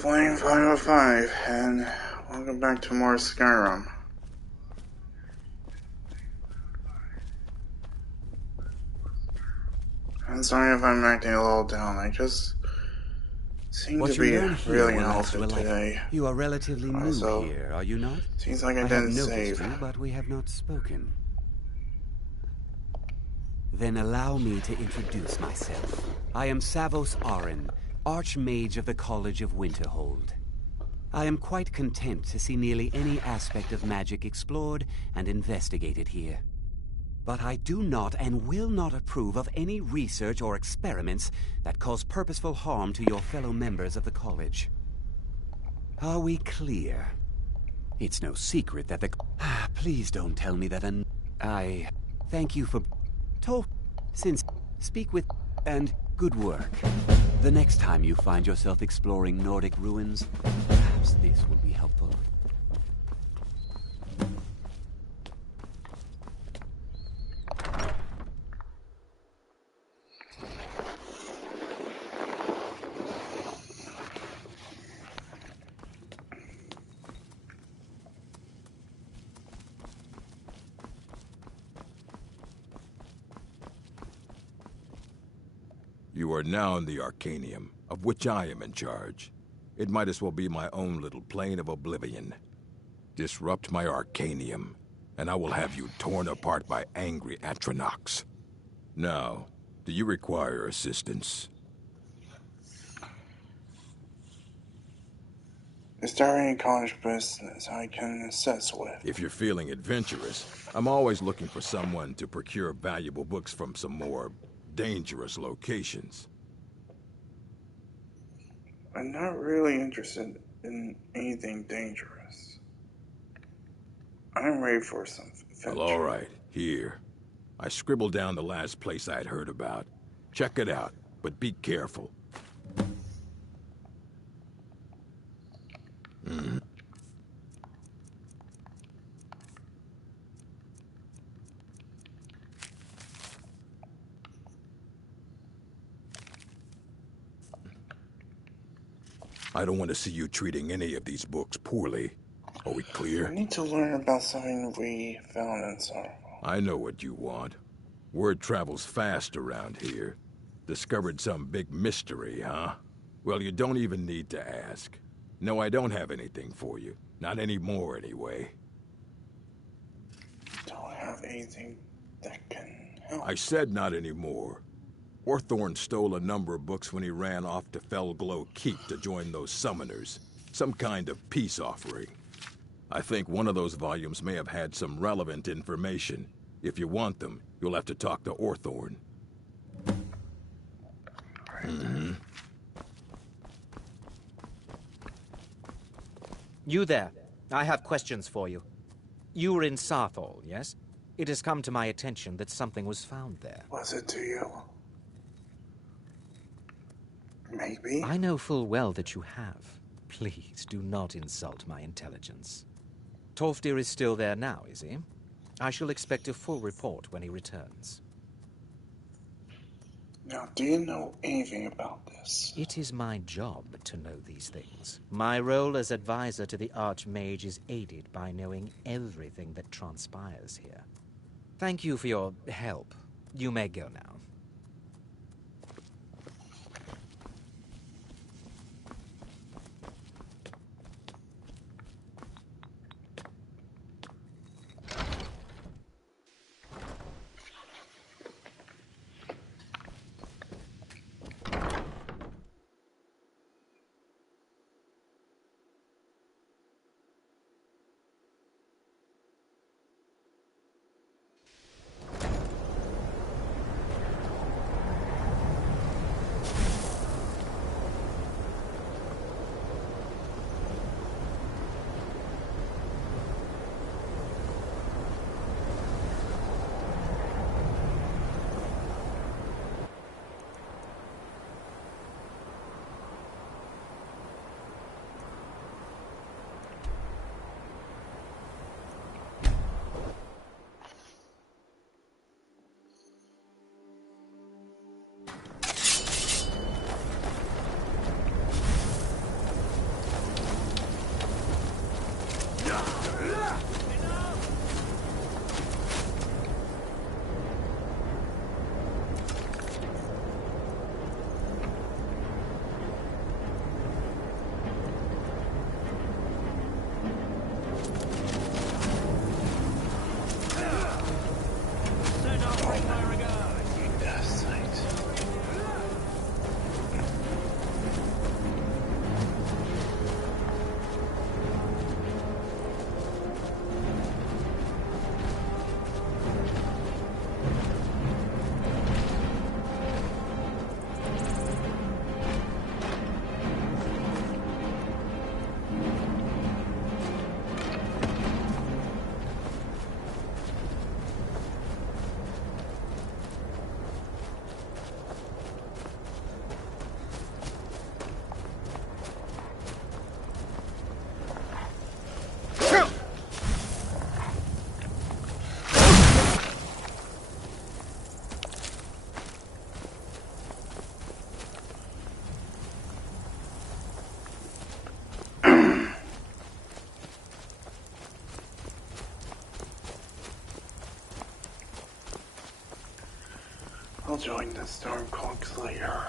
Flame 505, and welcome back to more Skyrim. I'm sorry if I'm acting a little down, I just seem to be really healthy today. You are relatively new here, are you not? Seems like I have didn't noticed save. you, but we have not spoken. Then allow me to introduce myself. I am Savos Arin, Archmage of the College of Winterhold. I am quite content to see nearly any aspect of magic explored and investigated here. But I do not and will not approve of any research or experiments that cause purposeful harm to your fellow members of the college. Are we clear? It's no secret that the... Please don't tell me that I thank you for... Speak with... and good work. The next time you find yourself exploring Nordic ruins, perhaps this will be helpful. You are now in the Arcanium, of which I am in charge. It might as well be my own little plane of oblivion. Disrupt my Arcanium, and I will have you torn apart by angry Atronachs. Now, do you require assistance? Is there any college business I can assist with? If you're feeling adventurous, I'm always looking for someone to procure valuable books from some more dangerous locations. I'm not really interested in anything dangerous. I'm ready for some adventure. Well, all right, here. I scribbled down the last place I'd heard about. Check it out, but be careful. I don't want to see you treating any of these books poorly. Are we clear? I need to learn about something we found in Sorrow. I know what you want. Word travels fast around here. Discovered some big mystery, huh? Well, you don't even need to ask. No, I don't have anything for you. Not anymore, anyway. Don't have anything that can help. I said not anymore. Orthorn stole a number of books when he ran off to Felglow Keep to join those summoners. Some kind of peace offering. I think one of those volumes may have had some relevant information. If you want them, you'll have to talk to Orthorn. You there. I have questions for you. You were in Sarthal, yes? It has come to my attention that something was found there. Was it to you? Maybe? I know full well that you have. Please, do not insult my intelligence. Tolfdir is still there now, is he? I shall expect a full report when he returns. Now, do you know anything about this? It is my job to know these things. My role as advisor to the Archmage is aided by knowing everything that transpires here. Thank you for your help. You may go now. I'll join the Stormcloaks later.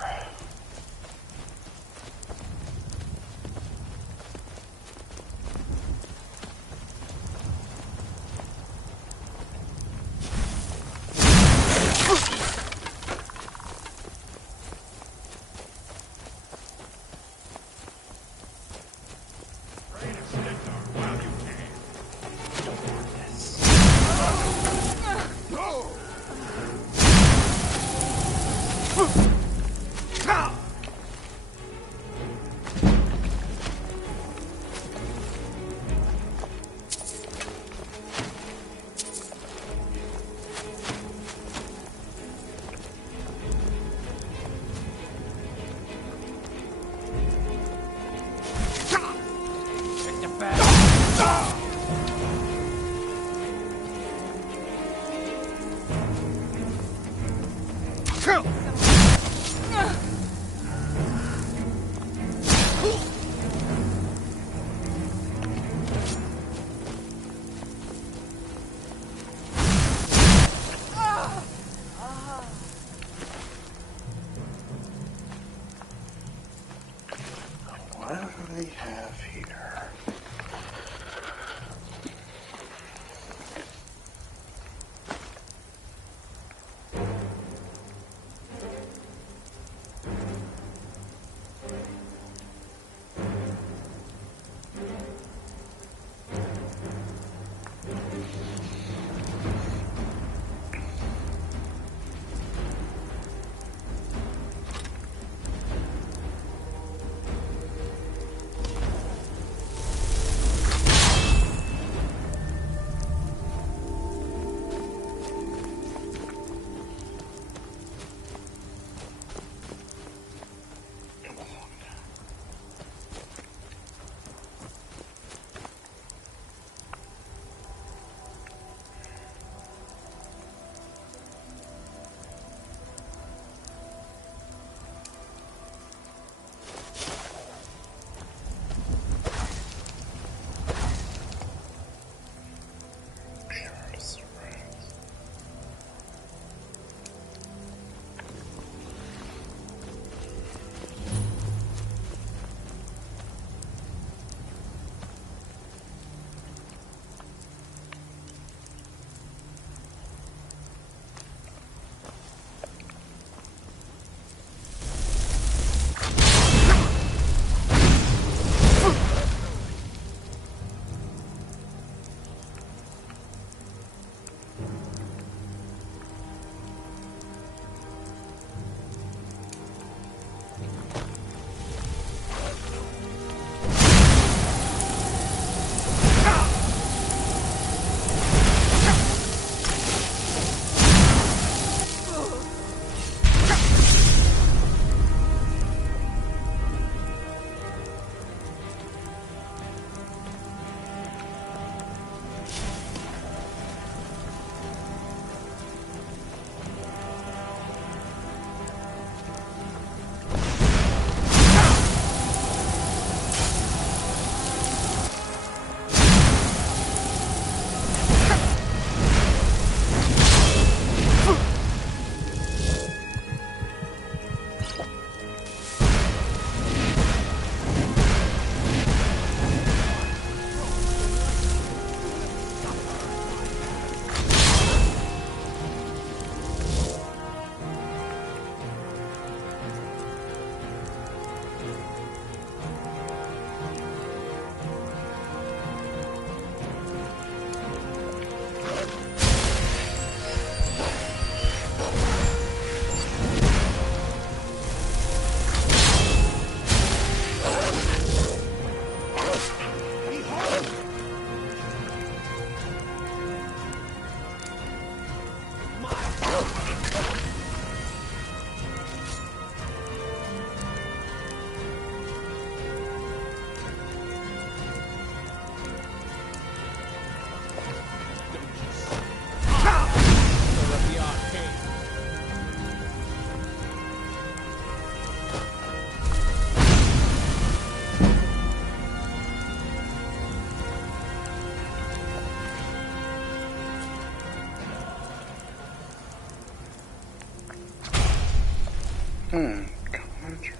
Conjure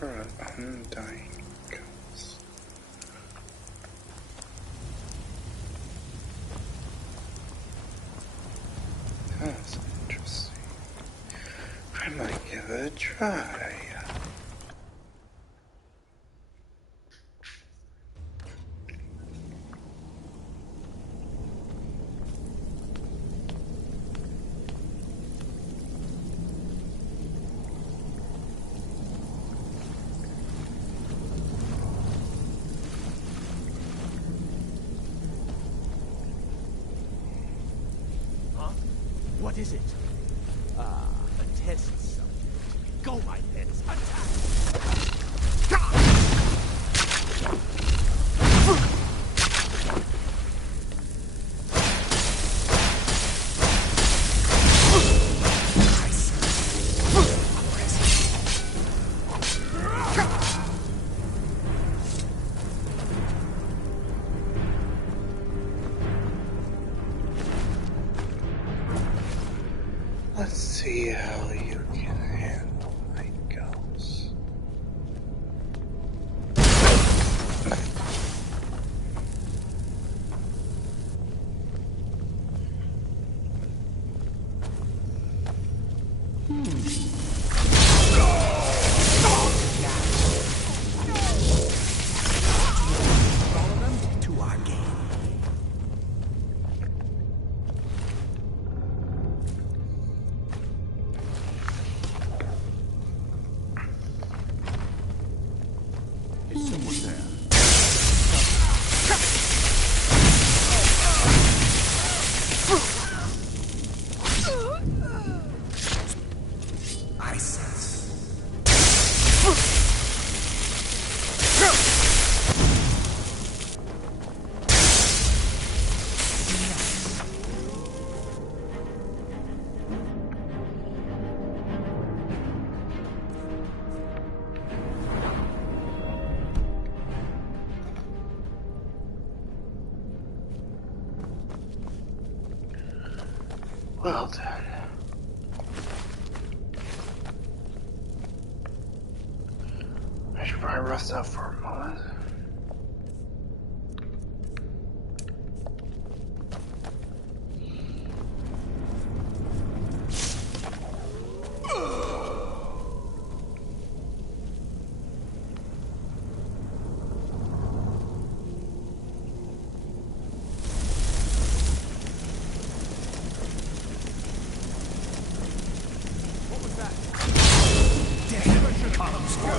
an undying ghost. That's interesting. I might give it a try. What is it? Ah, a test subject. Go, my pets, attack! Let's see how you can handle my ghost. Follow them to our game. Is someone there? I sense. Well then. I should probably rest up for a moment. Death comes. Go.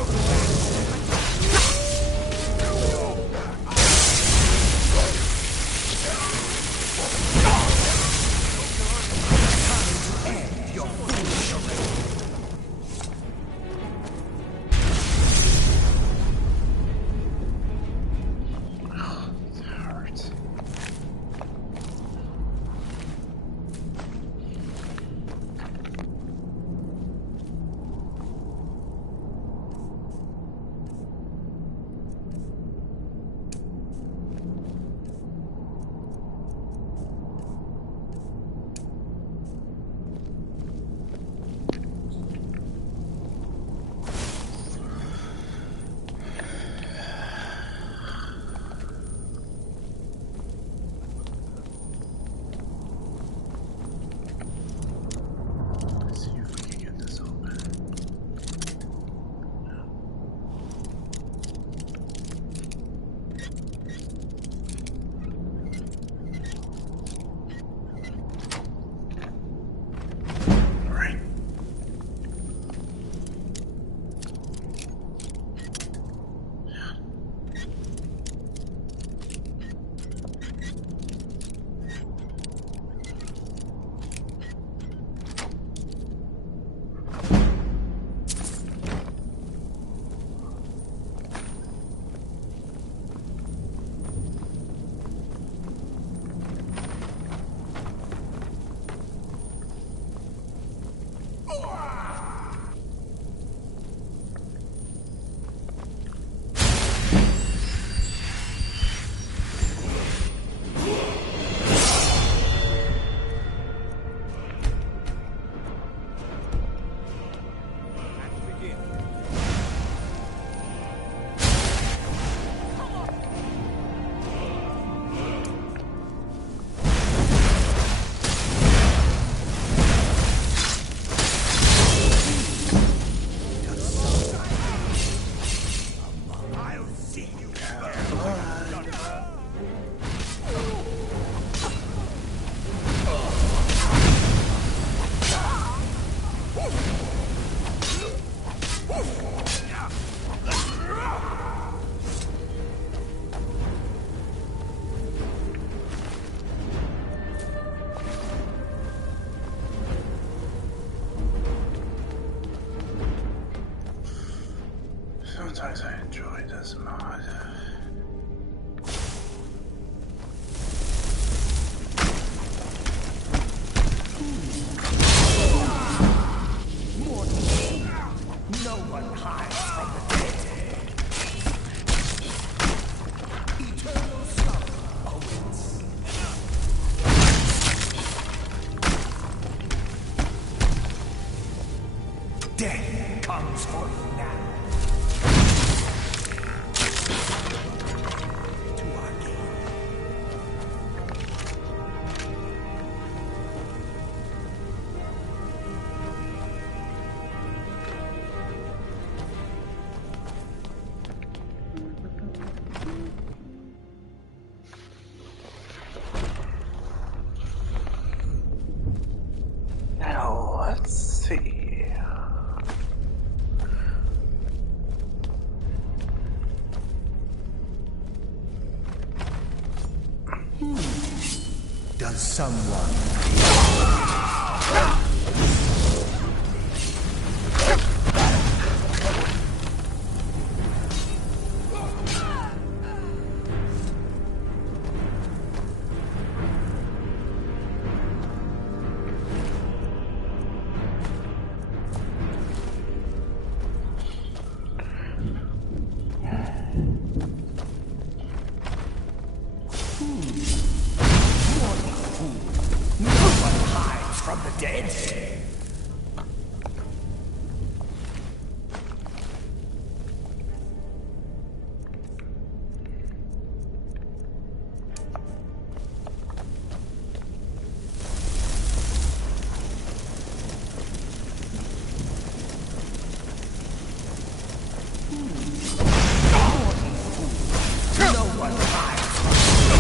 Sometimes I enjoy this mod. No one hides from the dead. Eternal slumber awaits. Death comes for you now. To our game. Now, let's see. Does someone... from the dead? No one hides from the dead.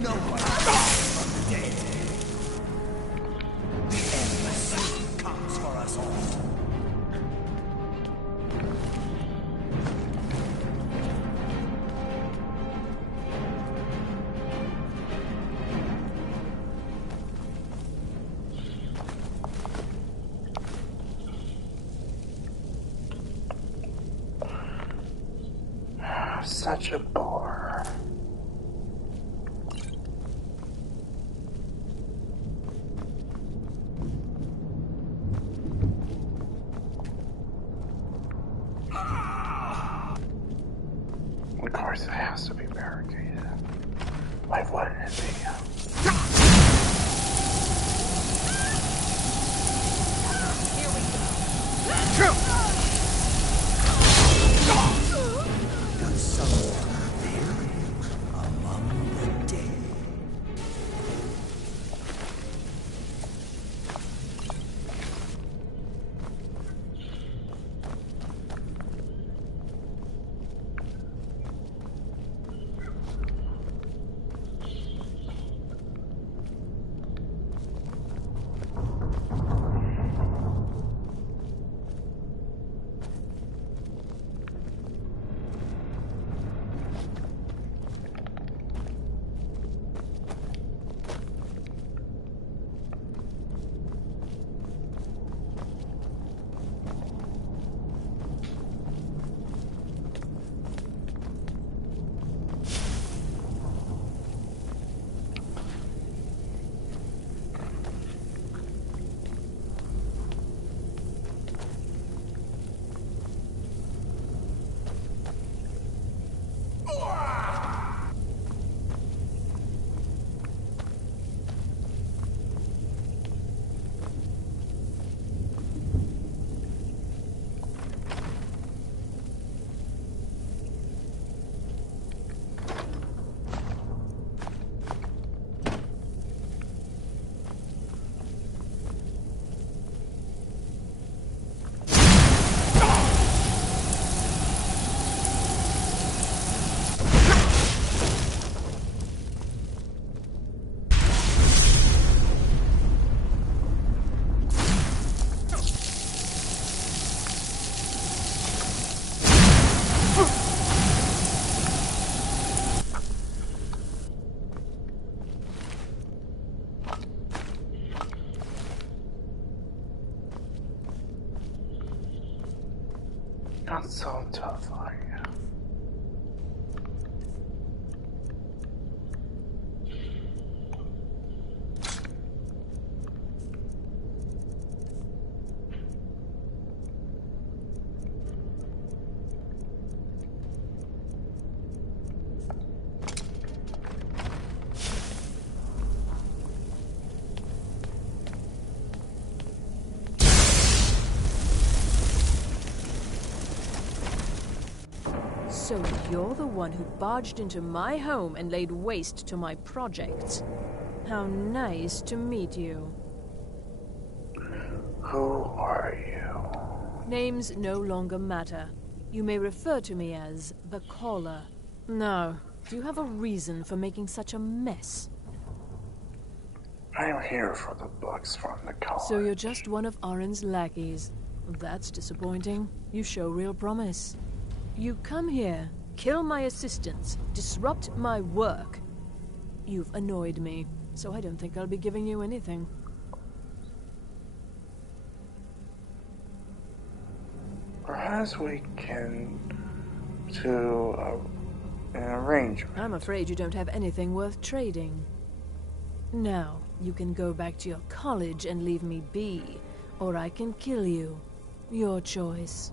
No one hides from the dead. The endless soon comes for us all. Such a bore. Of course, it has to be barricaded. Why wouldn't it be? Does someone live among the dead? Not so tough, are you? So you're the one who barged into my home and laid waste to my projects. How nice to meet you. Who are you? Names no longer matter. You may refer to me as the Caller. Now, do you have a reason for making such a mess? I'm here for the books from the college. So you're just one of Arin's lackeys. That's disappointing. You show real promise. You come here, kill my assistants, disrupt my work. You've annoyed me, so I don't think I'll be giving you anything. Perhaps we can do an arrangement. I'm afraid you don't have anything worth trading. Now, you can go back to your college and leave me be, or I can kill you. Your choice.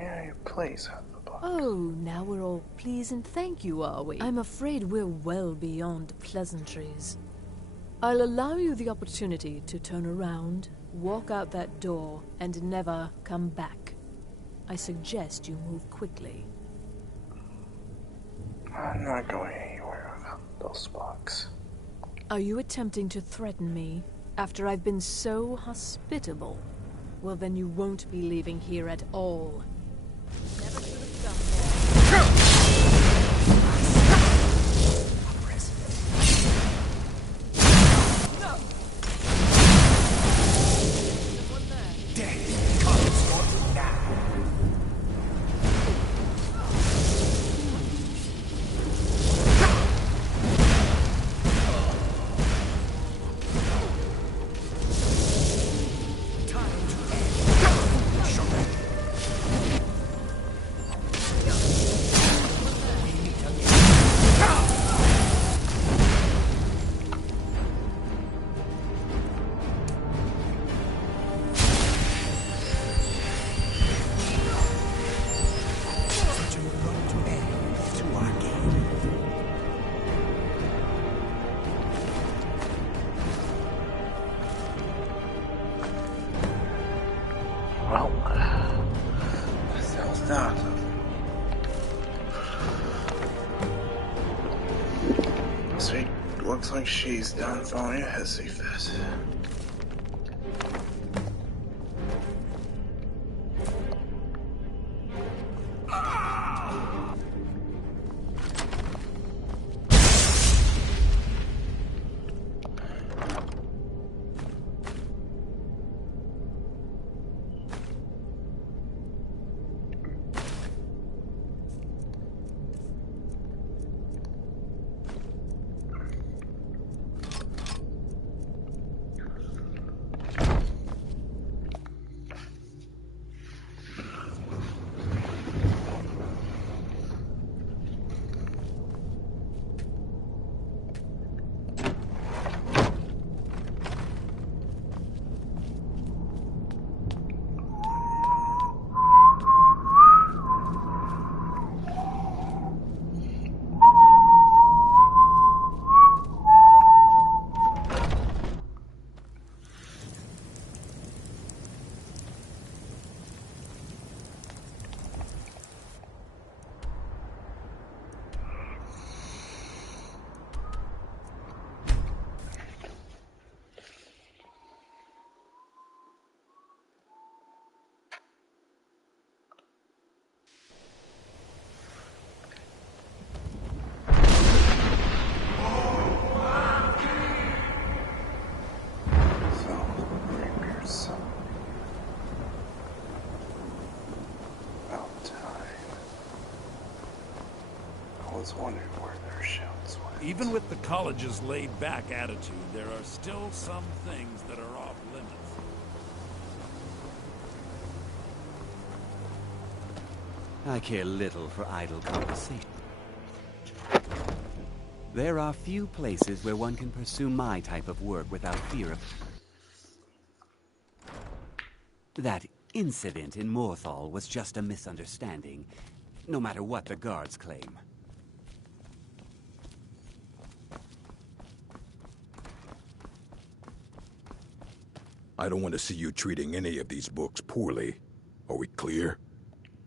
May I please have the book? Oh, now we're all please and thank you, are we? I'm afraid we're well beyond pleasantries. I'll allow you the opportunity to turn around, walk out that door, and never come back. I suggest you move quickly. I'm not going anywhere without those books. Are you attempting to threaten me after I've been so hospitable? Well, then you won't be leaving here at all. Never should have come there. No! Someone there. Death comes for you now. Well, that sounds not. Sweet, looks like she's done throwing a hissy fit. Wondering where their shouts went. Even with the college's laid-back attitude, there are still some things that are off limits. I care little for idle conversation. There are few places where one can pursue my type of work without fear of... That incident in Morthal was just a misunderstanding, no matter what the guards claim. I don't want to see you treating any of these books poorly. Are we clear?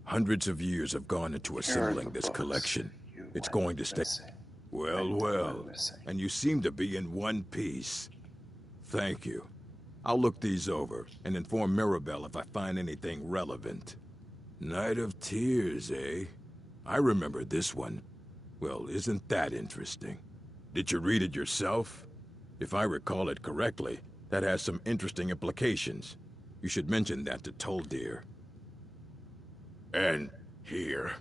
Hundreds of years have gone into assembling this collection. It's going to stay... Well, well. And you seem to be in one piece. Thank you. I'll look these over and inform Mirabelle if I find anything relevant. Night of Tears, eh? I remember this one. Well, isn't that interesting? Did you read it yourself? If I recall it correctly, that has some interesting implications. You should mention that to Toldir. And here.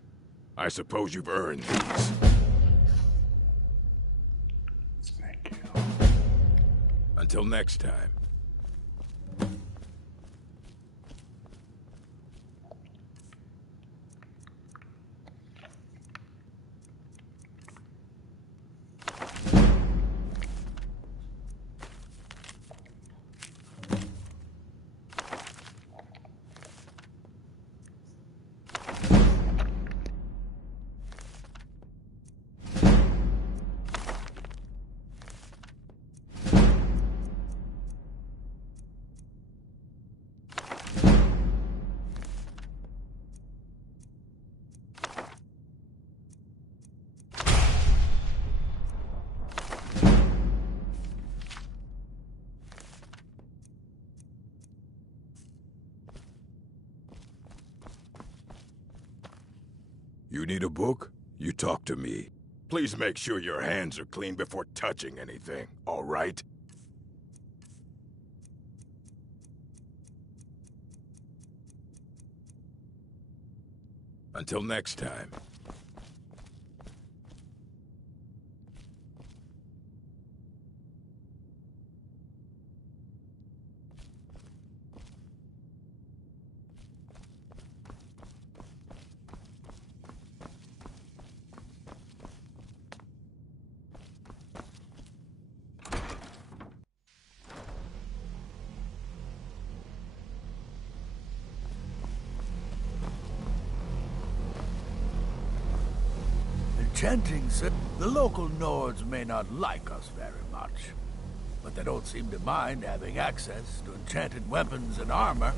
I suppose you've earned these. Thank you. Until next time. You need a book? You talk to me. Please make sure your hands are clean before touching anything, all right? Until next time. Enchanting, sir. The local Nords may not like us very much, but they don't seem to mind having access to enchanted weapons and armor.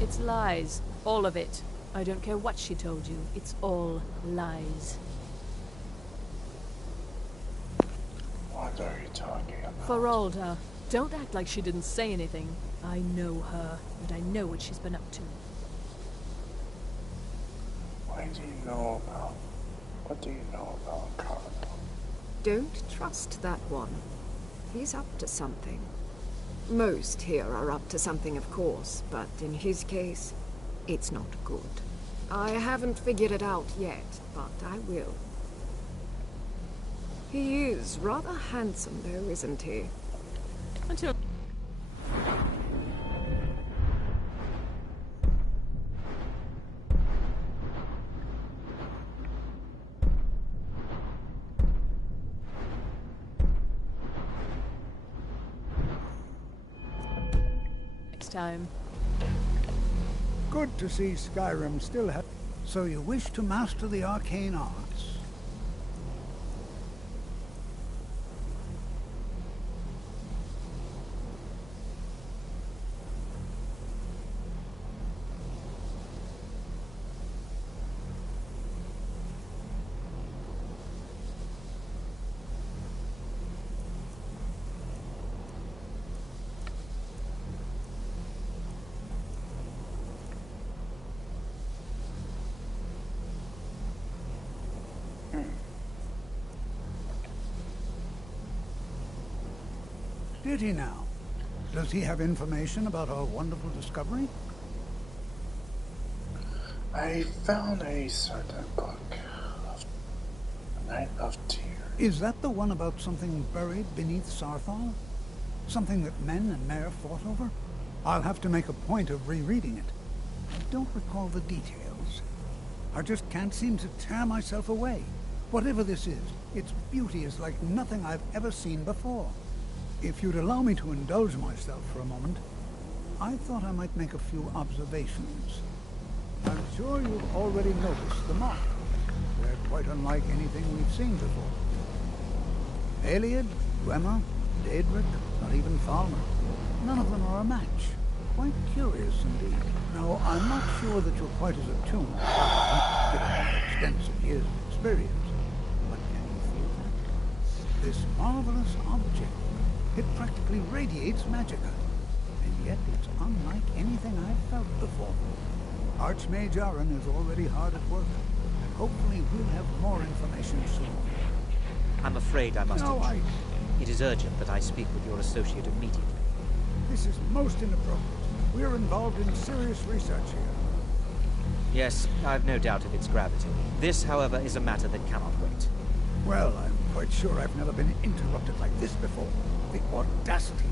It's lies. All of it. I don't care what she told you. It's all lies. What are you talking about? Feralda, don't act like she didn't say anything. I know her, and I know what she's been up to. What do you know about Cardinal? Don't trust that one. He's up to something. Most here are up to something, of course, but in his case, it's not good. I haven't figured it out yet, but I will. He is rather handsome, though, isn't he? Until... time. Good to see Skyrim still have... So you wish to master the arcane arts? Did he now? Does he have information about our wonderful discovery? I found a certain book of Night of Tears. Is that the one about something buried beneath Sarthal? Something that men and Mare fought over? I'll have to make a point of rereading it. I don't recall the details. else. I just can't seem to tear myself away. Whatever this is, its beauty is like nothing I've ever seen before. If you'd allow me to indulge myself for a moment, I thought I might make a few observations. I'm sure you've already noticed the markers. They're quite unlike anything we've seen before. Eliad, Dwemer, Daedric, not even Falmer. None of them are a match. Quite curious indeed. Now, I'm not sure that you're quite as attuned as I am, given my extensive years of experience. But can you feel that? This marvelous object, it practically radiates magicka. And yet it's unlike anything I've felt before. Archmage Aaron is already hard at work, and hopefully we'll have more information soon. I'm afraid I must... No, It is urgent that I speak with your associate immediately. This is most inappropriate. We're involved in serious research here. Yes, I've no doubt of its gravity. This, however, is a matter that cannot wait. Well, I'm quite sure I've never been interrupted like this before. The audacity.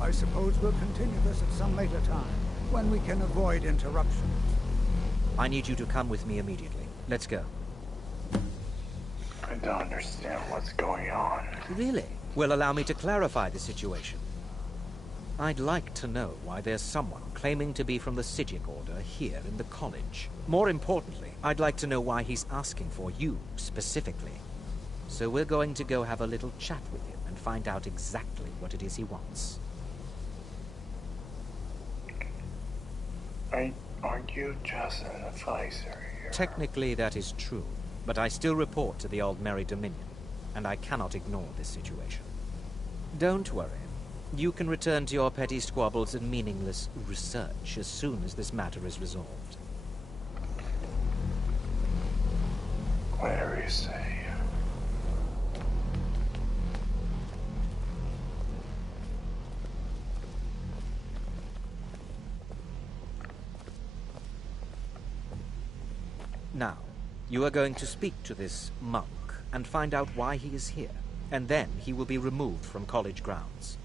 I suppose we'll continue this at some later time, when we can avoid interruptions. I need you to come with me immediately. Let's go. I don't understand what's going on. Really? Well, allow me to clarify the situation. I'd like to know why there's someone claiming to be from the Psijic Order here in the college. More importantly, I'd like to know why he's asking for you, specifically. So we're going to go have a little chat with him and find out exactly what it is he wants. Aren't you just an advisor here? Technically, that is true, but I still report to the Old Merry Dominion, and I cannot ignore this situation. Don't worry. You can return to your petty squabbles and meaningless research as soon as this matter is resolved. Whatever you say. Now, you are going to speak to this monk and find out why he is here, and then he will be removed from college grounds.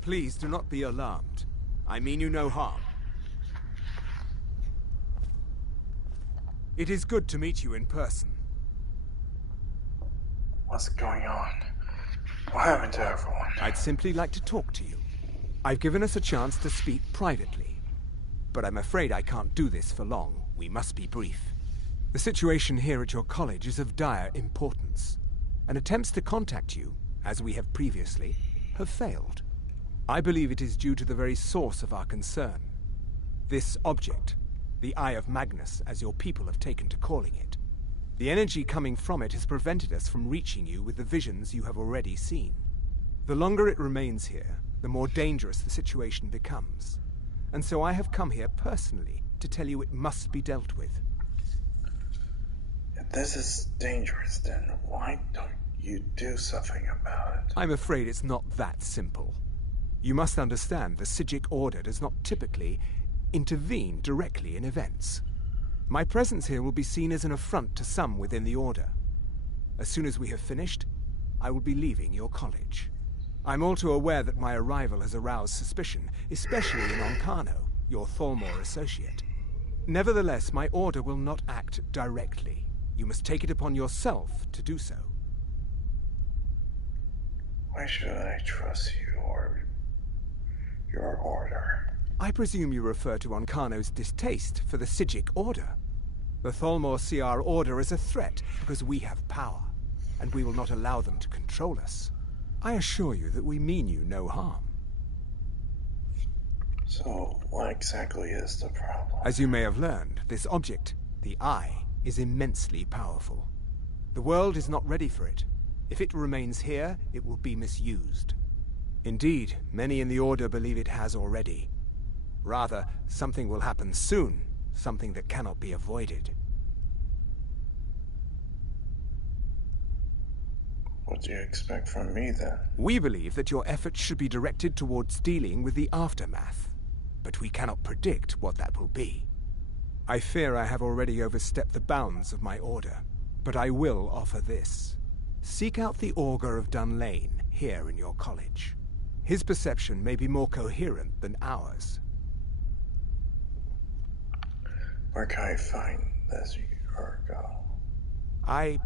Please do not be alarmed. I mean you no harm. It is good to meet you in person. What's going on? What happened to everyone? I'd simply like to talk to you. I've given us a chance to speak privately. But I'm afraid I can't do this for long. We must be brief. The situation here at your college is of dire importance, and attempts to contact you, as we have previously, have failed. I believe it is due to the very source of our concern. This object, the Eye of Magnus, as your people have taken to calling it. The energy coming from it has prevented us from reaching you with the visions you have already seen. The longer it remains here, the more dangerous the situation becomes. And so I have come here personally to tell you it must be dealt with. If this is dangerous, then why don't you do something about it? I'm afraid it's not that simple. You must understand the Psijic Order does not typically intervene directly in events. My presence here will be seen as an affront to some within the Order. As soon as we have finished, I will be leaving your college. I'm all too aware that my arrival has aroused suspicion, especially in Onkano, your Thalmor associate. Nevertheless, my Order will not act directly. You must take it upon yourself to do so. Why should I trust you or your order? I presume you refer to Onkano's distaste for the Psijic Order. The Thalmor see our order as a threat because we have power, and we will not allow them to control us. I assure you that we mean you no harm. So, what exactly is the problem? As you may have learned, this object, the Eye, is immensely powerful. The world is not ready for it. If it remains here, it will be misused. Indeed, many in the Order believe it has already. Rather, something will happen soon, something that cannot be avoided. What do you expect from me, then? We believe that your efforts should be directed towards dealing with the aftermath, but we cannot predict what that will be. I fear I have already overstepped the bounds of my order, but I will offer this. Seek out the Augur of Dunlane here in your college. His perception may be more coherent than ours. Where can I find this Augur? I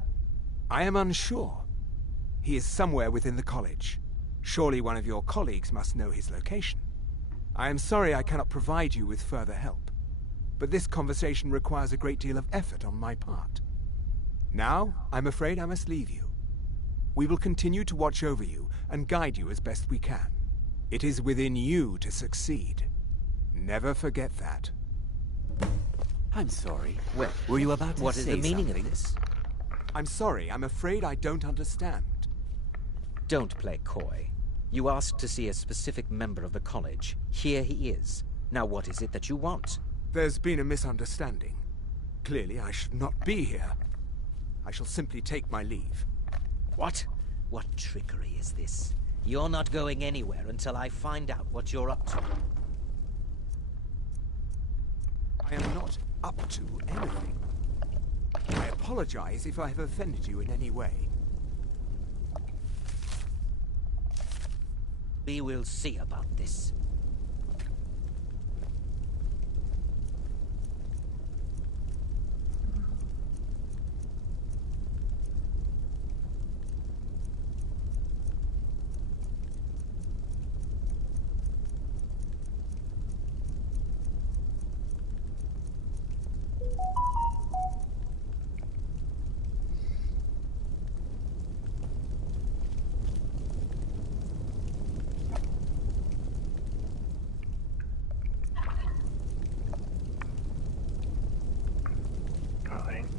am unsure. He is somewhere within the college. Surely one of your colleagues must know his location. I am sorry I cannot provide you with further help, but this conversation requires a great deal of effort on my part. Now, I'm afraid I must leave you. We will continue to watch over you and guide you as best we can. It is within you to succeed. Never forget that. I'm sorry. Well, were you about to what is say the meaning something? of this? I'm sorry, I'm afraid I don't understand. Don't play coy. You asked to see a specific member of the college. Here he is. Now what is it that you want? There's been a misunderstanding. Clearly, I should not be here. I shall simply take my leave. What? What trickery is this? You're not going anywhere until I find out what you're up to. I am not up to anything. I apologize if I have offended you in any way. We will see about this.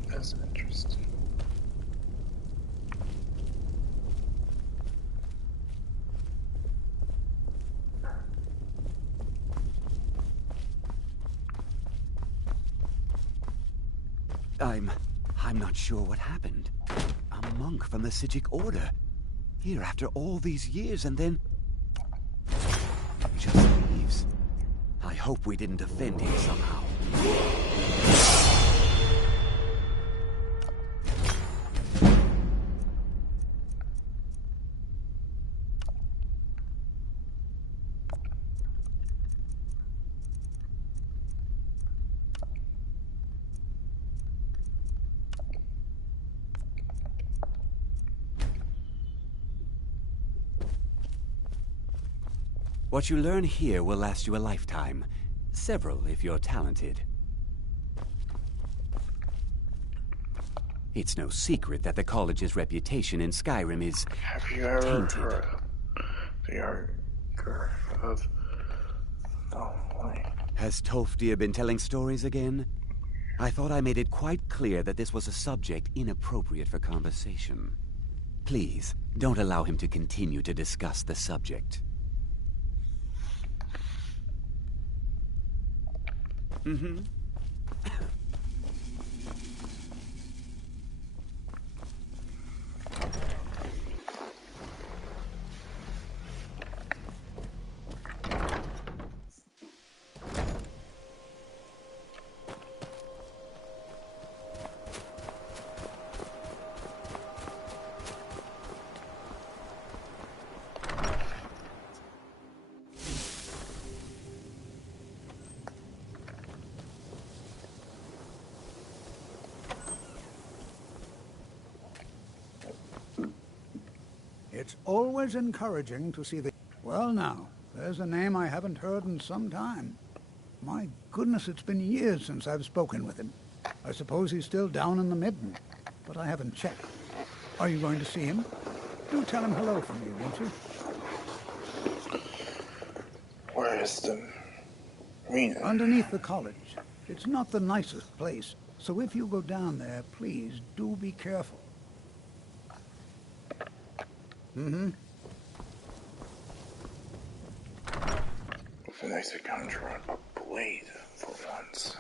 That's interesting. I'm not sure what happened. A monk from the Sijic Order. Here after all these years and then... just leaves. I hope we didn't offend him somehow. What you learn here will last you a lifetime. Several, if you're talented. It's no secret that the college's reputation in Skyrim is Have you ever tainted. heard the Augur of Dunlane? Has Tofdir been telling stories again? I thought I made it quite clear that this was a subject inappropriate for conversation. Please, don't allow him to continue to discuss the subject. Mm-hmm. It's always encouraging to see the... Well now, there's a name I haven't heard in some time. My goodness, it's been years since I've spoken with him. I suppose he's still down in the Midden, but I haven't checked. Are you going to see him? Do tell him hello from me, won't you? Where is the arena? Underneath the college. It's not the nicest place, so if you go down there, please do be careful. Mm-hmm. It's nice to conjure up a blade for once.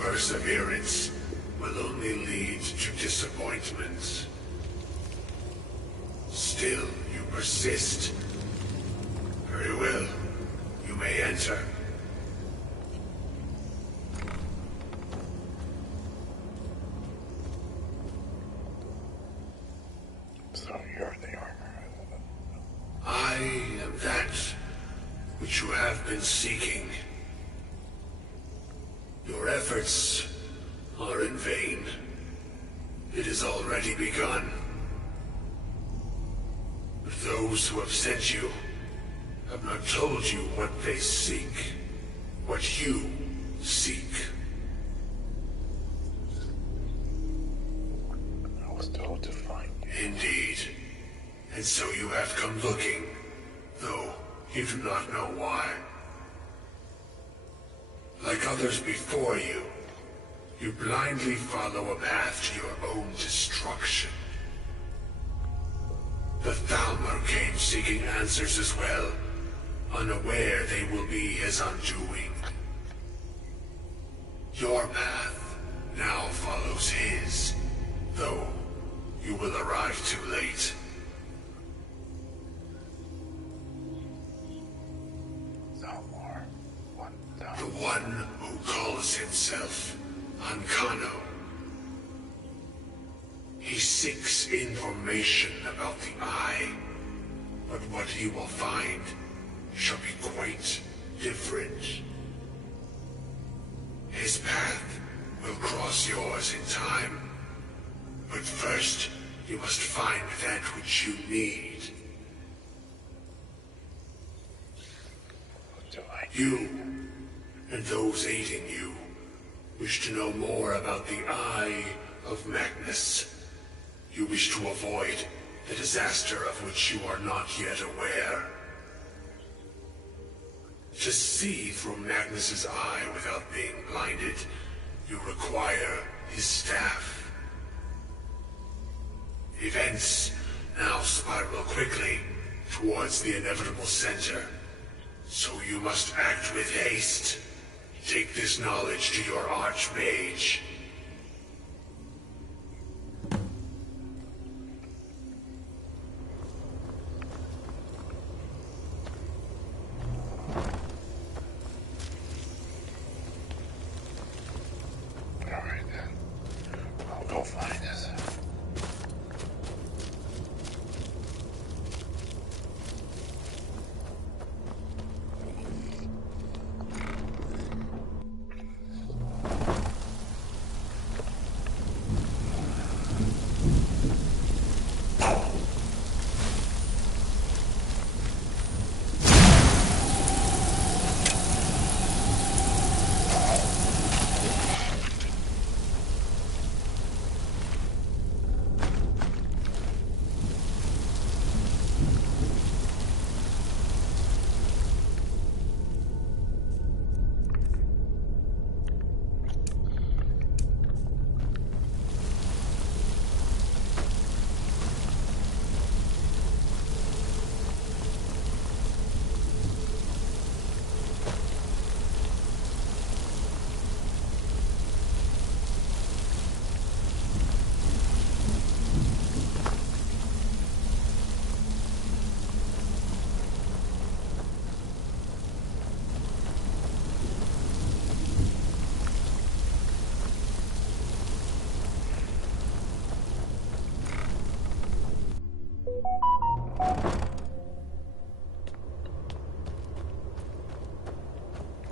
perseverance will only lead to disappointment. Still, you persist. Very well. You may enter. So you're the armor. I am that which you have been seeking. Your efforts are in vain. It has already begun. But those who have sent you have not told you what they seek, what you seek. I was told to find you. Indeed. And so you have come looking, though you do not know why. Like others before you, you blindly follow a path to your own destruction. The Thalmor came seeking answers as well, unaware they will be his undoing. Your path now follows his, though you will arrive too late. Thalmor. What Thalmor? The one who calls himself Ancano. He seeks information about the Eye, but what he will find shall be quite different. His path will cross yours in time, but first you must find that which you need. What do I do? You, and those aiding you, wish to know more about the Eye of Magnus. You wish to avoid the disaster of which you are not yet aware. To see through Magnus's eye without being blinded, you require his staff. Events now spiral quickly towards the inevitable center, so you must act with haste. Take this knowledge to your Archmage. Alright then. I'll go find it.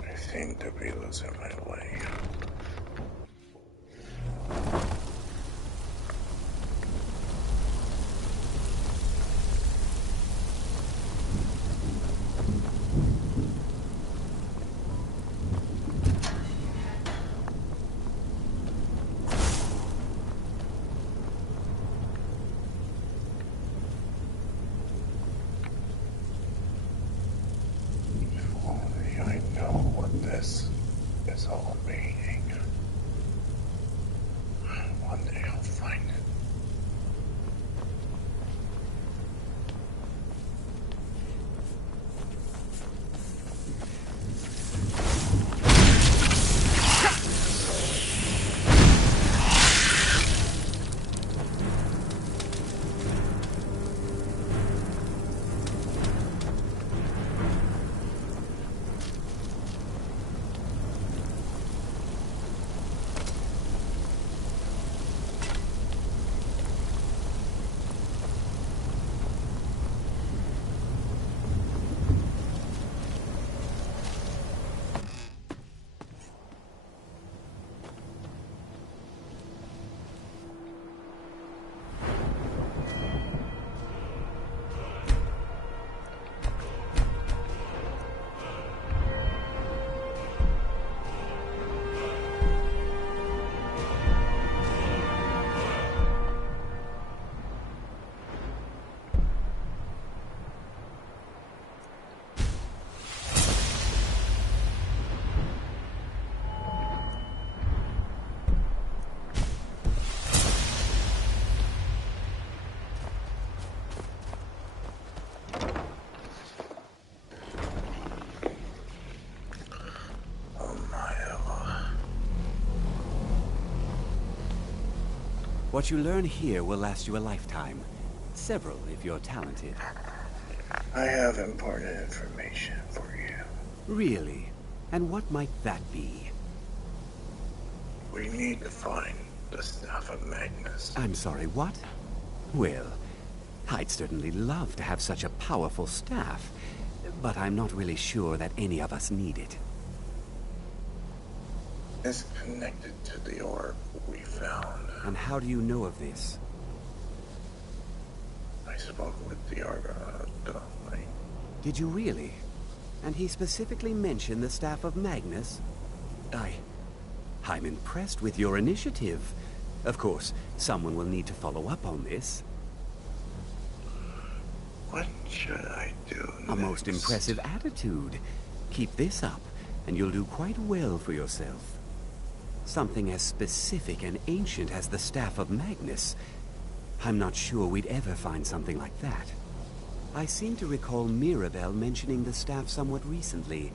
I seem to be losing my way. If only I know what this all means. What you learn here will last you a lifetime. Several, if you're talented. I have important information for you. Really? And what might that be? We need to find the Staff of Magnus. I'm sorry, what? Well, I'd certainly love to have such a powerful staff, but I'm not really sure that any of us need it. It's connected to the orb we found. And how do you know of this? I spoke with the Argonauts. Did you really? And he specifically mentioned the Staff of Magnus? I'm impressed with your initiative. Of course, someone will need to follow up on this. What should I do next? A most impressive attitude. Keep this up, and you'll do quite well for yourself. Something as specific and ancient as the Staff of Magnus. I'm not sure we'd ever find something like that. I seem to recall Mirabelle mentioning the staff somewhat recently.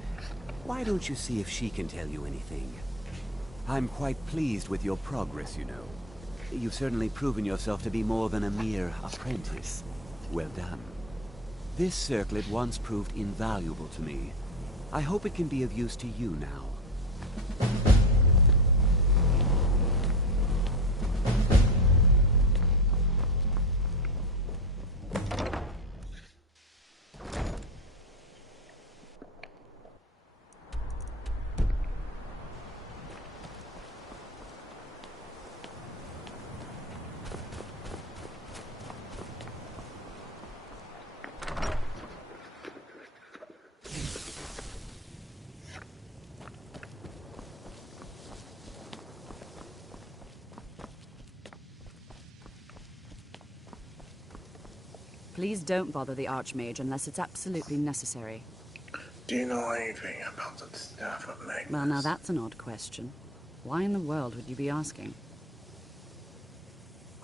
Why don't you see if she can tell you anything? I'm quite pleased with your progress, you know. You've certainly proven yourself to be more than a mere apprentice. Well done. This circlet once proved invaluable to me. I hope it can be of use to you now. Please don't bother the Archmage unless it's absolutely necessary. Do you know anything about the Staff of Magnus? Well, now that's an odd question. Why in the world would you be asking?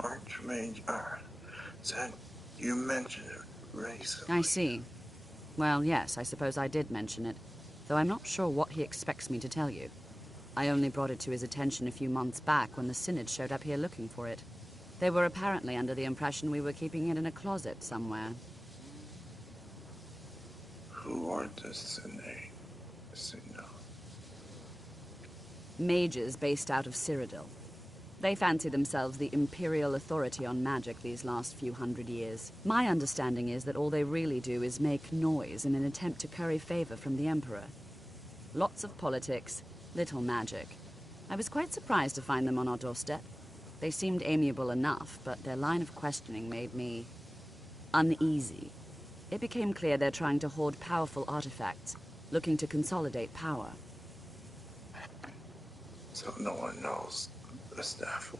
Archmage said you mentioned it recently. I see. Well, yes, I suppose I did mention it, though I'm not sure what he expects me to tell you. I only brought it to his attention a few months back when the Synod showed up here looking for it. They were apparently under the impression we were keeping it in a closet somewhere. Who are the Synod? Mages based out of Cyrodiil. They fancy themselves the imperial authority on magic these last few hundred years. My understanding is that all they really do is make noise in an attempt to curry favor from the Emperor. Lots of politics, little magic. I was quite surprised to find them on our doorstep. They seemed amiable enough, but their line of questioning made me uneasy. It became clear they're trying to hoard powerful artifacts, looking to consolidate power. So no one knows the staff's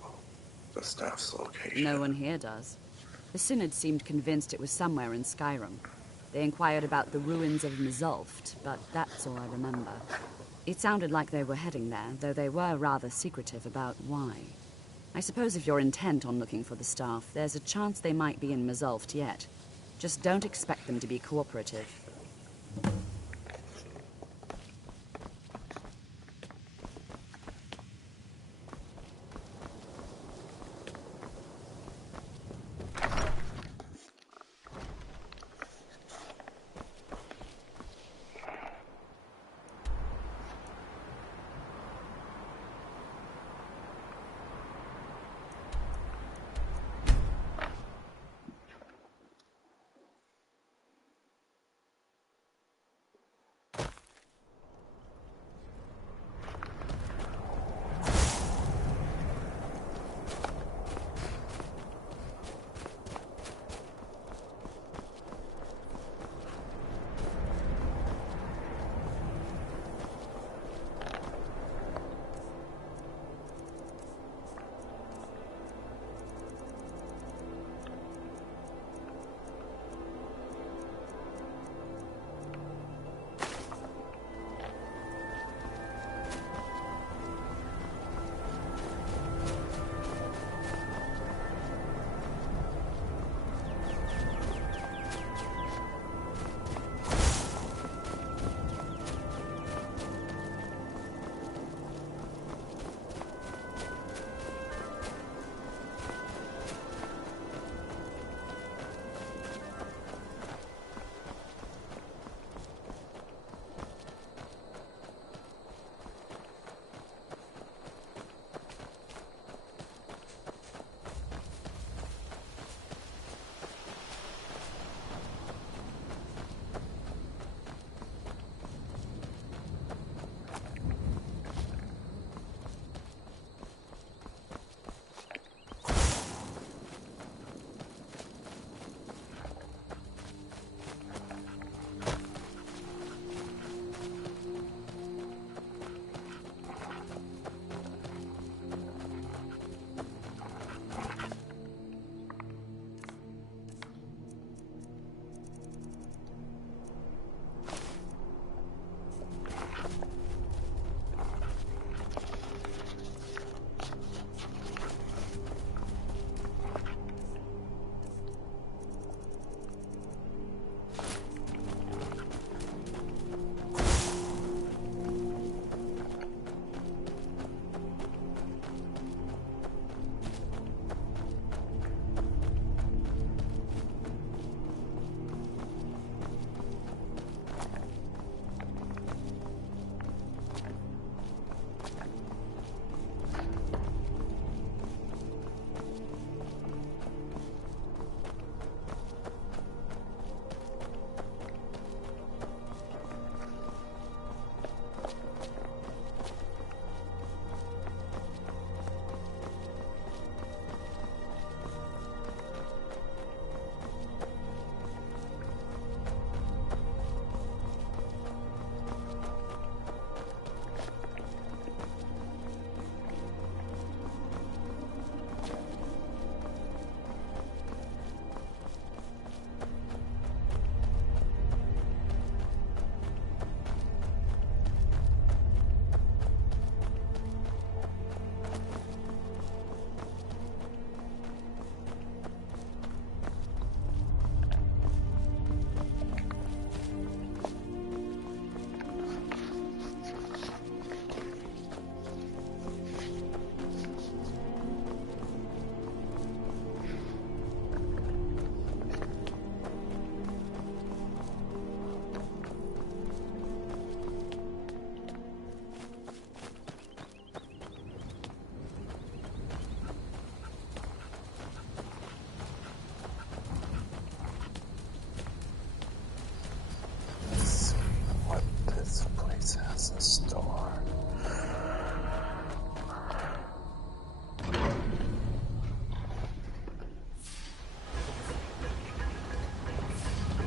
location? No one here does. The Synod seemed convinced it was somewhere in Skyrim. They inquired about the ruins of Mzulft, but that's all I remember. It sounded like they were heading there, though they were rather secretive about why. I suppose if you're intent on looking for the staff, there's a chance they might be in Mzulft yet. Just don't expect them to be cooperative.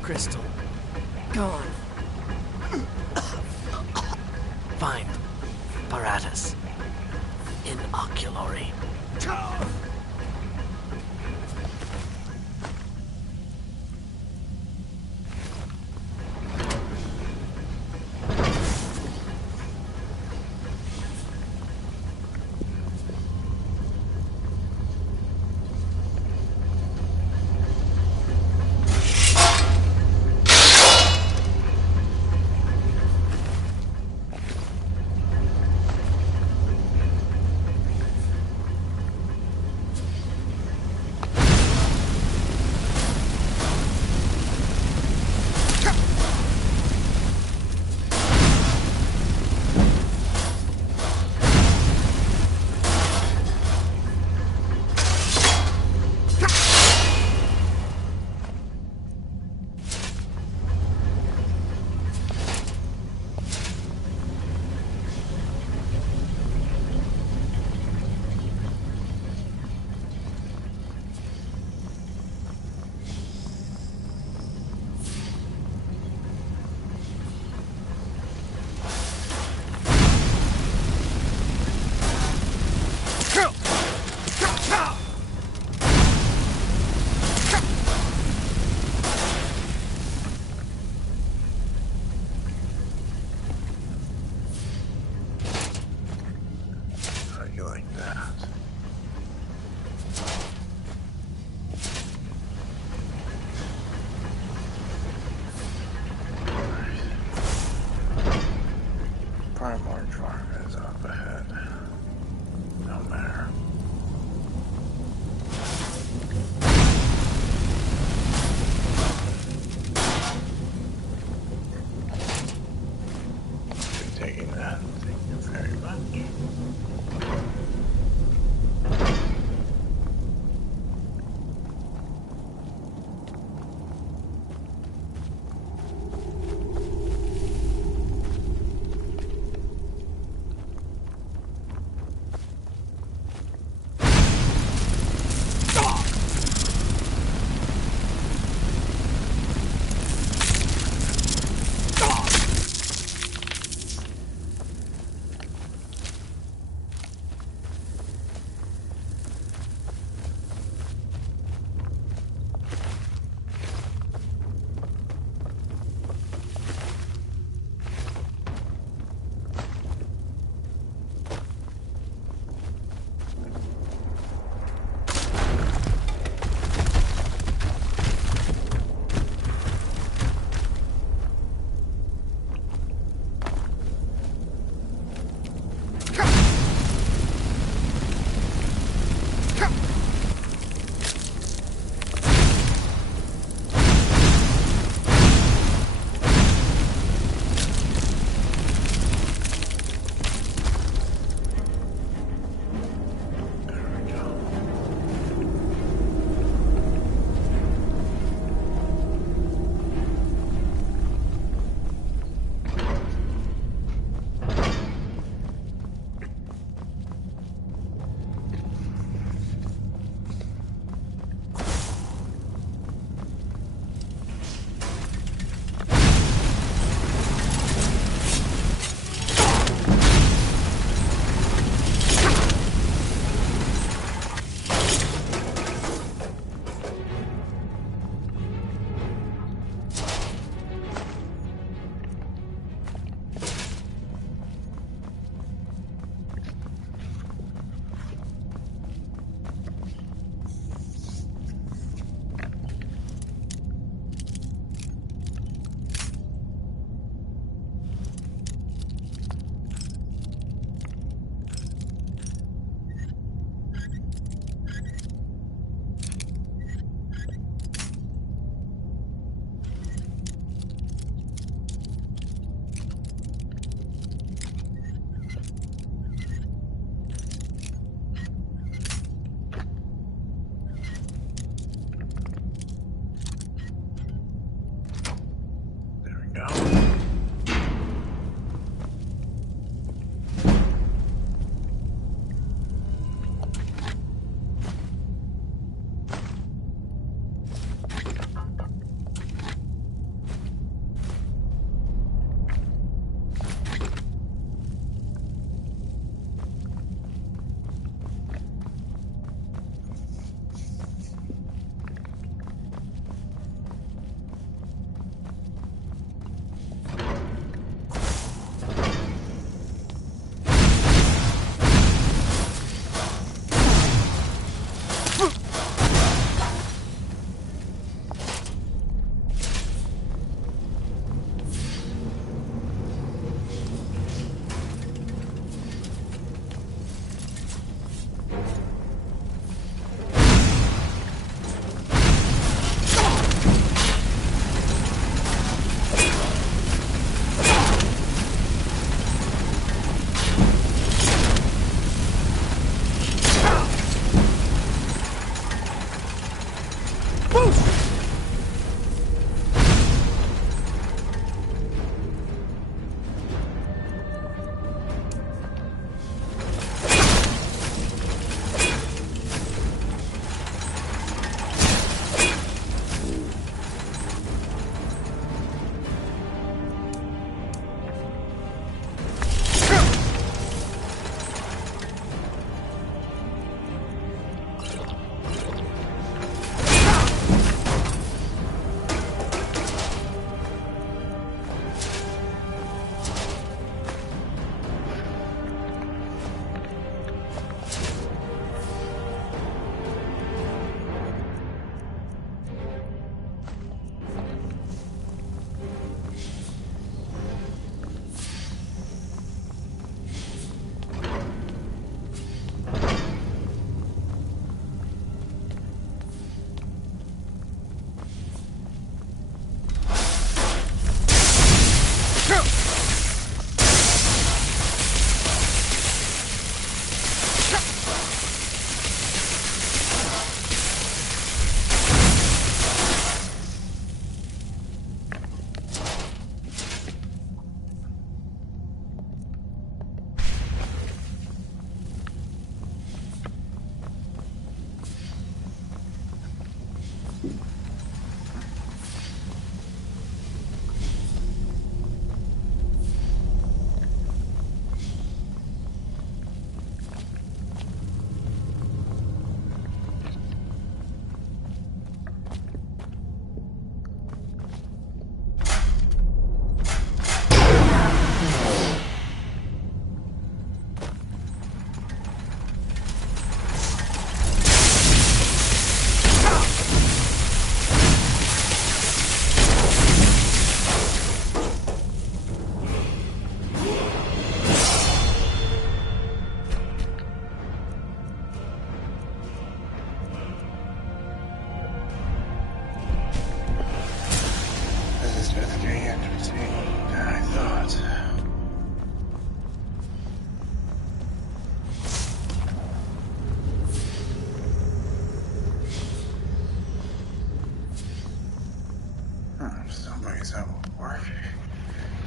crystal. Gone. Find apparatus. Inoculary.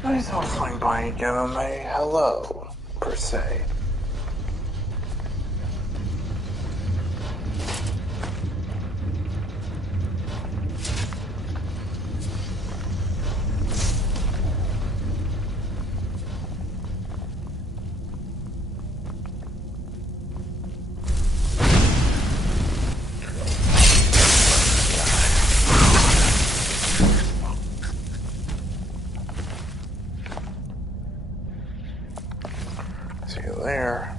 I thought swing by and give him a hello, per se. See you there.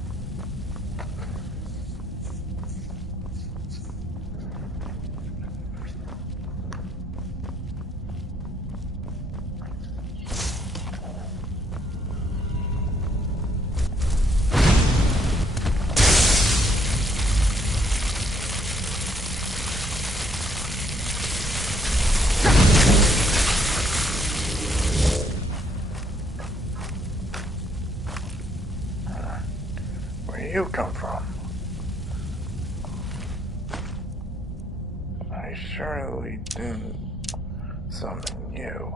Where you come from? I surely didn't summon you.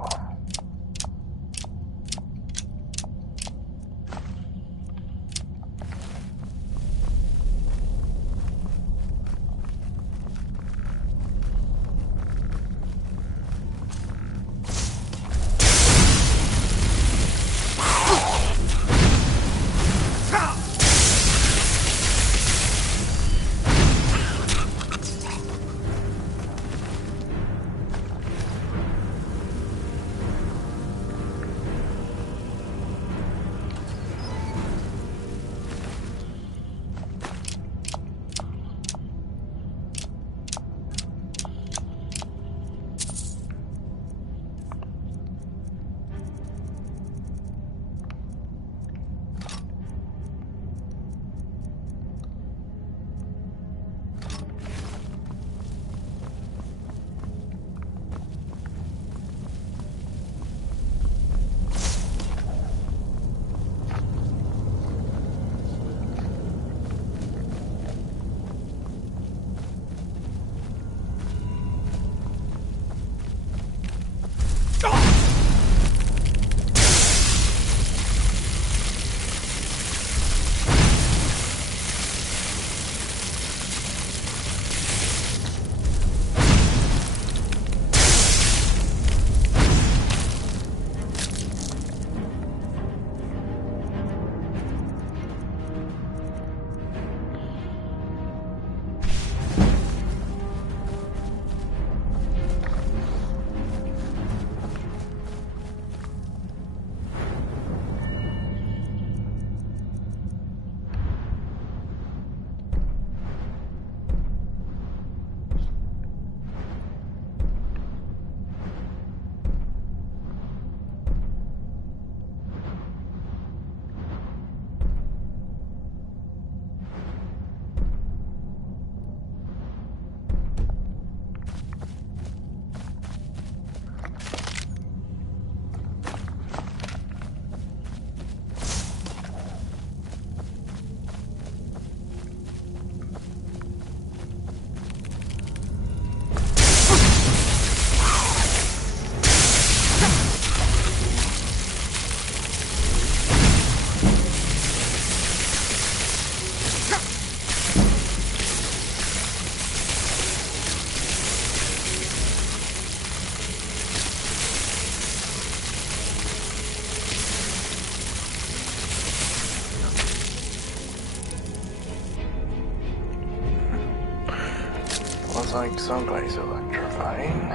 Looks like somebody's electrifying.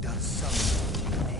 Does someone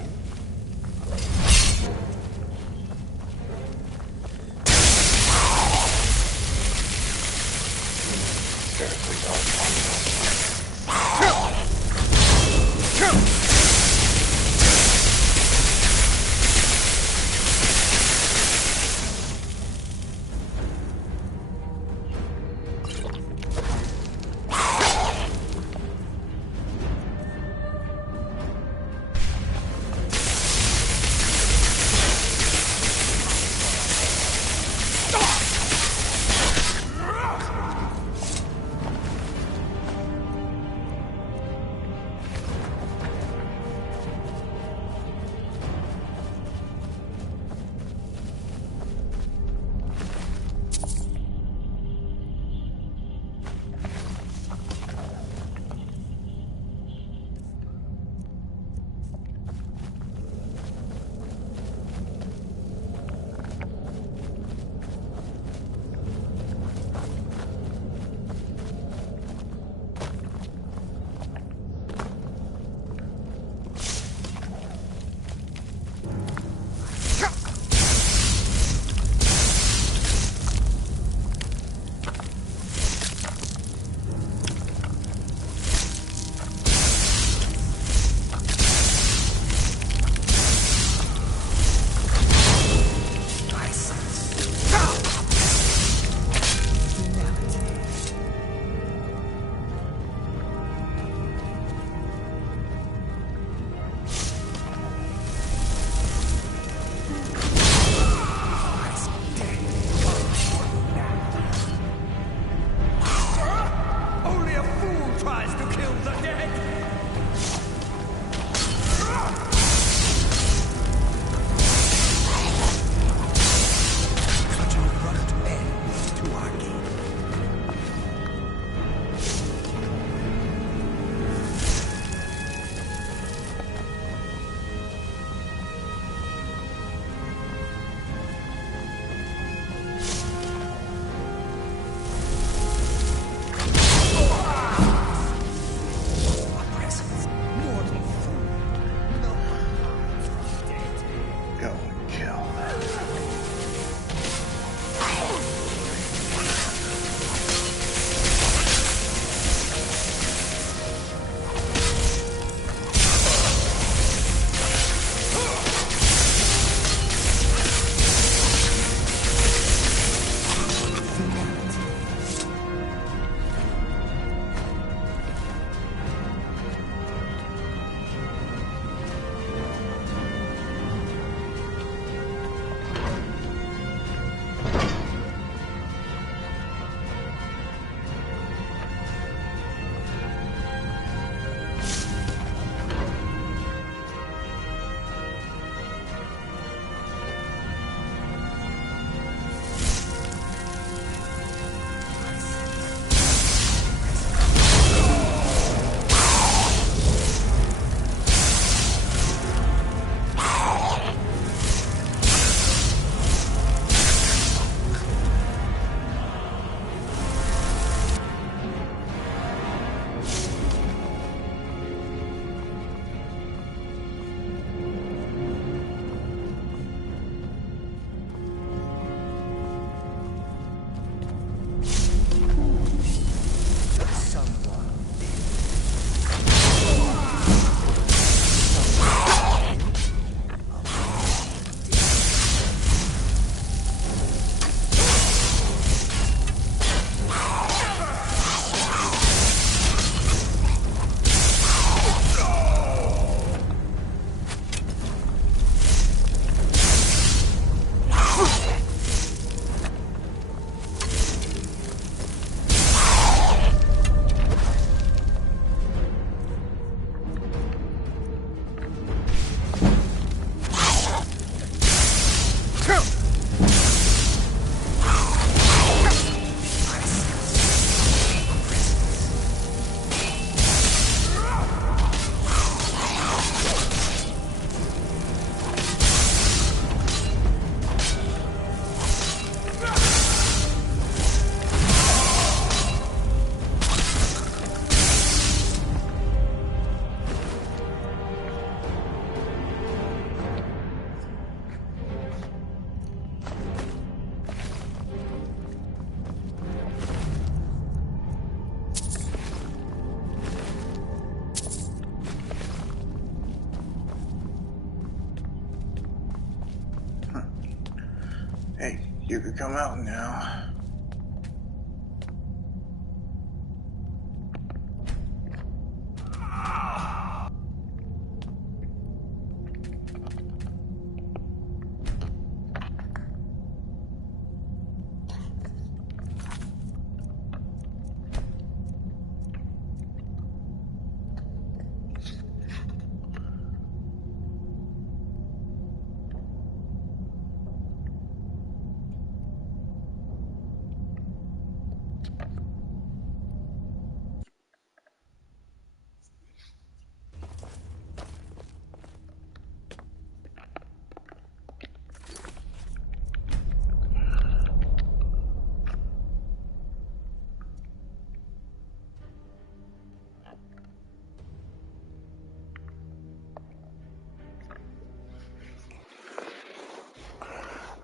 You could come out now.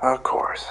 Of course.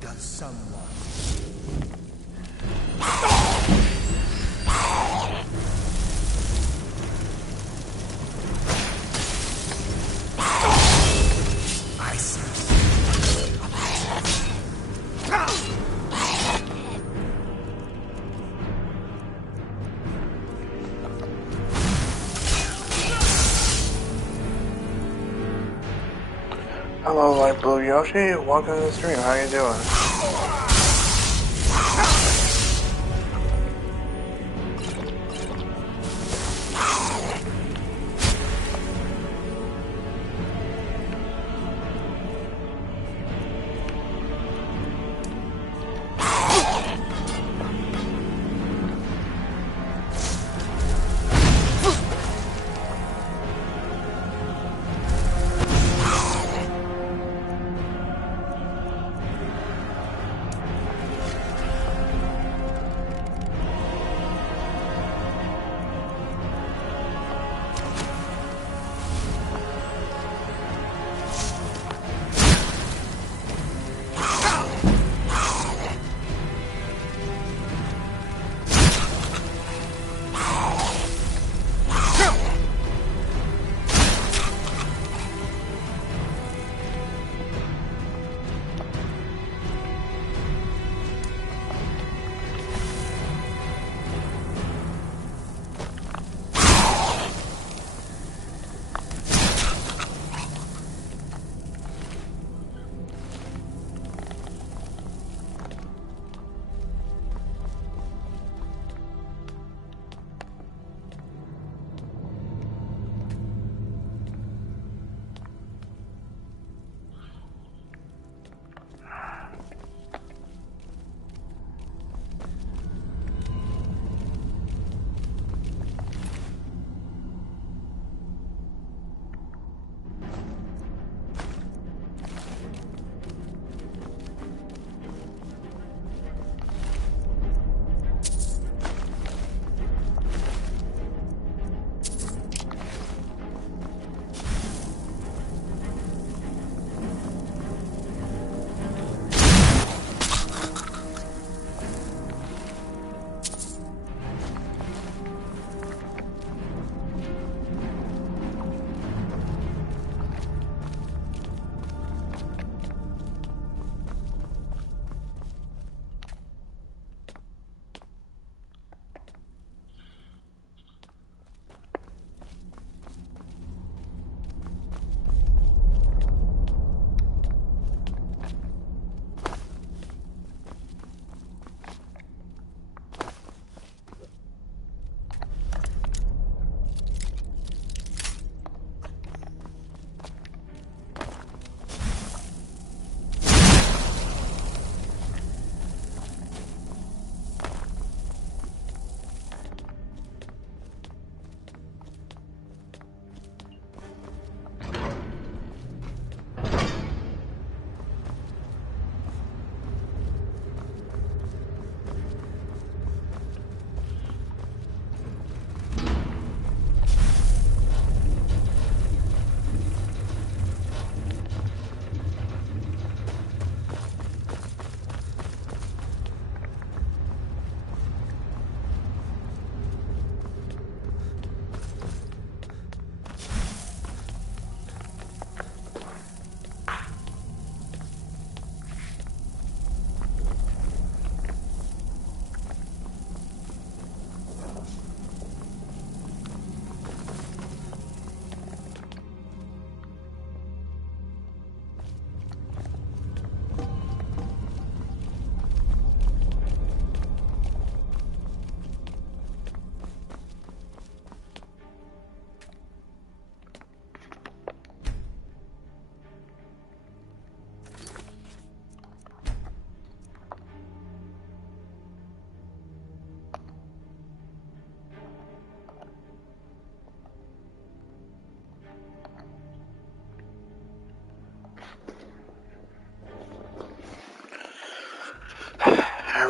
Does someone... I see. Hello, Light Blue Yoshi. Welcome to the stream. How you doing?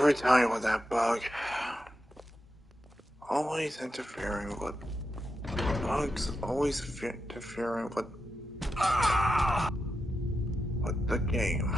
ever tell you with that bug? Always interfering with... Bugs always interfering with the game.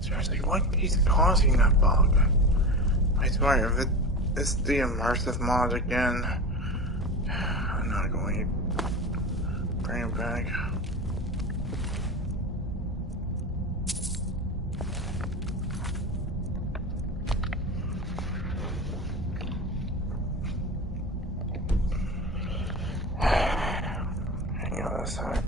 Seriously, what is causing that bug? I swear, if it's the immersive mod again, I'm not going to bring it back. Hang on a sec.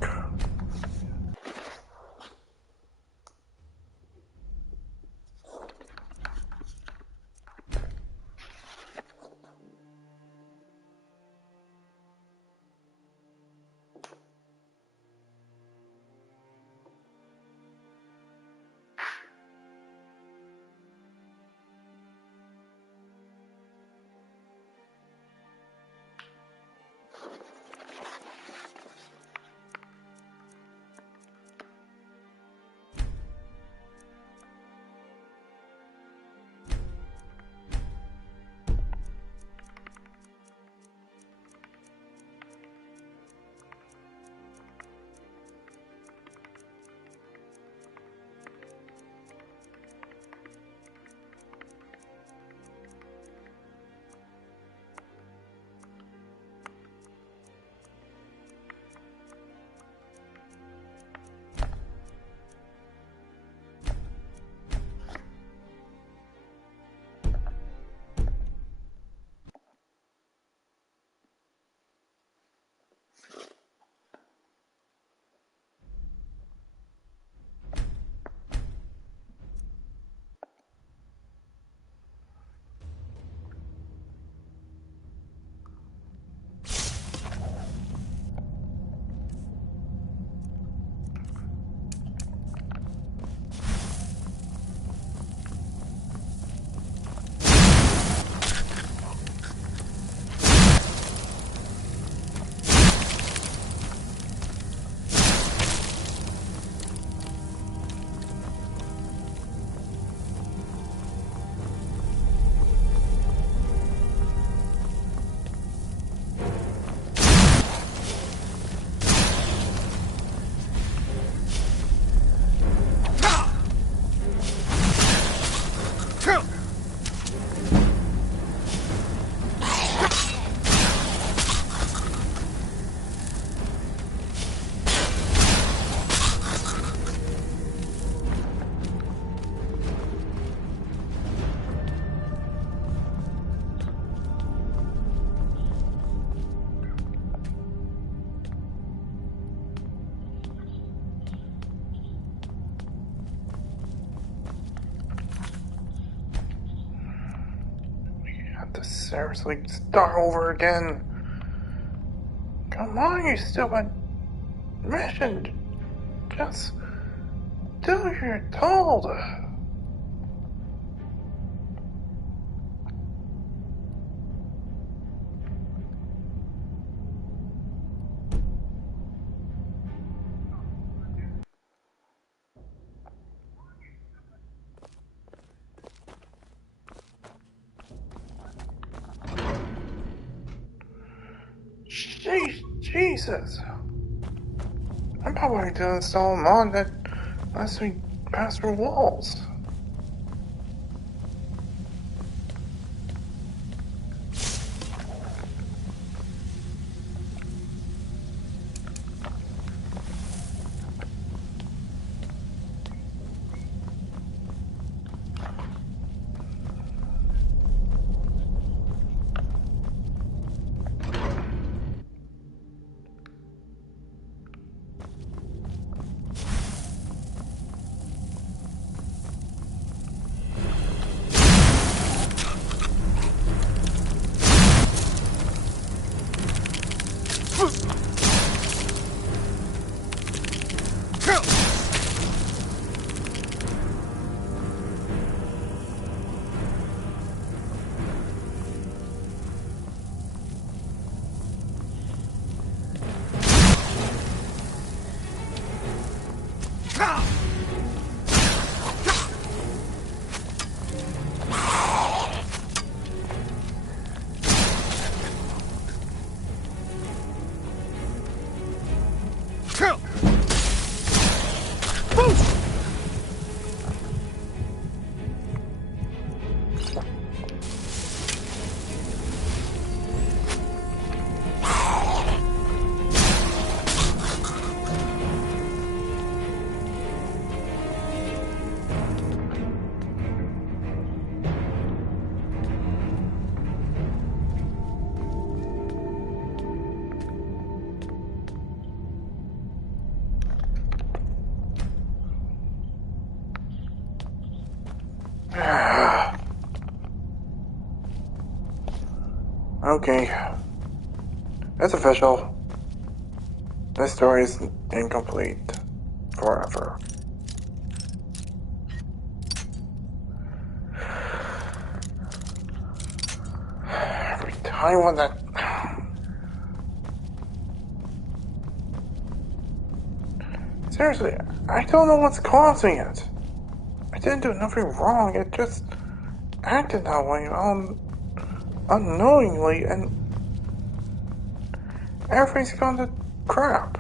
to seriously start over again. Come on, you stupid mission. Just do what you're told. Jesus. I'm probably going to install a mod that lets me pass through walls. Okay. It's official. This story is incomplete. Forever. Every time when that... Seriously, I don't know what's causing it. I didn't do nothing wrong, it just acted that way, unknowingly, and everything's gone to crap.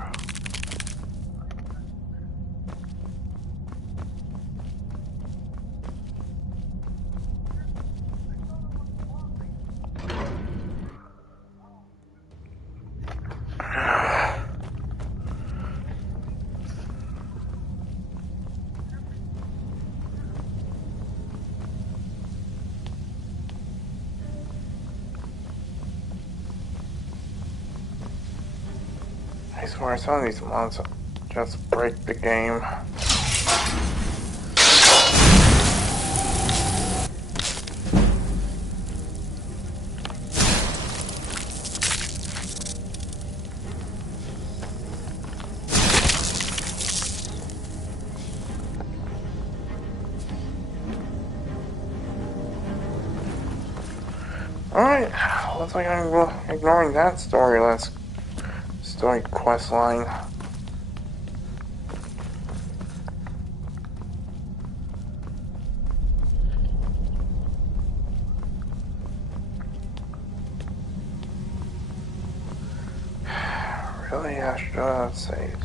I swear some of these mods just break the game. Alright, looks like I'm ignoring that story quest line. Really, I should have saved.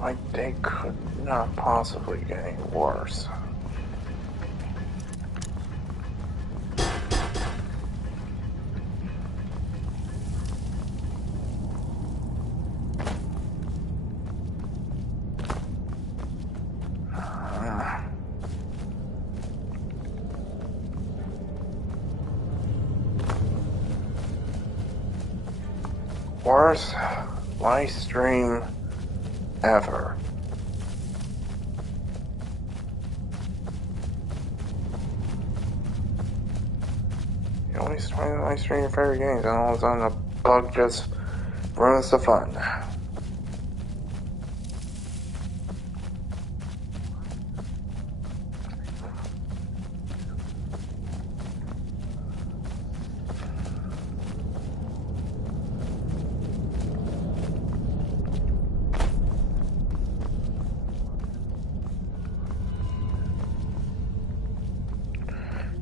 My day could not possibly get any worse. Worst live stream ever. always trying to stream your favorite games, and all of a sudden a bug just ruins the fun.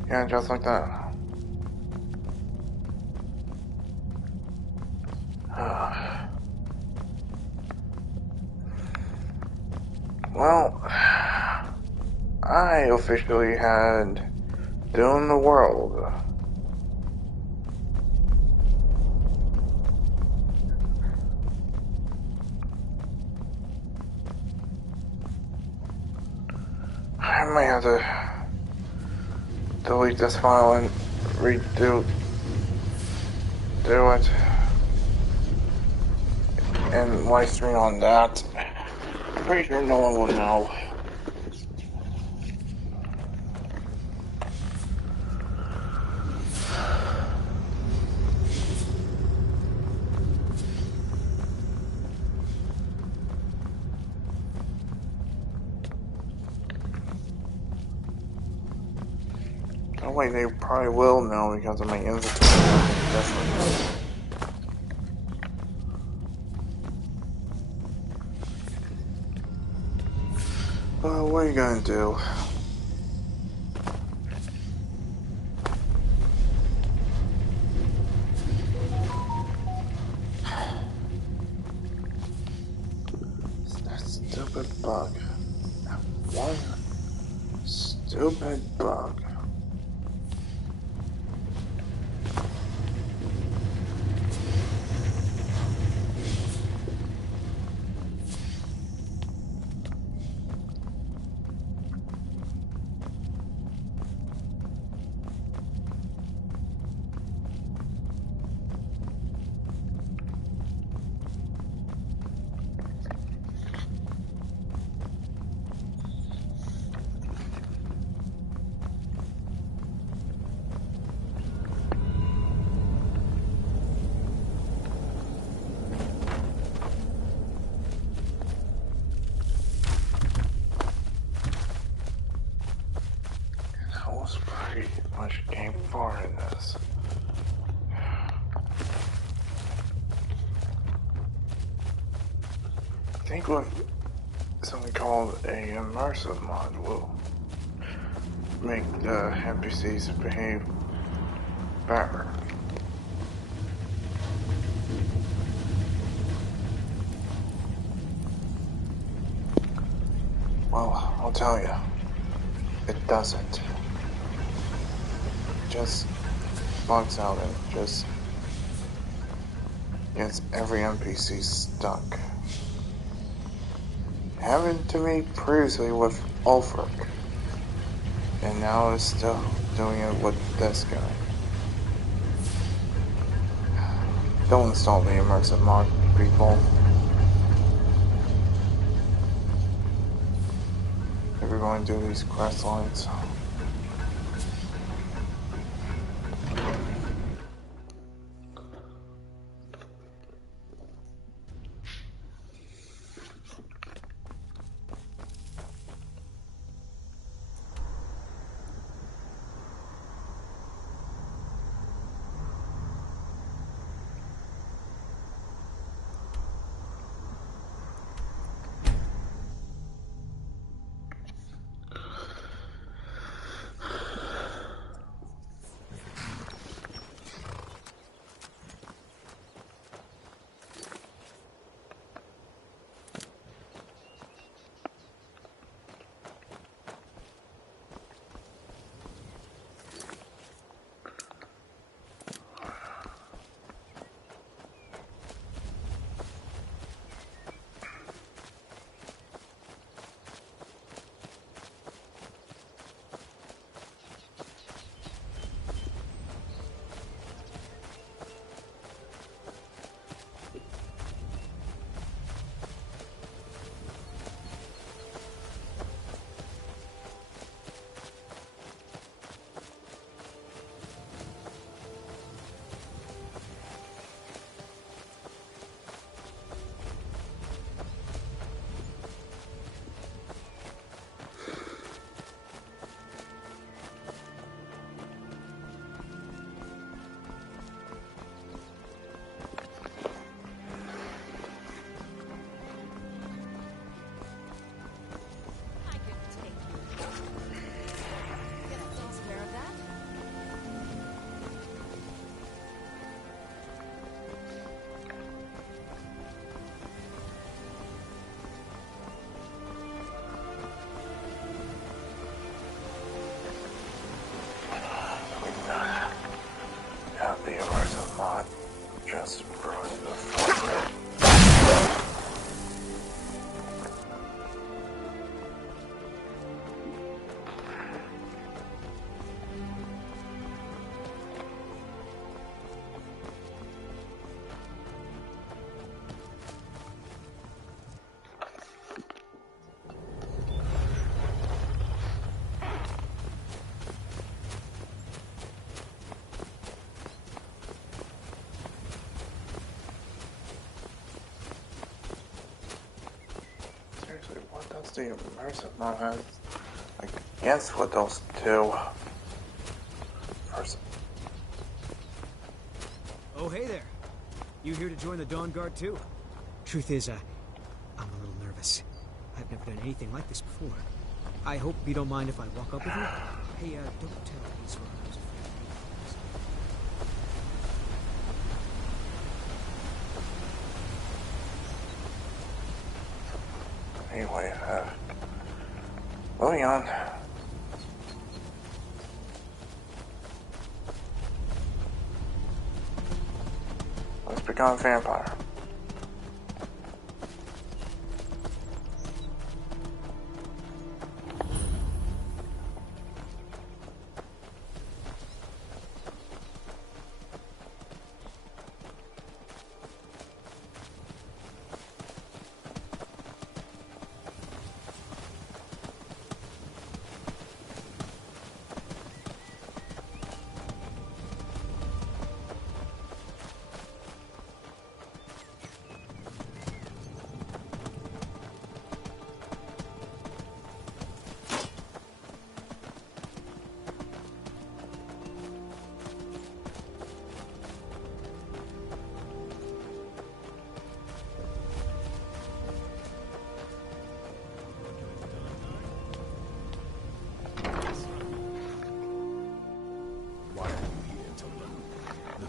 Yeah, just like that. Well, I officially had Doom the World. I might have to delete this file and do it and live stream on that. Pretty sure no one will know. Oh wait, they probably will know because of my inventory. Definitely. Well, what are you gonna do? That stupid bug. That one stupid bug. That was pretty much game 4 in this. I think what something called a immersive mod will make the NPCs behave better. Well, I'll tell you, it doesn't. It just bugs out and just gets every NPC stuck. Happened to me previously with Ulfric, and now it's still doing it with this guy. Don't install the immersive mod, people. If you're going to do these quest lines. Yes, bro. Seriously, what does the immersive mod have against what those two? First. Oh, hey there. You here to join the Dawn Guard too? Truth is, I'm a little nervous. I've never done anything like this before. I hope you don't mind if I walk up with you. Hey, don't tell Israel I was afraid. Anyway, moving on. Let's become a vampire.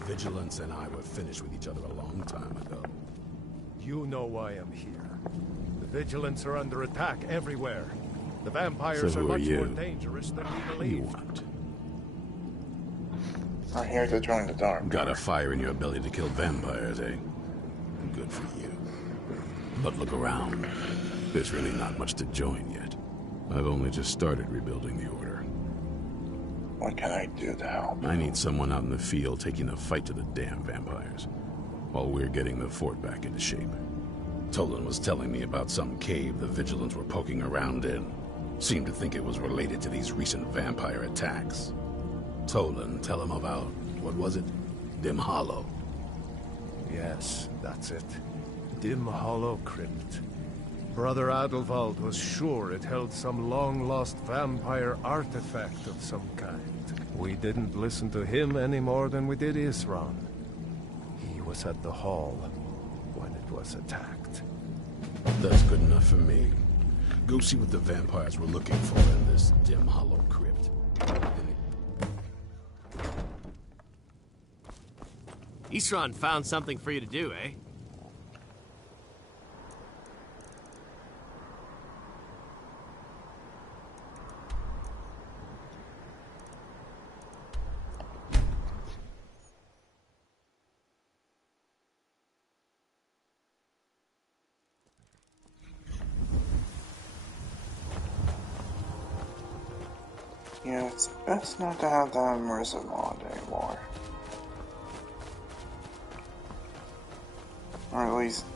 Vigilance and I were finished with each other a long time ago. You know why I'm here. The Vigilance are under attack everywhere. The vampires are much more dangerous than we believed. I'm here to join the Dark. Got a fire in your belly to kill vampires, eh? Good for you. But look around. There's really not much to join yet. I've only just started rebuilding the Order. What can I do to help? I need someone out in the field taking the fight to the damn vampires, while we're getting the fort back into shape. Tolan was telling me about some cave the Vigilants were poking around in. Seemed to think it was related to these recent vampire attacks. Tolan, tell him about, what was it? Dim Hollow. Yes, that's it. Dim Hollow Crypt. Brother Adelwald was sure it held some long-lost vampire artifact of some kind. We didn't listen to him any more than we did Isran. He was at the hall when it was attacked. That's good enough for me. Go see what the vampires were looking for in this Dim Hollow Crypt. Isran found something for you to do, eh? Yeah, it's best not to have that immersive mod anymore. Or at least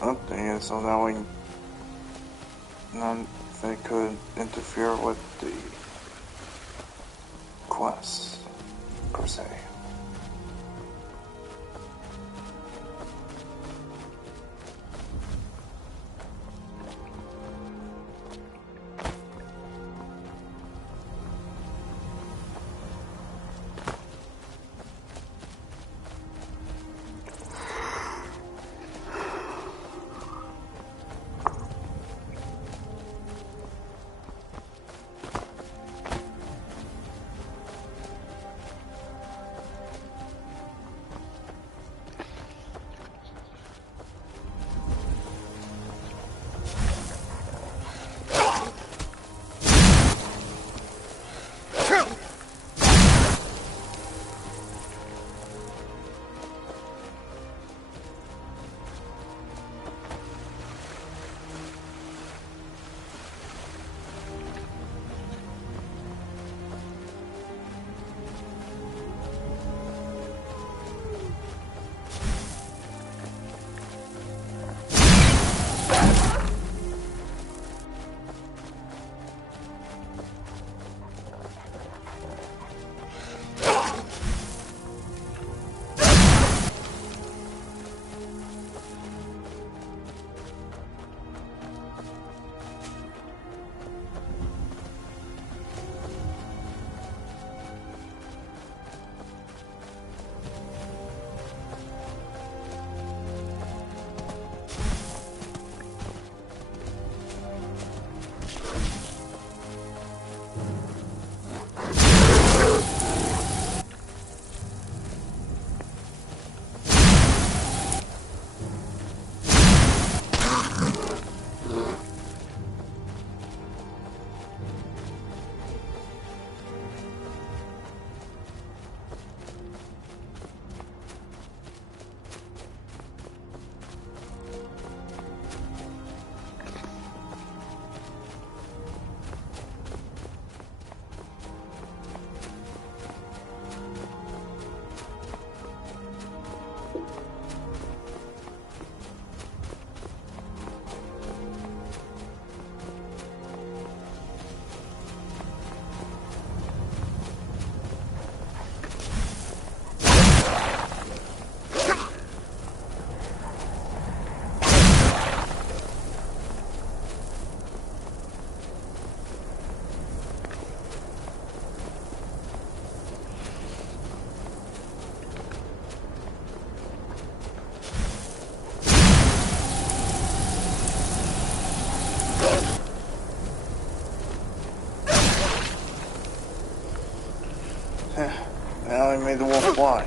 update it so that way none of it could interfere with the quests, per se. Now he made the wolf fly.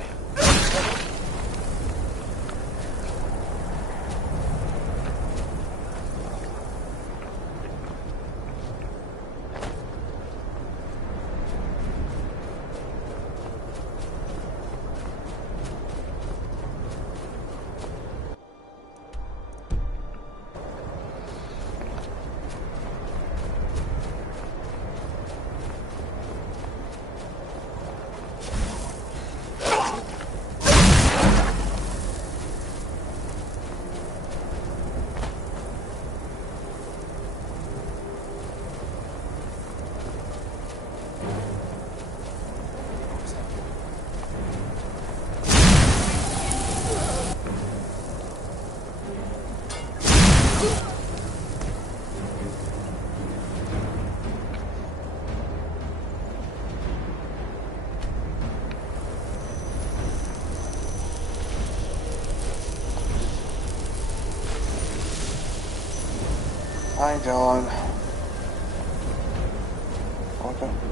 Hi, Dylan.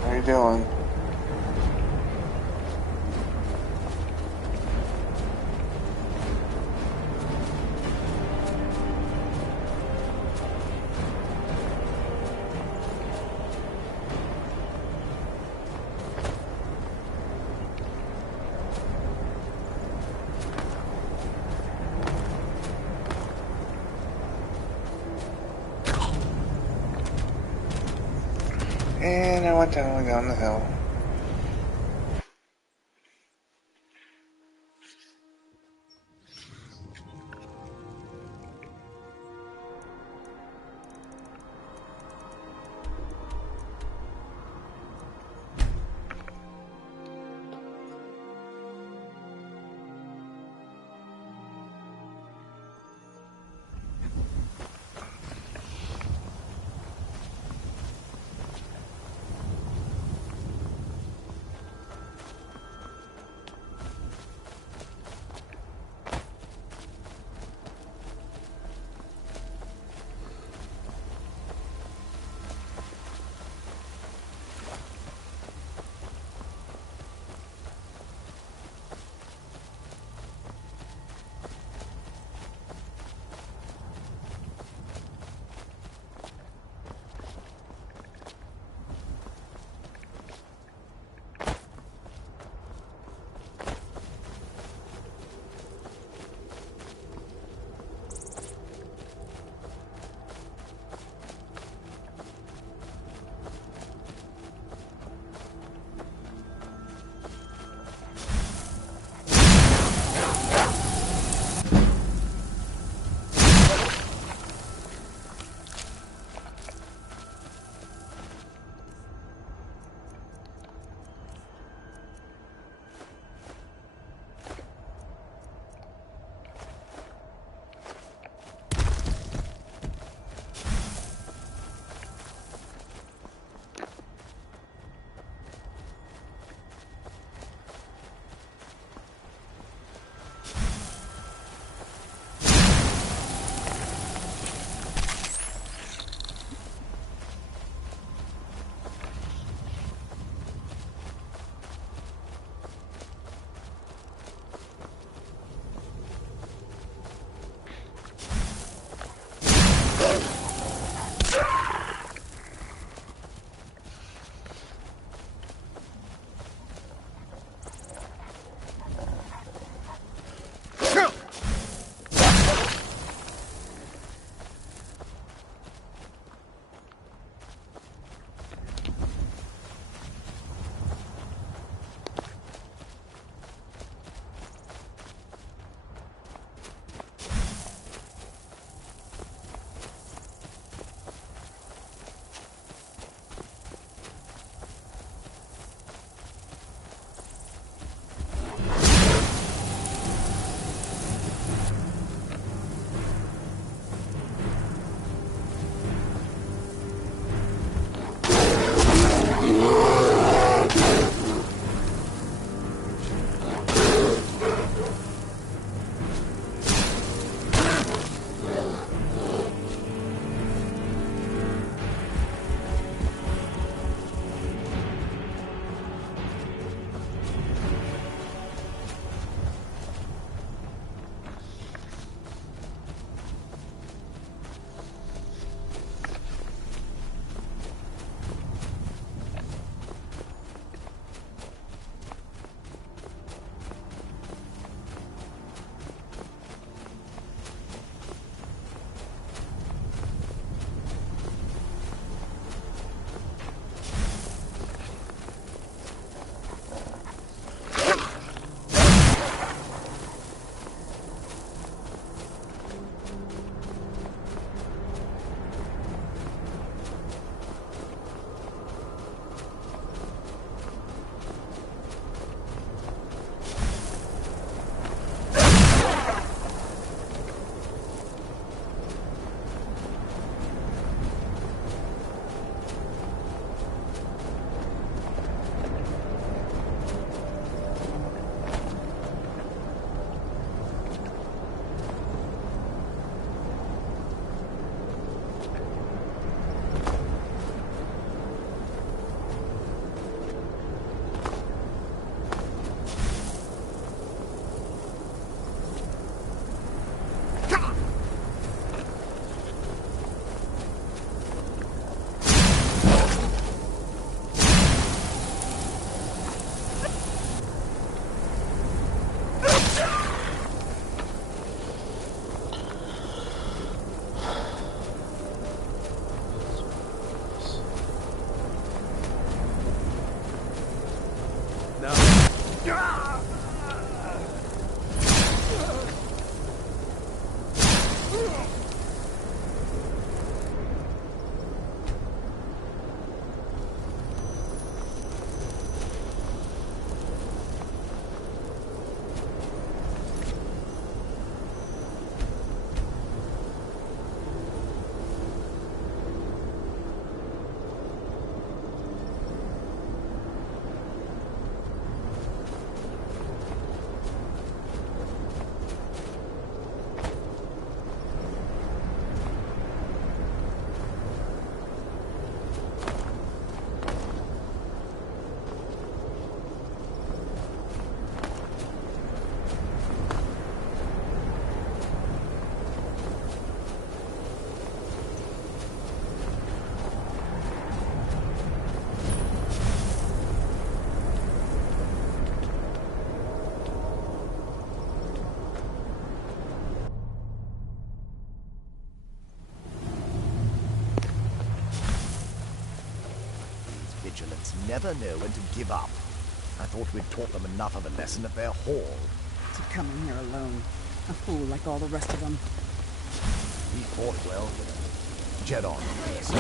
How you doing? And I went down the hill. vigilance never know when to give up. I thought we'd taught them enough of a lesson at their hall. To come in here alone. A fool like all the rest of them. He fought well. Jet on, please.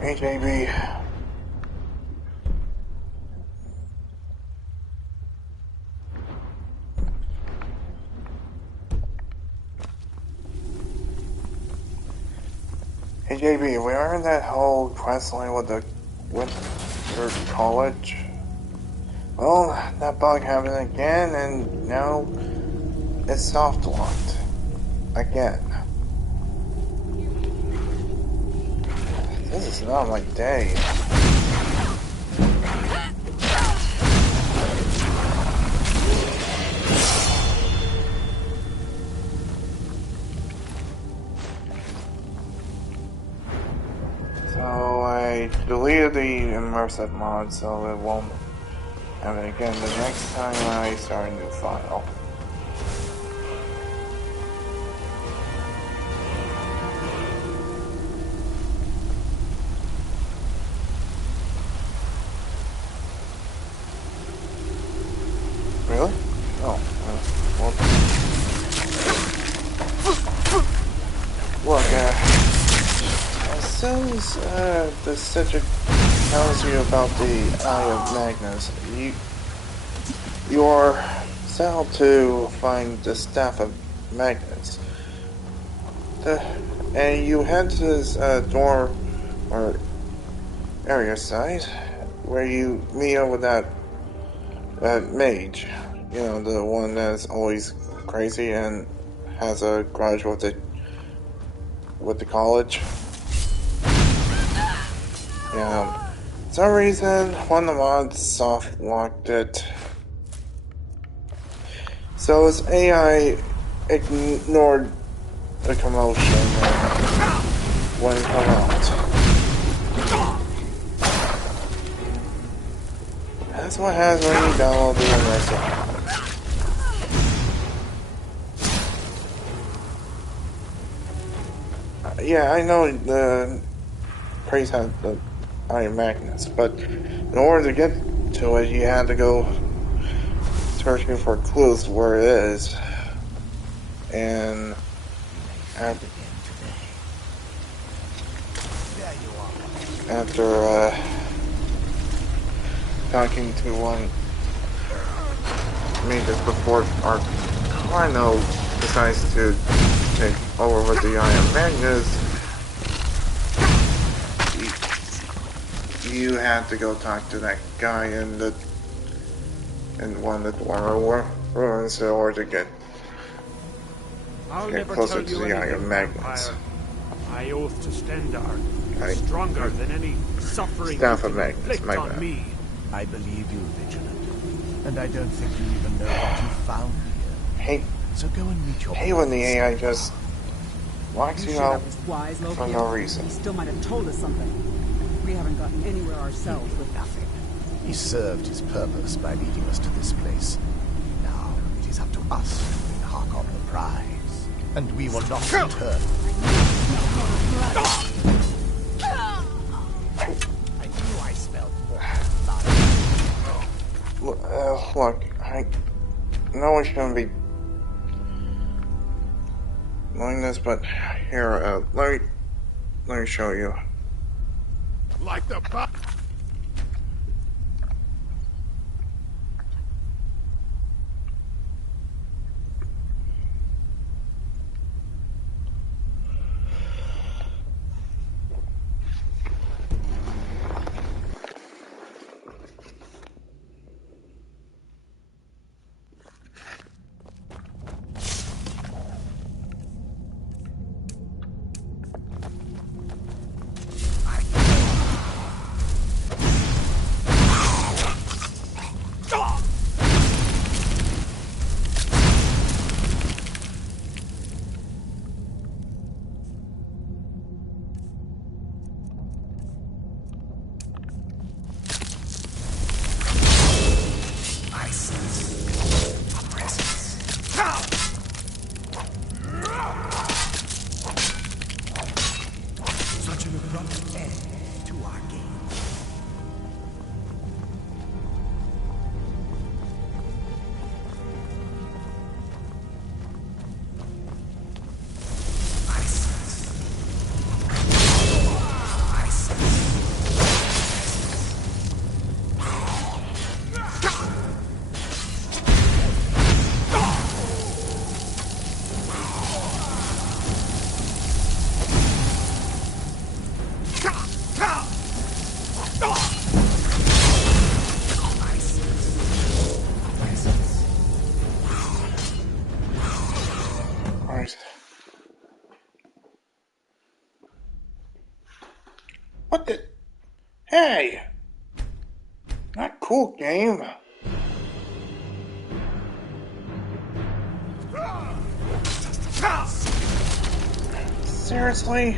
Hey, JB. Hey, JB, we are in that whole quest line with the Winter College. Well, that bug happened again, and now it's soft locked. Again. This is not my day. So I deleted the immersive mod so it won't happen again the next time I start a new file. Really? Oh, well. Look, as soon as the Cedric tells you about the Eye of Magnus, you're sent to find the Staff of Magnus. And you head to this door or area side where you meet up with that mage, you know, the one that's always crazy and has a grudge with the college. Yeah, for some reason one of the mods soft locked it, so its AI ignored the commotion when it came out. That's what happens when you download the immersive. Yeah, I know the Praise had the Iron Magnus, but in order to get to it, you had to go searching for clues where it is. And after talking to one mages before our Carno decides to take over with the Iron Magnus. You had to go talk to that guy in one of the Dwarven ruins in order to get closer to the Iron Magnus. I oath to Stendar, stronger than any suffering you can inflict on me. I believe you, Vigilant, and I don't think you even know what you found here. So go and meet your when the AI just locks you out for no reason. He still might have told us something. We haven't gotten anywhere ourselves with nothing. He served his purpose by leading us to this place. Now it is up to us to bring Harkon the prize, and we will not return. I knew I smelled more blood. Look, I know we shouldn't be doing this, but here, let me show you. Like the What the? Hey! Not cool, game. Seriously?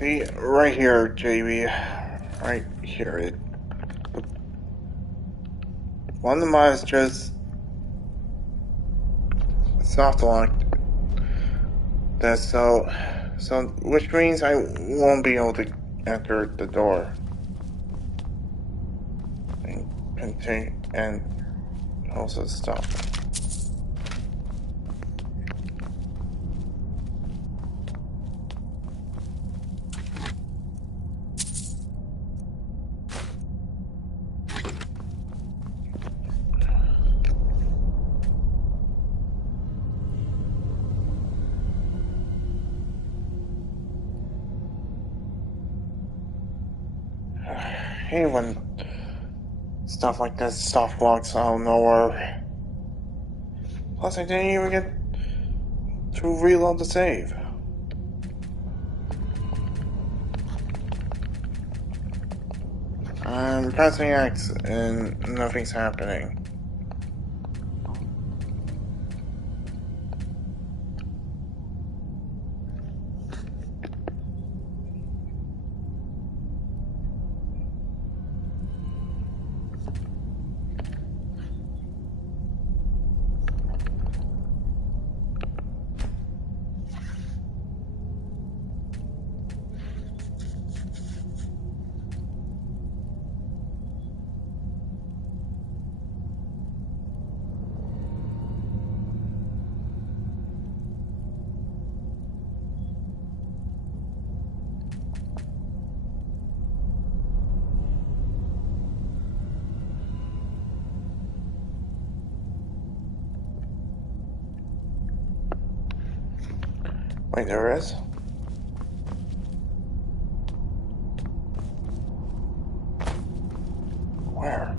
See, right here, JB. Right here. One of the mines just soft locked this, so which means I won't be able to enter the door and continue and also stop. Hey, when stuff like this soft blocks out of nowhere. Plus, I didn't even get to reload the save. I'm pressing X and nothing's happening. Wait, there is? Where?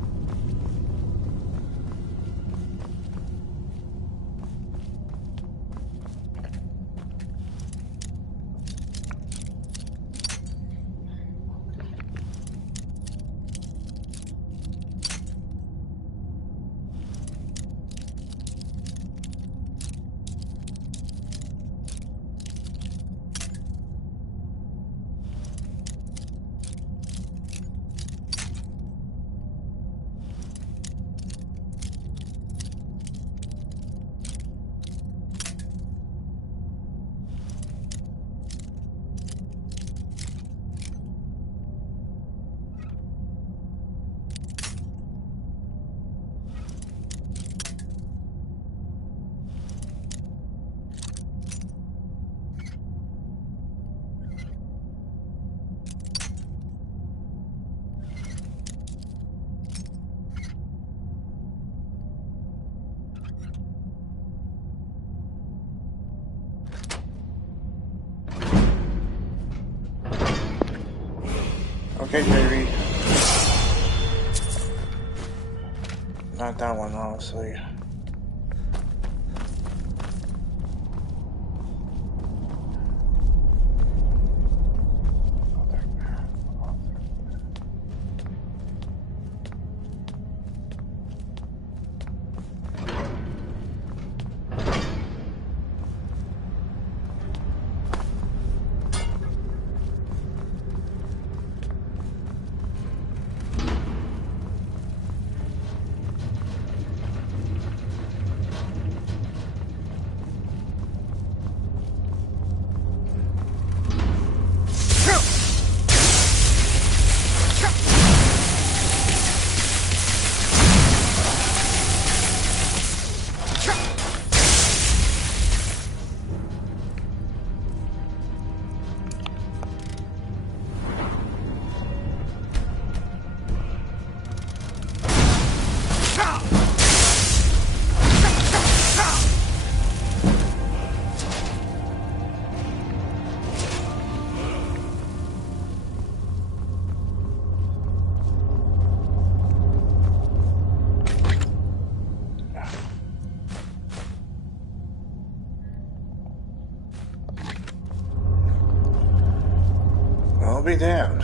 Okay, JB. Not that one, honestly. I'll be damned.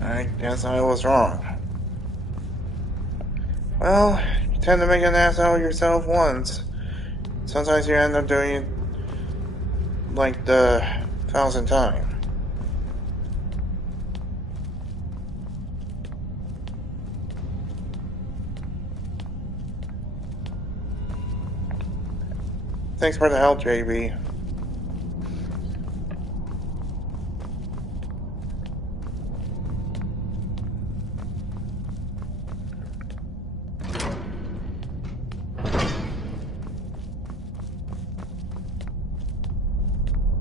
I guess I was wrong. Well, you tend to make an ass out of yourself once. sometimes you end up doing it like the 1,000th time. Thanks for the help, JB.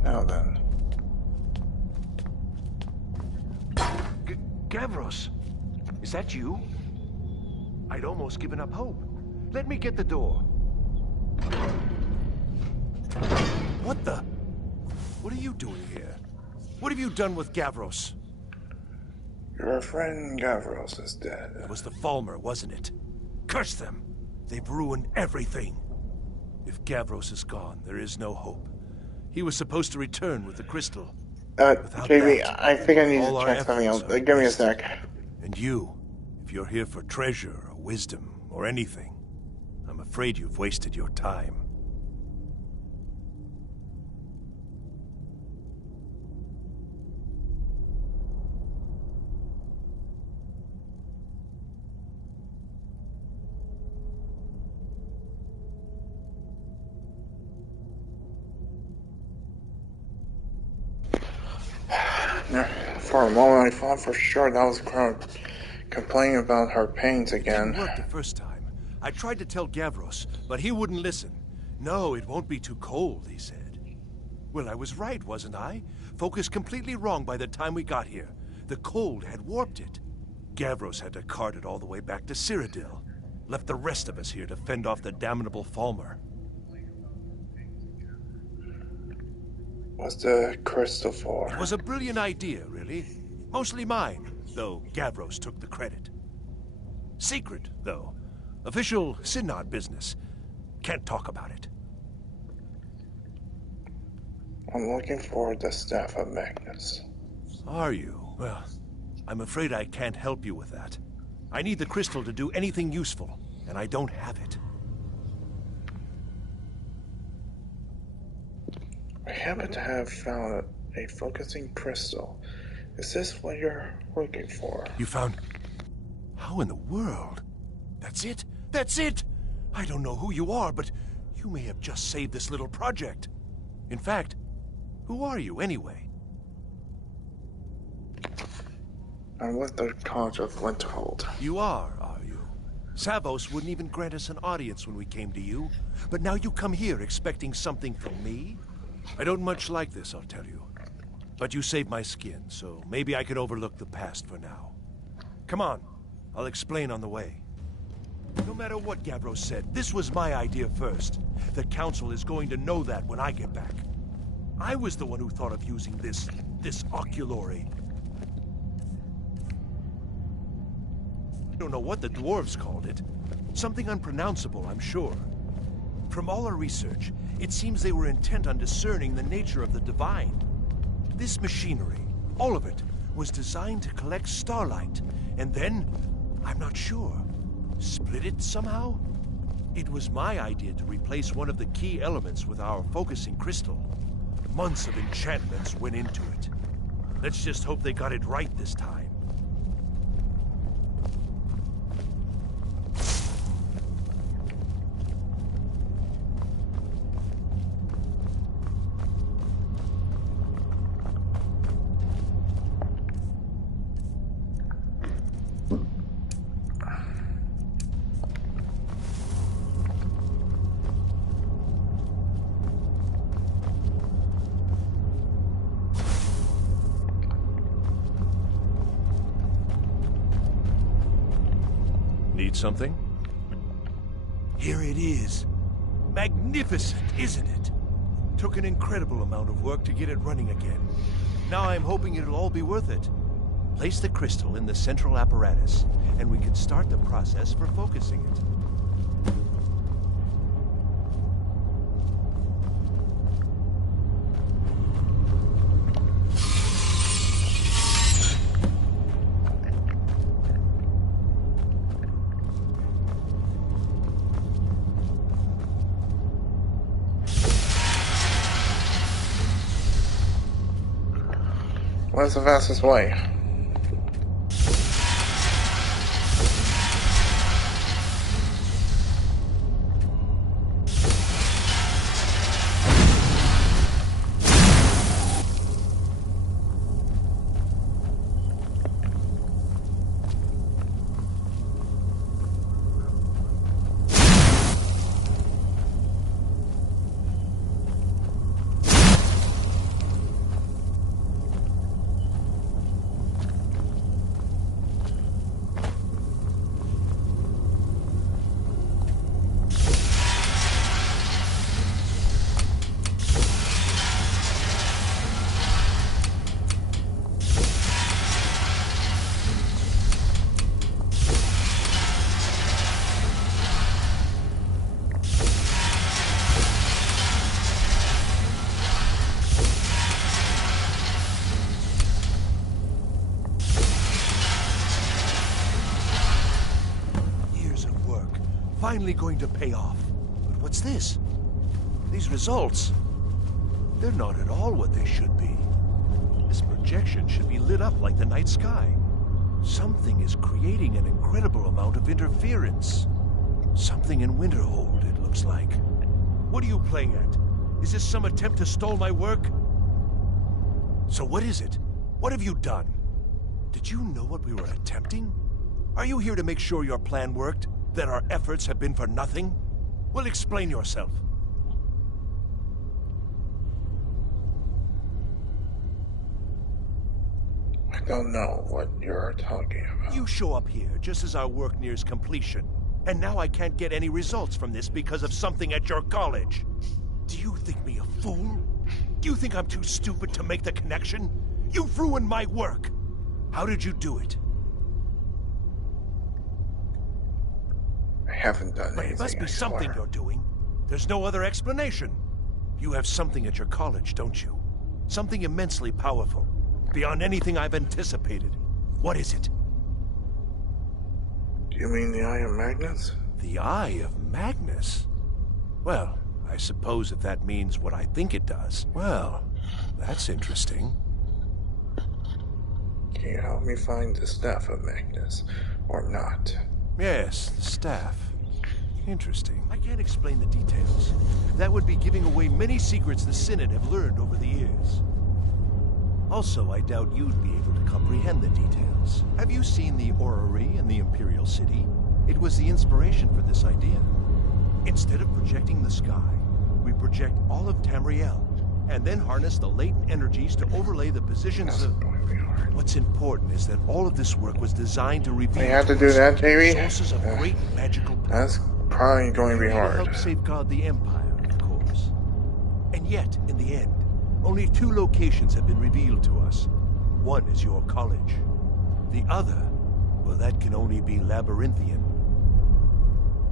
Now then. Gavros, is that you? I'd almost given up hope. Let me get the door. What the? What are you doing here? What have you done with Gavros? Your friend Gavros is dead. It was the Falmer, wasn't it? Curse them! They've ruined everything. If Gavros is gone, there is no hope. He was supposed to return with the crystal. JB, I think I need to check something else. Give me a sec. And you, if you're here for treasure or wisdom or anything, I'm afraid you've wasted your time. For a moment, I thought for sure that was crowd complaining about her pains again. It didn't work the first time. I tried to tell Gavros, but he wouldn't listen. No, it won't be too cold, he said. Well, I was right, wasn't I? Focused completely wrong by the time we got here. The cold had warped it. Gavros had to cart it all the way back to Cyrodiil. Left the rest of us here to fend off the damnable Falmer. What's the crystal for? It was a brilliant idea, really. Mostly mine, though Gavros took the credit. Secret, though. Official Synod business. Can't talk about it. I'm looking for the Staff of Magnus. Are you? Well, I'm afraid I can't help you with that. I need the crystal to do anything useful, and I don't have it. I happen to have found a focusing crystal. Is this what you're looking for? You found... How in the world? That's it? That's it! I don't know who you are, but you may have just saved this little project. In fact, who are you anyway? I'm with the College of Winterhold. You are you? Savos wouldn't even grant us an audience when we came to you, but now you come here expecting something from me? I don't much like this, I'll tell you. But you saved my skin, so maybe I can overlook the past for now. Come on, I'll explain on the way. No matter what Gavros said, this was my idea first. The Council is going to know that when I get back. I was the one who thought of using this oculory. I don't know what the dwarves called it. Something unpronounceable, I'm sure. From all our research, it seems they were intent on discerning the nature of the divine. This machinery, all of it, was designed to collect starlight, and then, I'm not sure, split it somehow? It was my idea to replace one of the key elements with our focusing crystal. Months of enchantments went into it. Let's just hope they got it right this time. Need something? Here it is. Magnificent, isn't it? Took an incredible amount of work to get it running again. Now I'm hoping it'll all be worth it. Place the crystal in the central apparatus, and we can start the process for focusing it. What's the fastest way? Finally going to pay off. But what's this? These results, they're not at all what they should be. This projection should be lit up like the night sky. Something is creating an incredible amount of interference. Something in Winterhold, it looks like. What are you playing at? Is this some attempt to stall my work? So what is it? What have you done? Did you know what we were attempting? Are you here to make sure your plan worked? That our efforts have been for nothing? Well, explain yourself. I don't know what you're talking about. You show up here just as our work nears completion, and now I can't get any results from this because of something at your college. Do you think me a fool? Do you think I'm too stupid to make the connection? You've ruined my work. How did you do it? I haven't done anything. It must be something you're doing. There's no other explanation. You have something at your college, don't you? Something immensely powerful, beyond anything I've anticipated. What is it? Do you mean the Eye of Magnus? The Eye of Magnus? Well, I suppose if that means what I think it does. Well, that's interesting. Can you help me find the Staff of Magnus, or not? Yes, the staff. Interesting. I can't explain the details. That would be giving away many secrets the Synod have learned over the years. Also, I doubt you'd be able to comprehend the details. Have you seen the orrery in the Imperial City? It was the inspiration for this idea. Instead of projecting the sky, we project all of Tamriel, and then harness the latent energies to overlay the positions of... What's important is that all of this work was designed to reveal you have to do that, JV? sources of great magical power. That's probably going to be hard. To help safeguard the Empire, of course. And yet, in the end, only 2 locations have been revealed to us. One is your college. The other, well, that can only be Labyrinthian.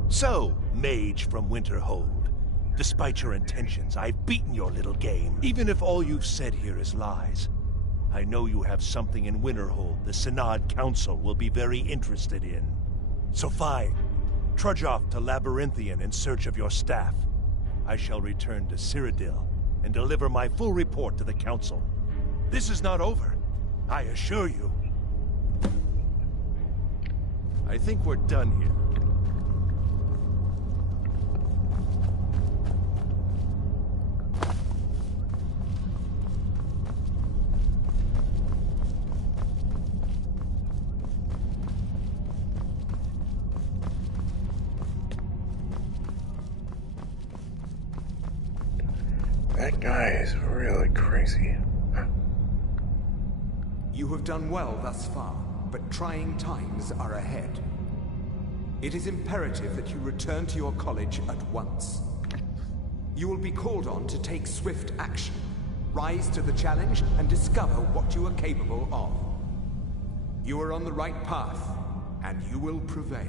So, mage from Winterhold, despite your intentions, I've beaten your little game. Even if all you've said here is lies, I know you have something in Winterhold the Synod Council will be very interested in. So fine, trudge off to Labyrinthian in search of your staff. I shall return to Cyrodiil and deliver my full report to the Council. This is not over, I assure you. I think we're done here. That guy is really crazy. You have done well thus far, but trying times are ahead. It is imperative that you return to your college at once. You will be called on to take swift action, rise to the challenge, and discover what you are capable of. You are on the right path, and you will prevail.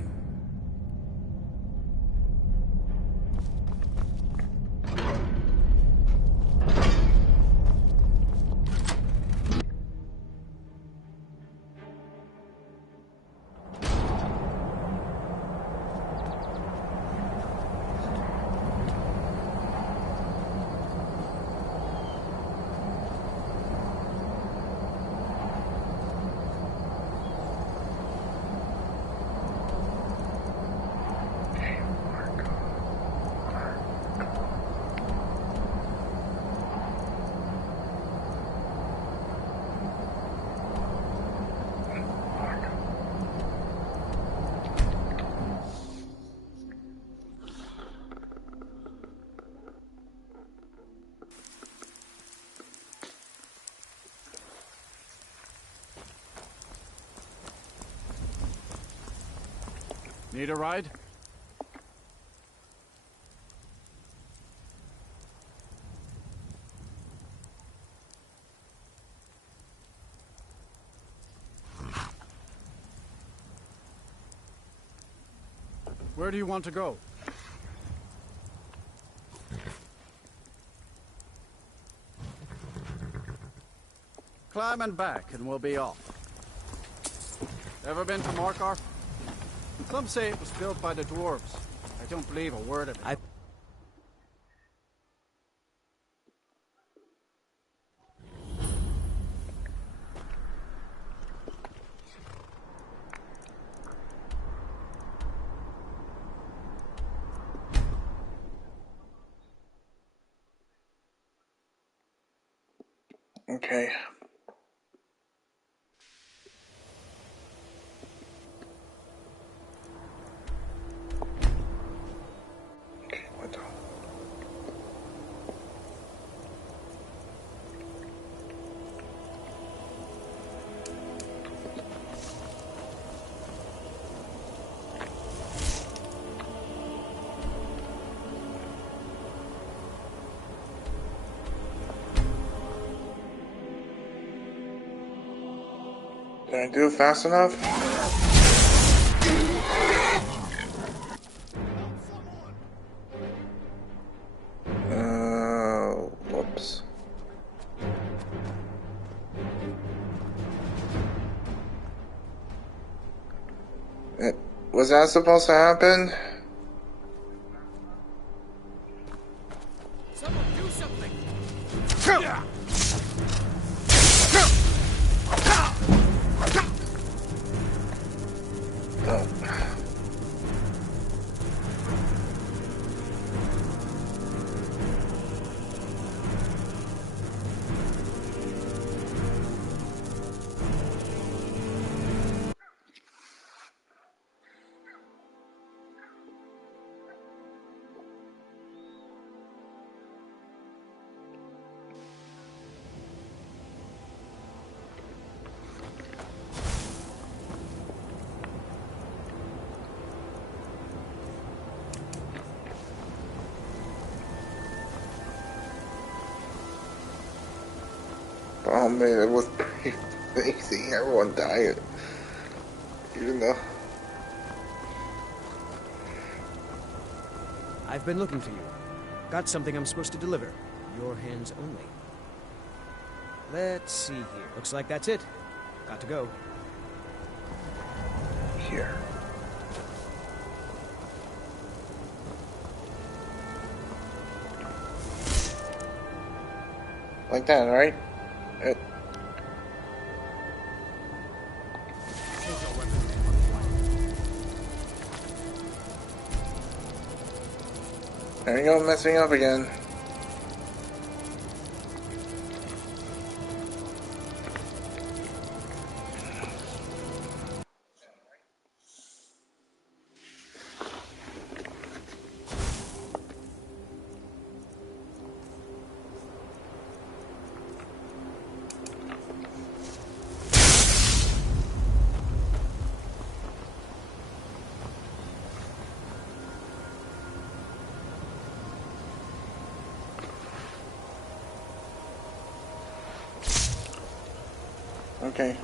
Need a ride? Where do you want to go? Climb and back, and we'll be off. Ever been to Morcar? Some say it was built by the dwarves. I don't believe a word of it. Okay. What the? Did I do it fast enough? Whoops. Was that supposed to happen? Someone do something! Oh man, it was pretty amazing. Everyone died. Even though. I've been looking for you. Got something I'm supposed to deliver. Your hands only. Let's see here. Looks like that's it. Got to go. Here. Like that, right? There you go, messing up again. Okay.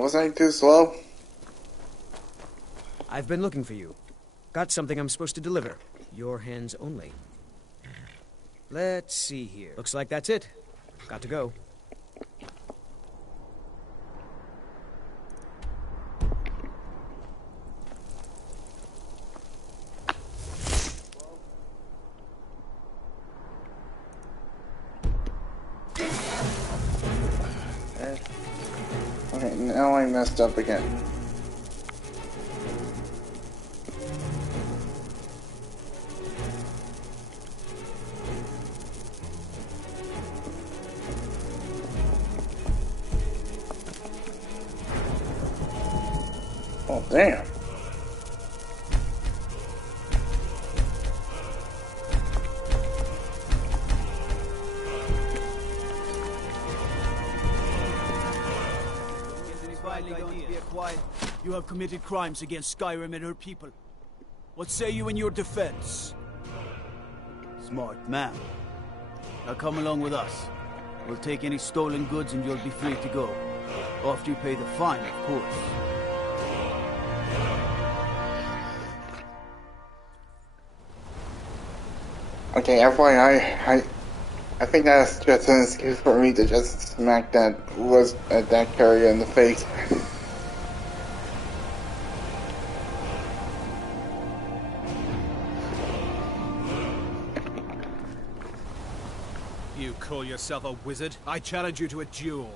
Was I too slow? I've been looking for you. Got something I'm supposed to deliver. Your hands only. Let's see here. Looks like that's it. Got to go. Okay, now I messed up again. Damn. You have committed crimes against Skyrim and her people. What say you in your defense? Smart man. Now come along with us. We'll take any stolen goods and you'll be free to go. After you pay the fine, of course. Okay, FYI, I think that's just an excuse for me to just smack that carrier in the face. You call yourself a wizard? I challenge you to a duel.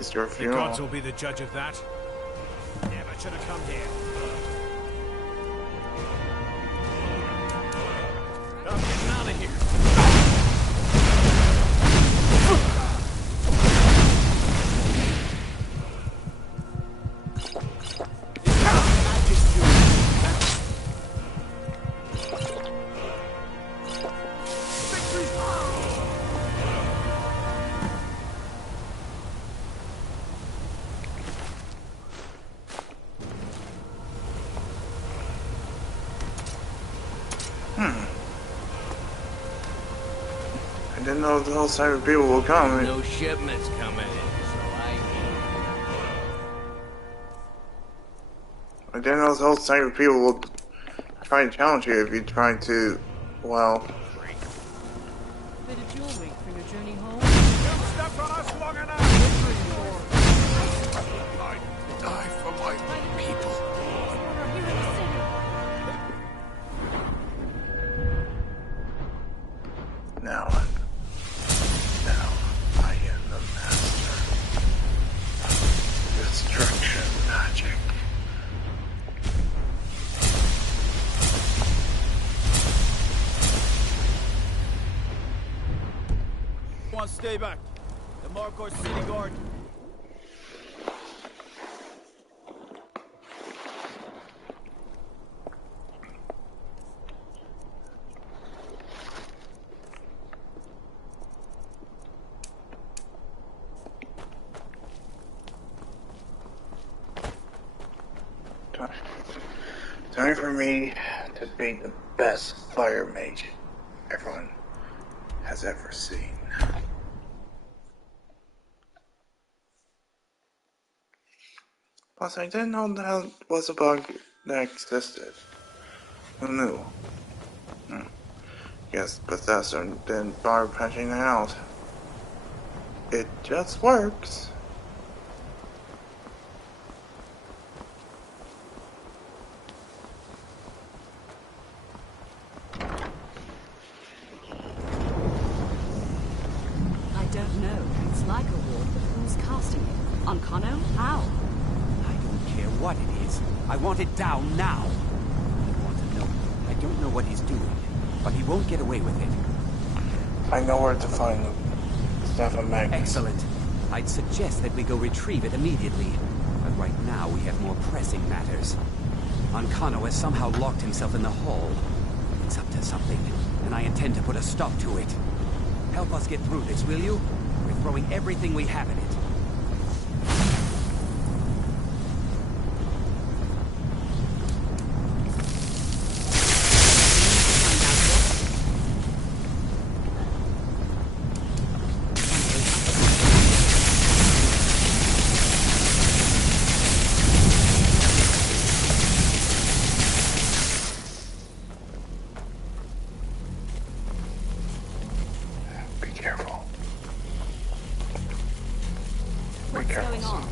It's your The funeral. gods will be the judge of that. Never should have come here. I'm getting out of here. I didn't know the whole side of people will come. No shipments coming in, so I didn't know the whole side of people will try to challenge you if you try to, well... Bit of jewelry for your journey home? You've stepped on us long enough! I die for my people. Now I am the master of destruction magic. Come on, stay back. The Markor City Guard. Time for me to be the best fire mage everyone has ever seen. Plus, I didn't know that was a bug that existed. Who knew? Guess Bethesda didn't bother patching it out. It just works. I don't know. It's like a ward, but who's casting it? On Kano? How? I don't care what it is. I want it down now. I want to know. I don't know what he's doing, but he won't get away with it. I know where to find the Staff of Magnus. Excellent. I'd suggest that we go retrieve it immediately. But right now we have more pressing matters. Ankano has somehow locked himself in the hall. It's up to something, and I intend to put a stop to it. Help us get through this, will you? We're throwing everything we have at it. What's going on?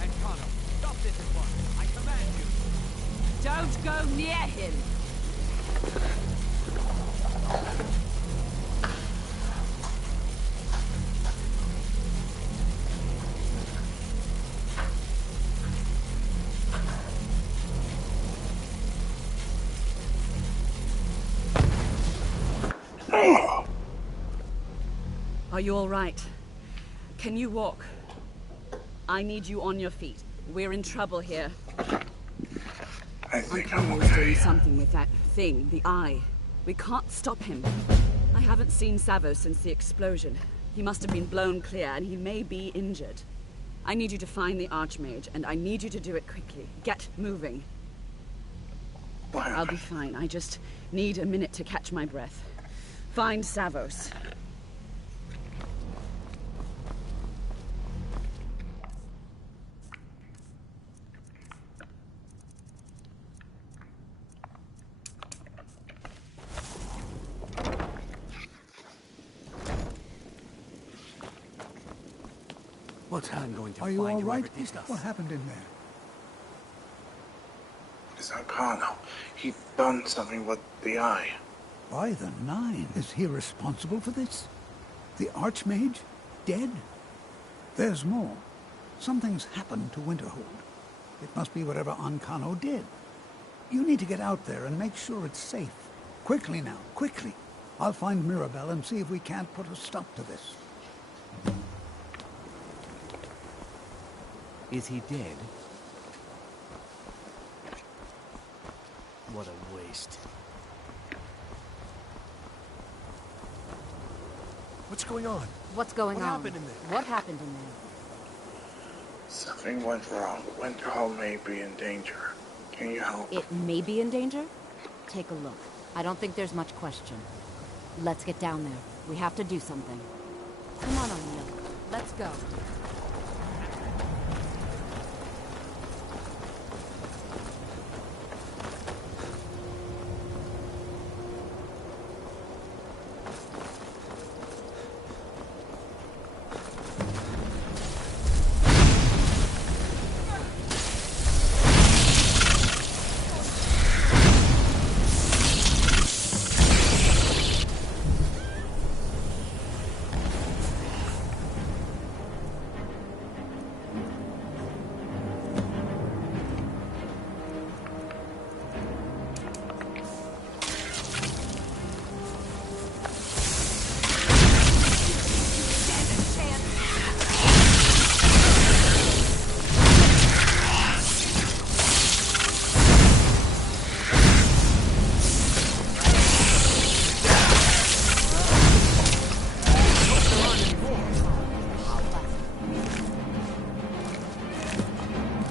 Ankano, stop this at once. I command you. Don't go near him! Are you all right? Can you walk? I need you on your feet. We're in trouble here. I think I'm I'm okay. doing something with that thing, the eye. We can't stop him. I haven't seen Savo since the explosion. He must have been blown clear, and he may be injured. I need you to find the Archmage, and I need you to do it quickly. Get moving. I'll be fine. I just need a minute to catch my breath. Find Savos. What's Helen going to Are find? you all right? These stuff? What happened in there? It's Arcano. He done something with the eye. By the nine, is he responsible for this? The Archmage? Dead? There's more. Something's happened to Winterhold. It must be whatever Arcano did. You need to get out there and make sure it's safe. Quickly now, quickly. I'll find Mirabelle and see if we can't put a stop to this. Is he dead? What a waste. What's going on? What's going What on? happened in there? What happened in there? Something went wrong. Winterhold may be in danger. Can you help? It may be in danger? Take a look. I don't think there's much question. Let's get down there. We have to do something. Come on, O'Neill. Let's go.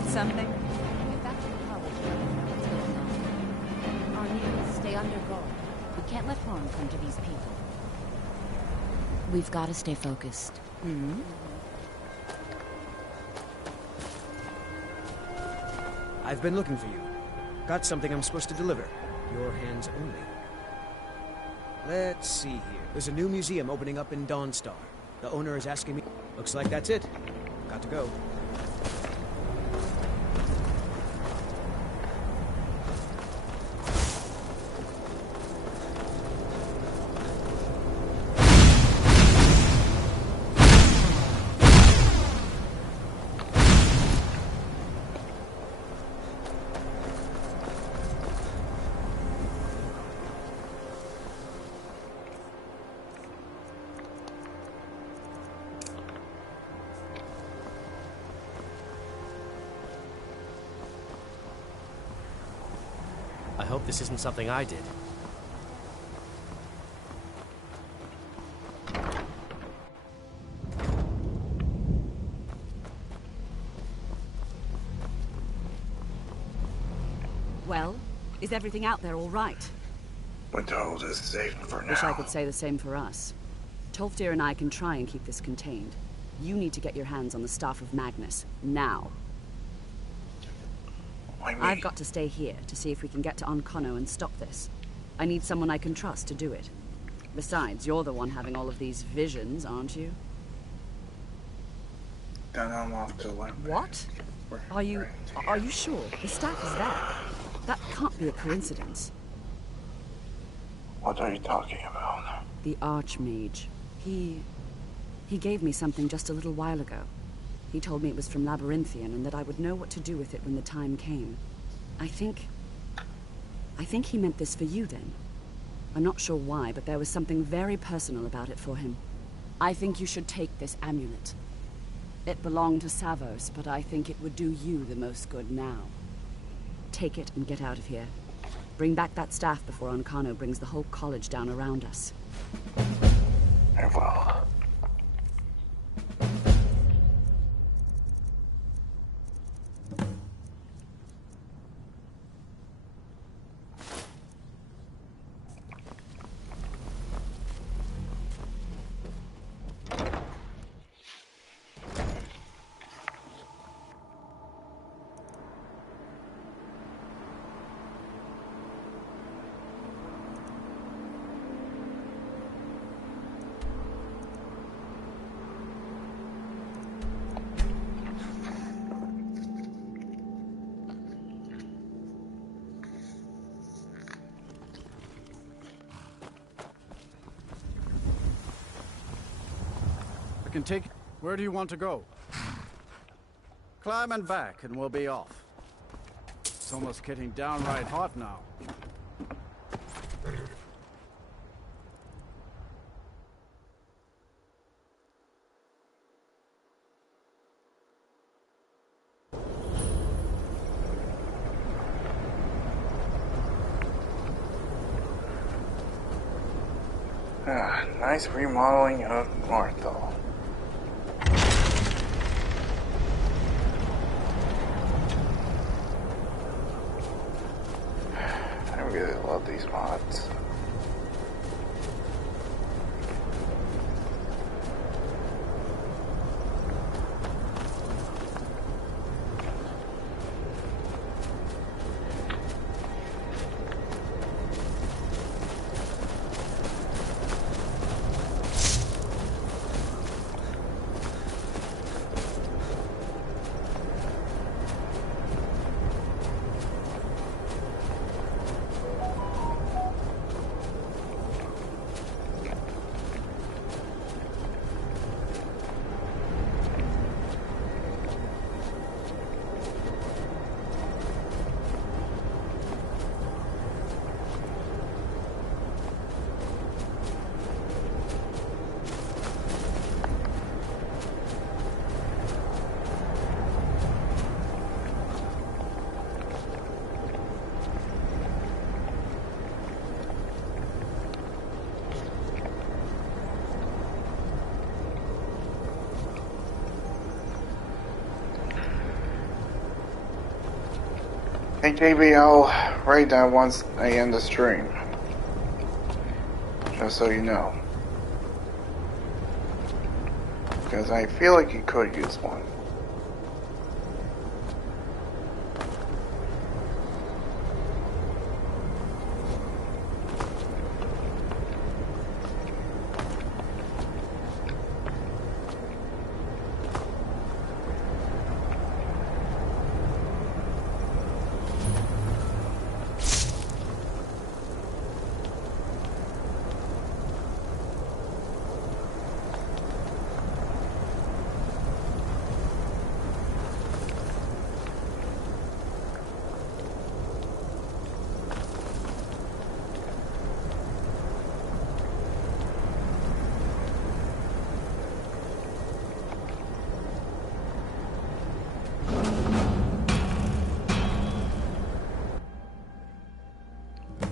Something? Get back to the college. What's going on? O'Neill, stay under guard. We can't let harm come to these people. We've got to stay focused. Hmm? I've been looking for you. Got something I'm supposed to deliver. Your hands only. Let's see here. There's a new museum opening up in Dawnstar. The owner is asking me... Looks like that's it. Got to go. I hope this isn't something I did. Well, is everything out there all right? Winterhold is safe for now. Wish I could say the same for us. Tolfdir and I can try and keep this contained. You need to get your hands on the Staff of Magnus, now. I've got to stay here to see if we can get to Arcano and stop this. I need someone I can trust to do it. Besides, you're the one having all of these visions, aren't you? Then I'm off to Limerick. What? Are you sure? The staff is there. That can't be a coincidence. What are you talking about? The Archmage. He gave me something just a little while ago. He told me it was from Labyrinthian and that I would know what to do with it when the time came. I think he meant this for you then. I'm not sure why, but there was something very personal about it for him. I think you should take this amulet. It belonged to Savos, but I think it would do you the most good now. Take it and get out of here. Bring back that staff before Ancano brings the whole college down around us. Farewell. I can take... Where do you want to go? Climb and back, and we'll be off. It's almost getting downright hot now. Nice remodeling of Northall. I really love these mods. Hey JB, I'll write that once I end the stream. Just so you know. Because I feel like you could use one.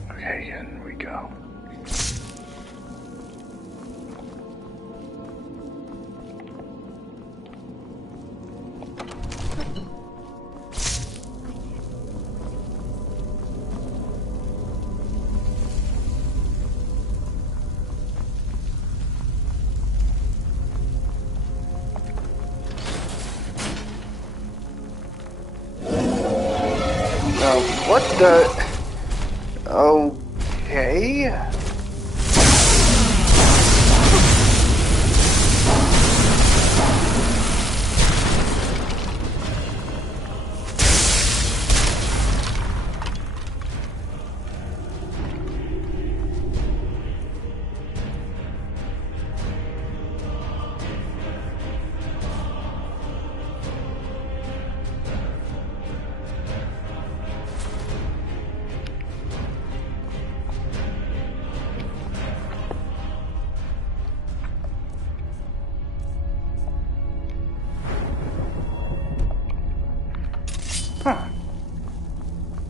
Okay, in we go. What the... Okay...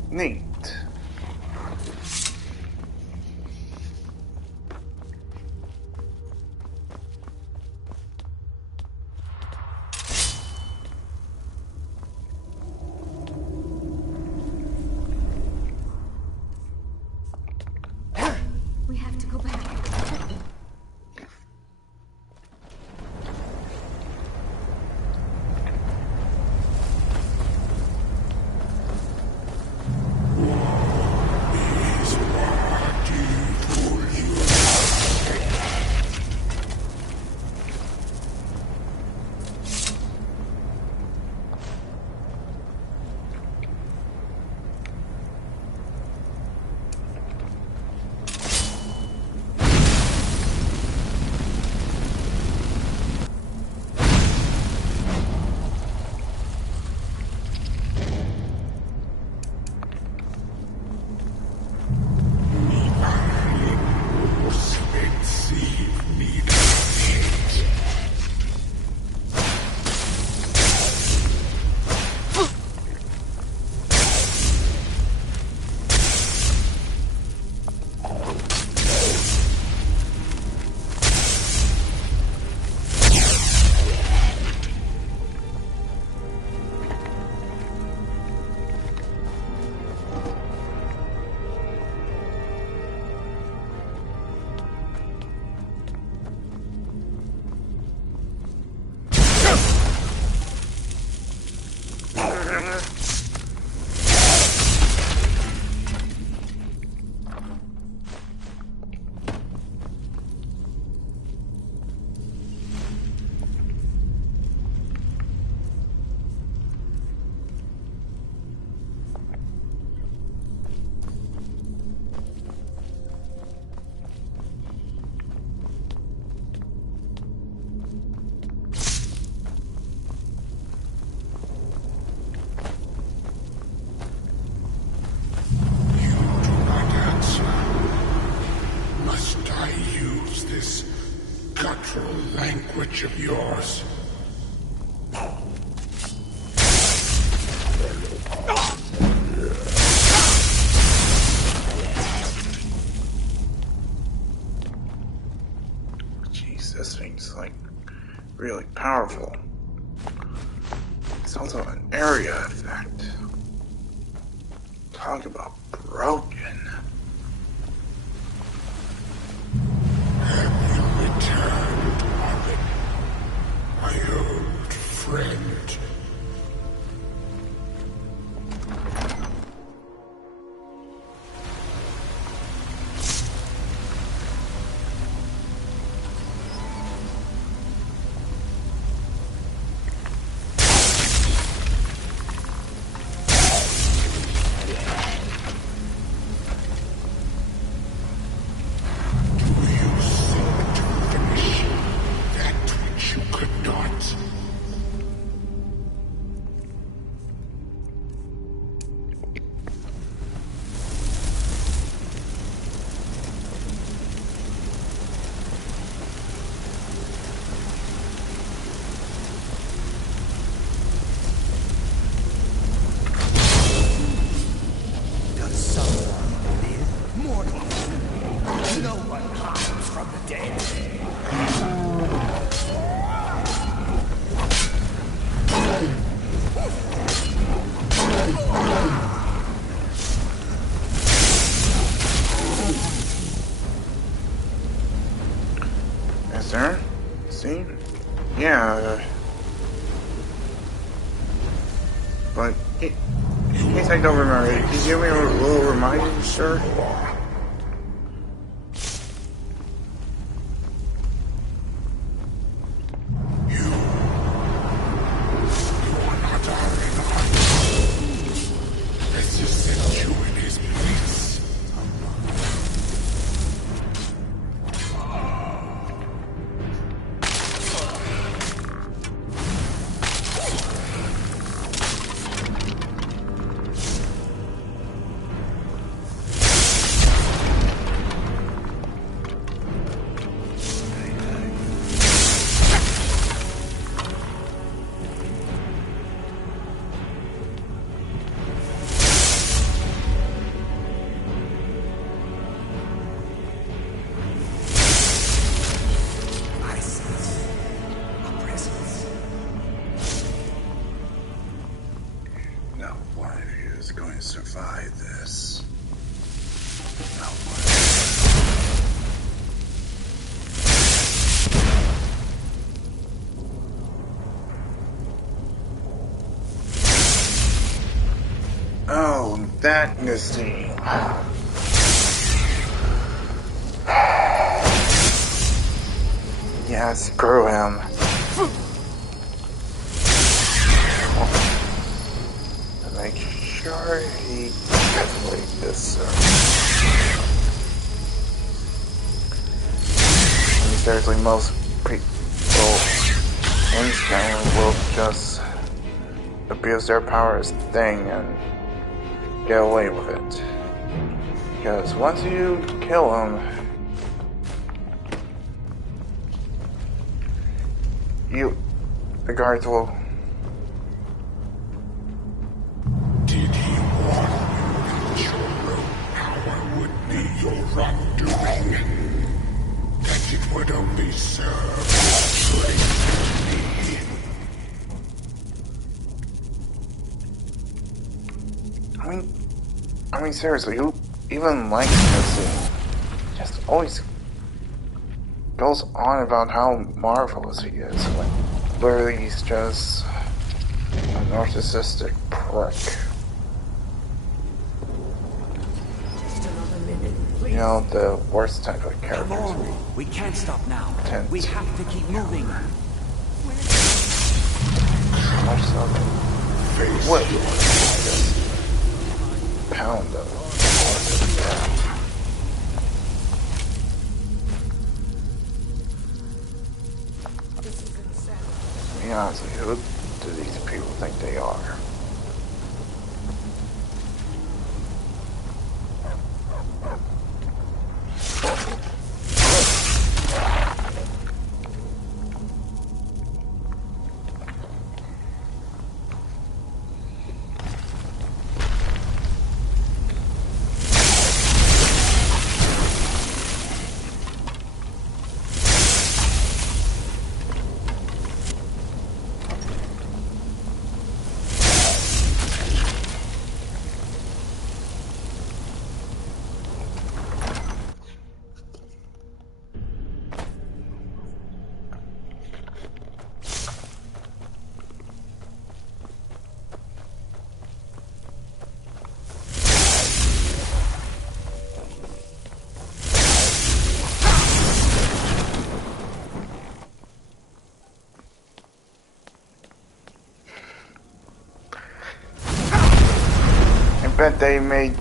Neat. We have to go back. Language of yours. Jeez, this thing's like really powerful. It's also an area effect. Talk about broken. My old friend. Sir? See? Yeah. But, in case I don't remember, can you give me a little reminder, sir? this. Oh, that Misty. Yeah, screw him. Make sure he gets away this. Seriously, most people in Skyrim will just abuse their power as thing and get away with it. Because once you kill him, the guards will. Did he warn you that your own power would be your wrongdoing? That it would only serve me? I mean, seriously, who even likes this? Just always goes on about how marvelous he is, when literally he's just a narcissistic prick. You know, the worst type of characters. Come on. We can't stop now. We have to keep moving. Much so that what just pound them. To be honest with you, who do these people think they are? Bet they made,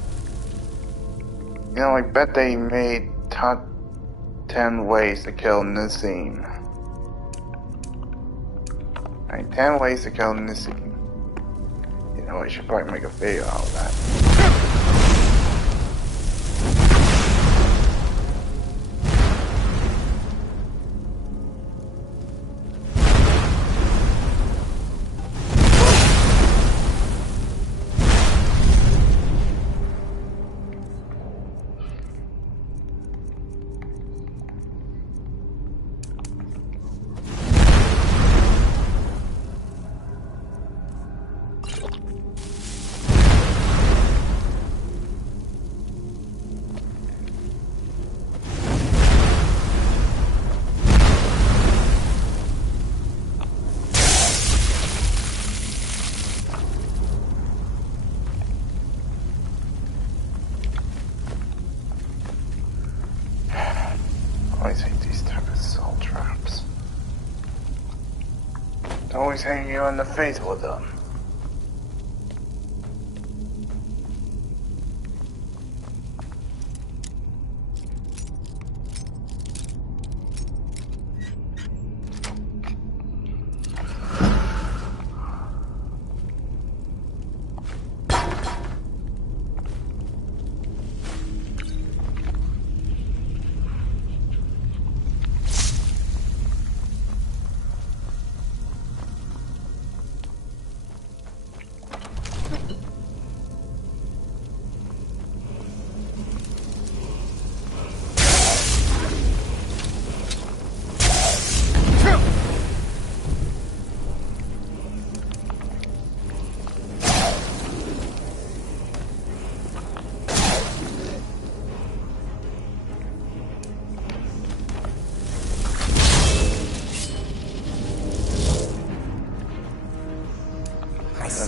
I bet they made top 10 ways to kill Nassim. Right, 10 ways to kill Nassim. You know, we should probably make a video out of that. Always hang you in the face with them.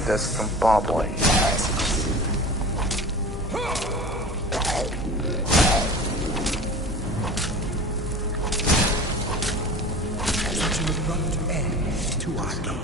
discombobulated. Such an abrupt end to our game.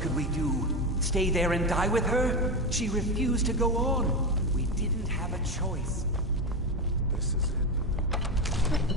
Could we do? Stay there and die with her? She refused to go on. We didn't have a choice. This is it.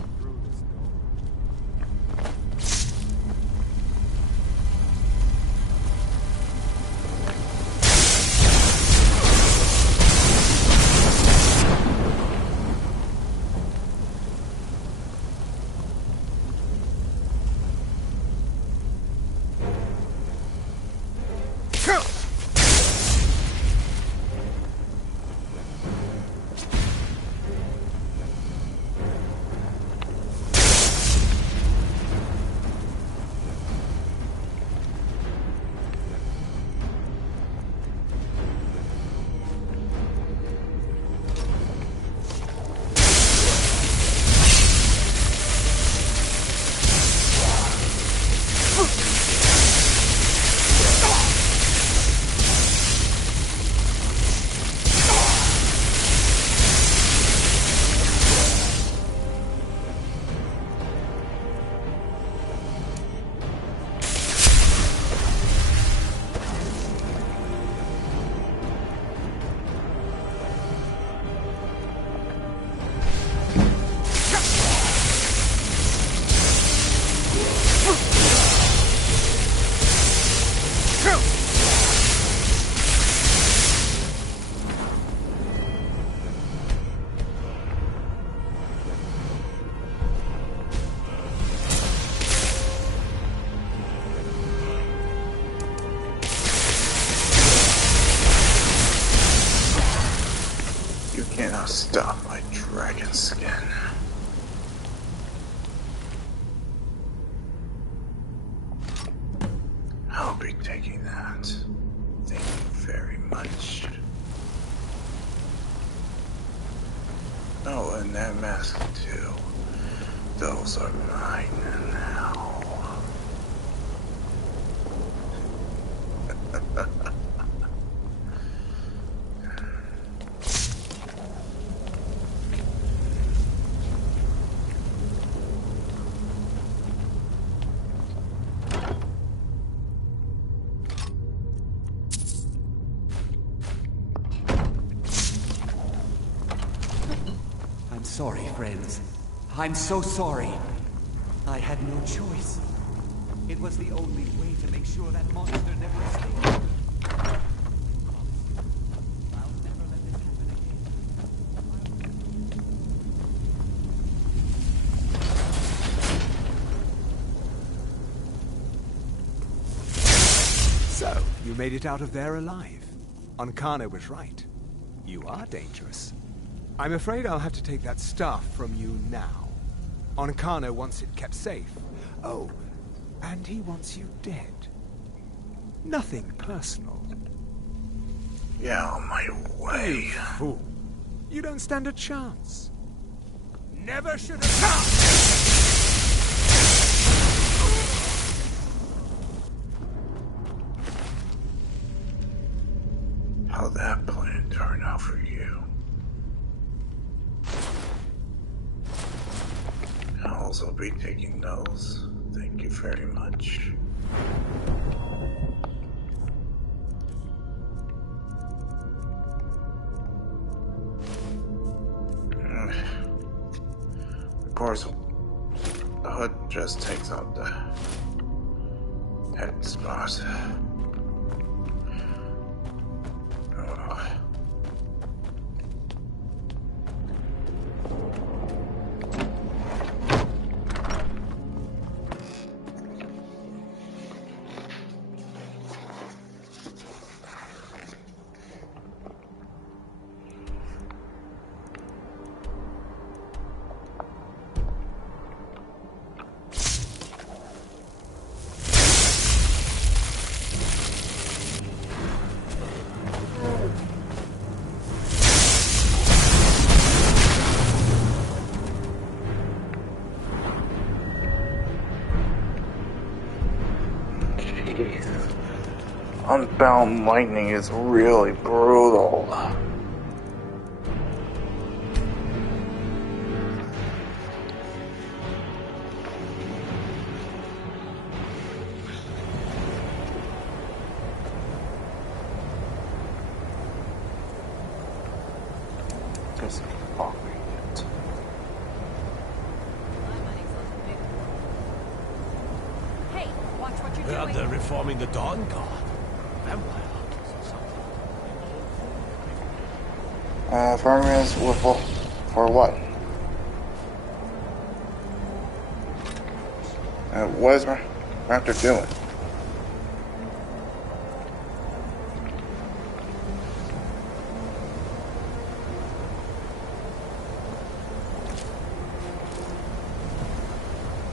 Stop my dragon skin. I'll be taking that. Thank you very much. Oh, and that mask too. Those are mine now. Sorry, friends. I'm so sorry. I had no choice. It was the only way to make sure that monster never escaped. I'll never let this happen again. So, you made it out of there alive. Ankana was right. You are dangerous. I'm afraid I'll have to take that staff from you now. Ankana wants it kept safe. Oh, and he wants you dead. Nothing personal. Get out of my way. You fool. You don't stand a chance. Never should have come! How'd that plan turn out for you? I'll also be taking those. Thank you you very much. Of course, the hood just takes out the head spot. Unbound lightning is really brutal. Just offering it. Hey, watch what you're They are doing. there reforming the Dawn Guard. Vampire. Farmers for what? What is Raptor doing?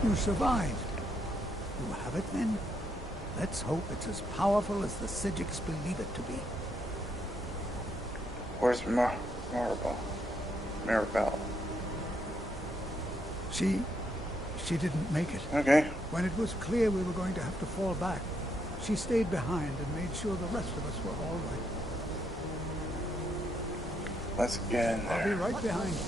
You survived. You have it then? Let's hope it's as powerful as the Psijics believe it to be. Where's Maribel? She didn't make it. Okay. When it was clear we were going to have to fall back, she stayed behind and made sure the rest of us were all right. Let's get in there. I'll be right behind you.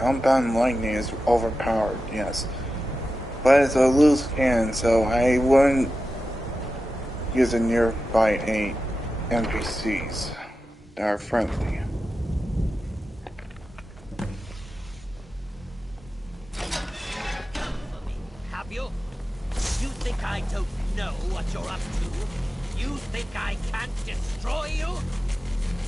Unbound lightning is overpowered, yes. But it's a loose cannon, so I wouldn't use it nearby any NPCs that are friendly. Have you? You think I don't know what you're up to? You think I can't destroy you?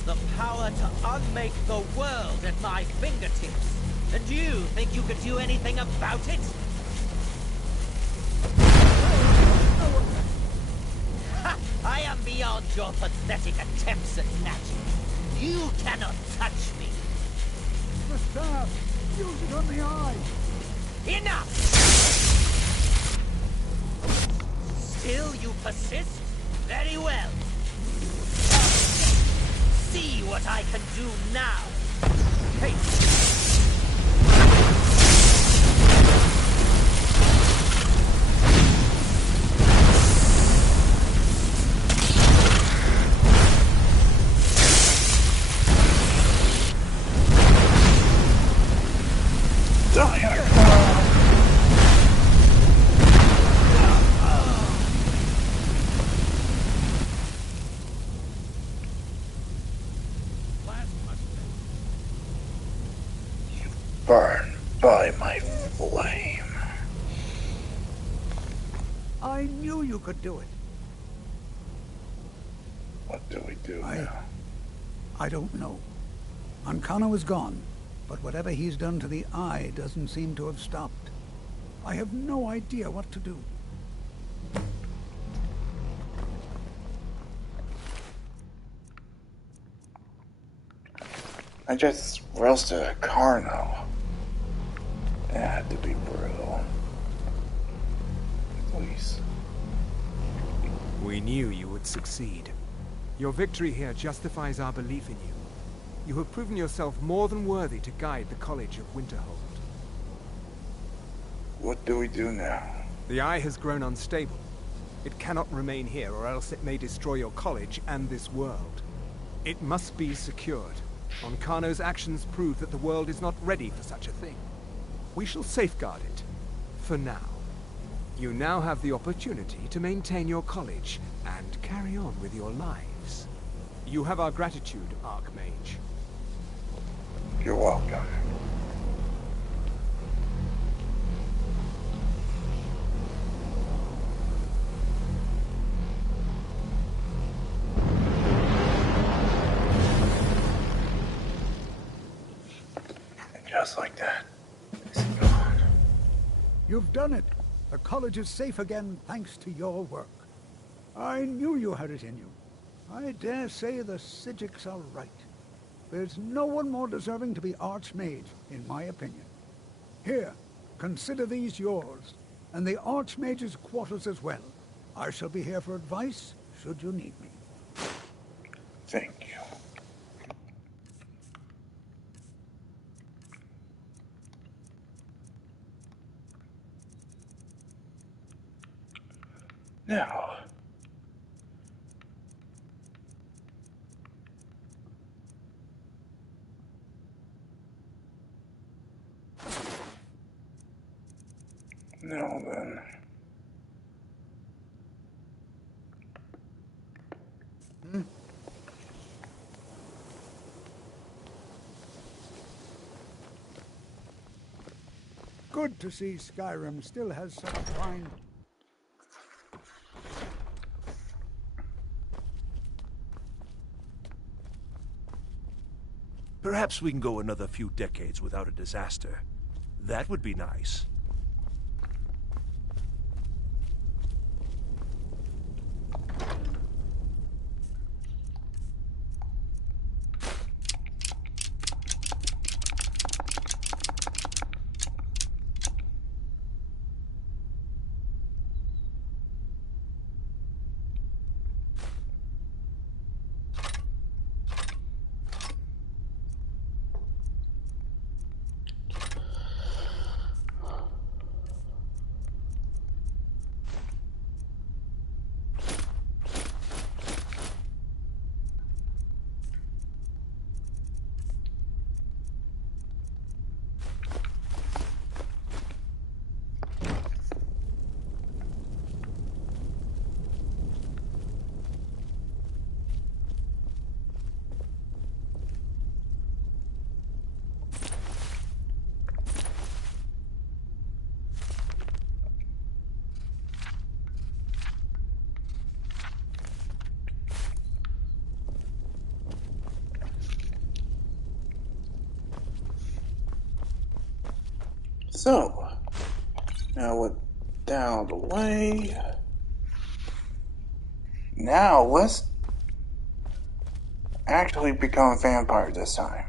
The power to unmake the world at my fingertips. And you think you could do anything about it? Ha! I am beyond your pathetic attempts at magic. You cannot touch me. The staff! Use it on the eye! Enough! Still you persist? Very well. See what I can do now. Hey! Burn by my flame. I knew you could do it. What do we do now? I don't know. Ancano is gone, but whatever he's done to the eye doesn't seem to have stopped. I have no idea what to do. I just roasted a Carno. It had to be brutal. At least. We knew you would succeed. Your victory here justifies our belief in you. You have proven yourself more than worthy to guide the College of Winterhold. What do we do now? The Eye has grown unstable. It cannot remain here, or else it may destroy your college and this world. It must be secured. Onkano's actions prove that the world is not ready for such a thing. We shall safeguard it, for now. You now have the opportunity to maintain your college and carry on with your lives. You have our gratitude, Archmage. You're welcome. And just like that, it's gone. You've done it. The college is safe again thanks to your work. I knew you had it in you. I dare say the Psijics are right. There's no one more deserving to be Archmage, in my opinion. Here, consider these yours, and the Archmage's quarters as well. I shall be here for advice, should you need me. Thank you. Now, then. Good to see Skyrim still has such fine... Perhaps we can go another few decades without a disaster. That would be nice. So, now we're down the way. Now let's actually become vampires this time.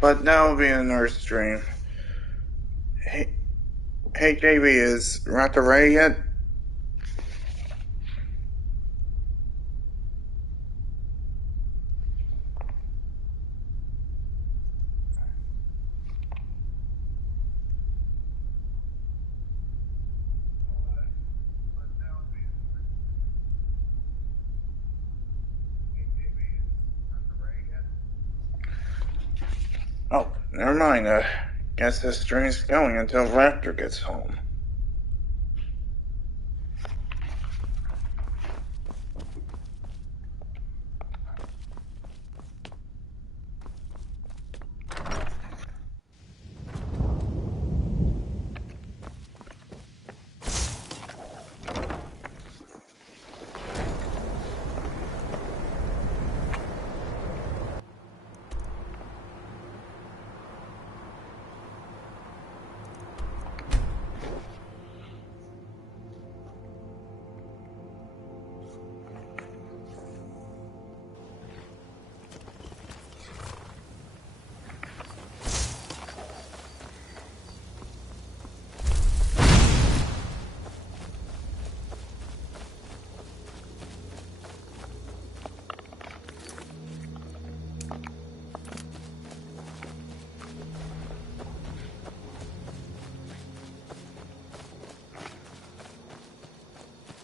But now we'll be in our stream. Hey, JB, is Raptor ready yet? Oh, never mind. Guess this stream's going until Raptor gets home.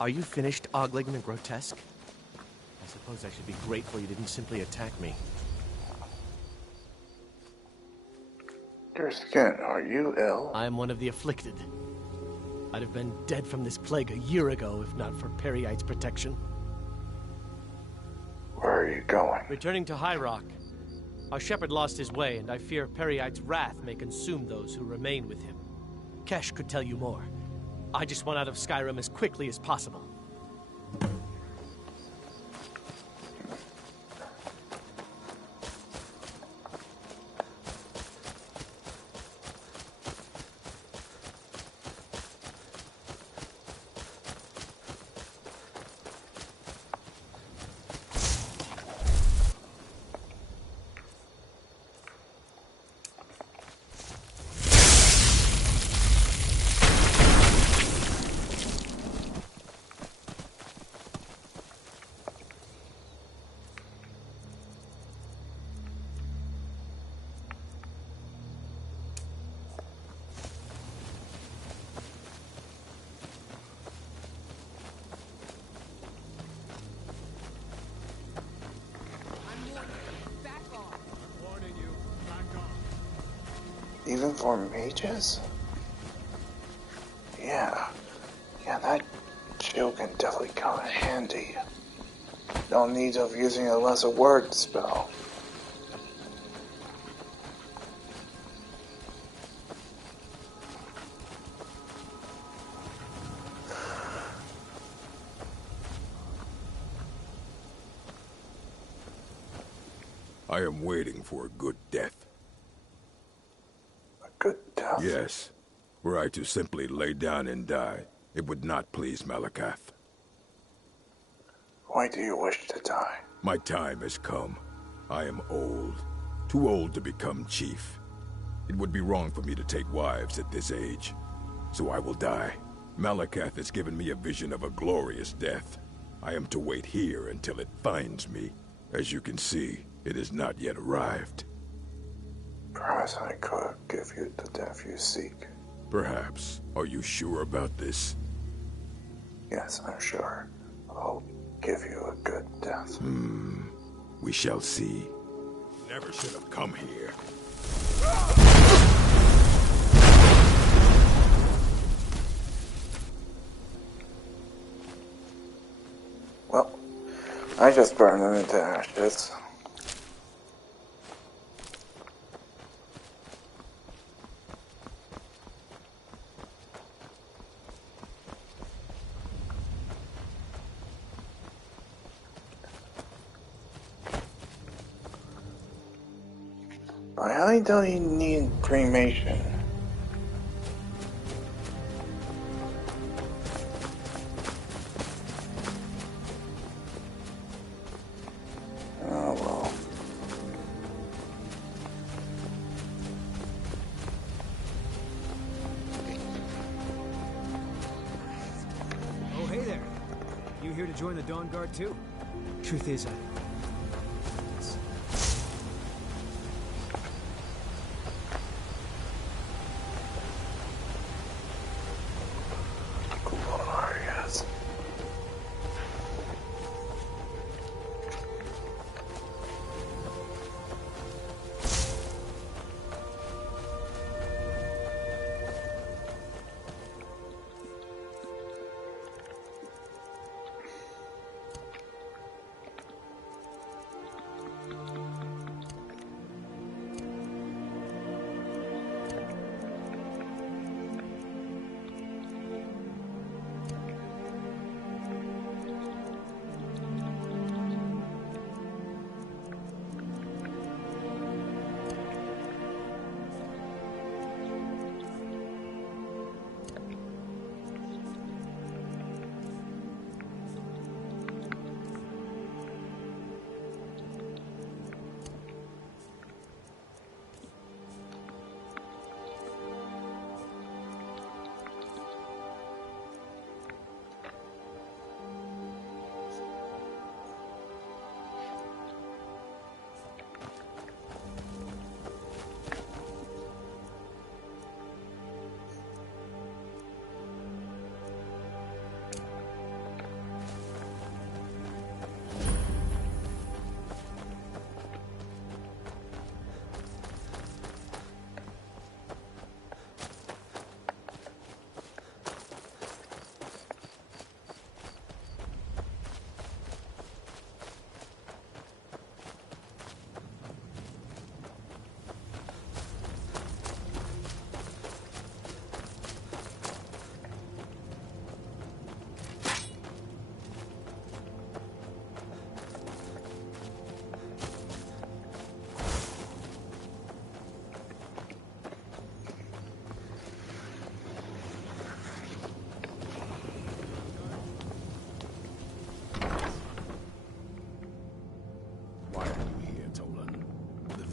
Are you finished ogling the grotesque? I suppose I should be grateful you didn't simply attack me. Your skin, are you ill? I am one of the afflicted. I'd have been dead from this plague a year ago if not for Peryite's protection. Where are you going? Returning to High Rock. Our shepherd lost his way, and I fear Peryite's wrath may consume those who remain with him. Kesh could tell you more. I just want out of Skyrim as quickly as possible. Even for mages? Yeah, that shield can definitely come in handy. No need of using a lesser word spell. I am waiting for a good death. Good death? Yes. Were I to simply lay down and die, it would not please Malakath. Why do you wish to die? My time has come. I am old. Too old to become chief. It would be wrong for me to take wives at this age. So I will die. Malakath has given me a vision of a glorious death. I am to wait here until it finds me. As you can see, it has not yet arrived. Perhaps I could give you the death you seek. Perhaps. Are you sure about this? Yes, I'm sure. I'll give you a good death. We shall see. Never should have come here. Well, I just burned them into ashes. Why don't you need cremation? Oh well. Oh, hey there. You here to join the Dawn Guard too? Truth is,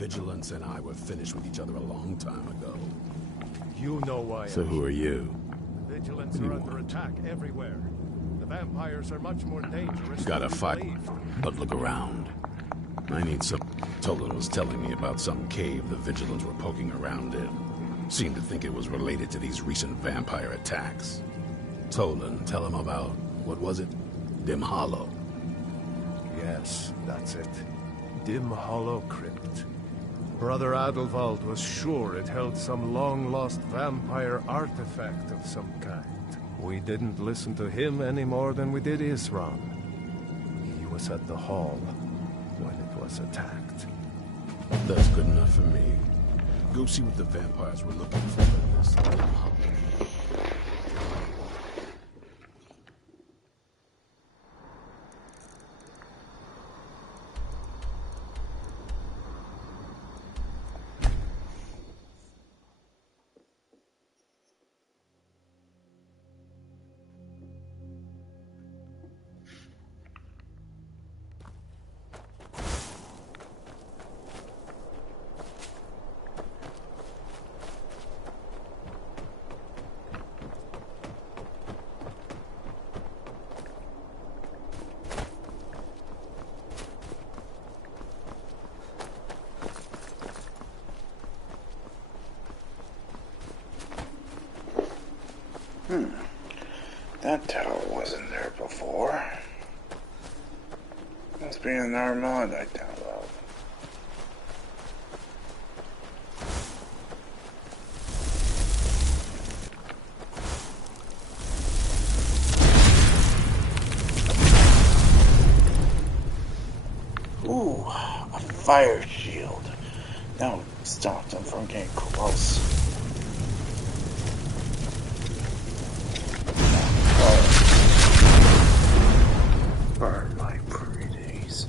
Vigilance and I were finished with each other a long time ago. You know why. So who are you? The Vigilance are under attack everywhere. The vampires are much more dangerous. Gotta fight, but look around. I need some... Tolan was telling me about some cave the Vigilance were poking around in. Seemed to think it was related to these recent vampire attacks. Tolan, tell him about, what was it? Dim Hollow. Yes, that's it. Dim Hollow Crypt. Brother Adelwald was sure it held some long-lost vampire artifact of some kind. We didn't listen to him any more than we did Isran. He was at the hall when it was attacked. That's good enough for me. Go see what the vampires were looking for in this Dim Hollow. That tower wasn't there before. Must be an Armada I download. Ooh, a fire shield. That'll stop them from getting close. Burn my pretties.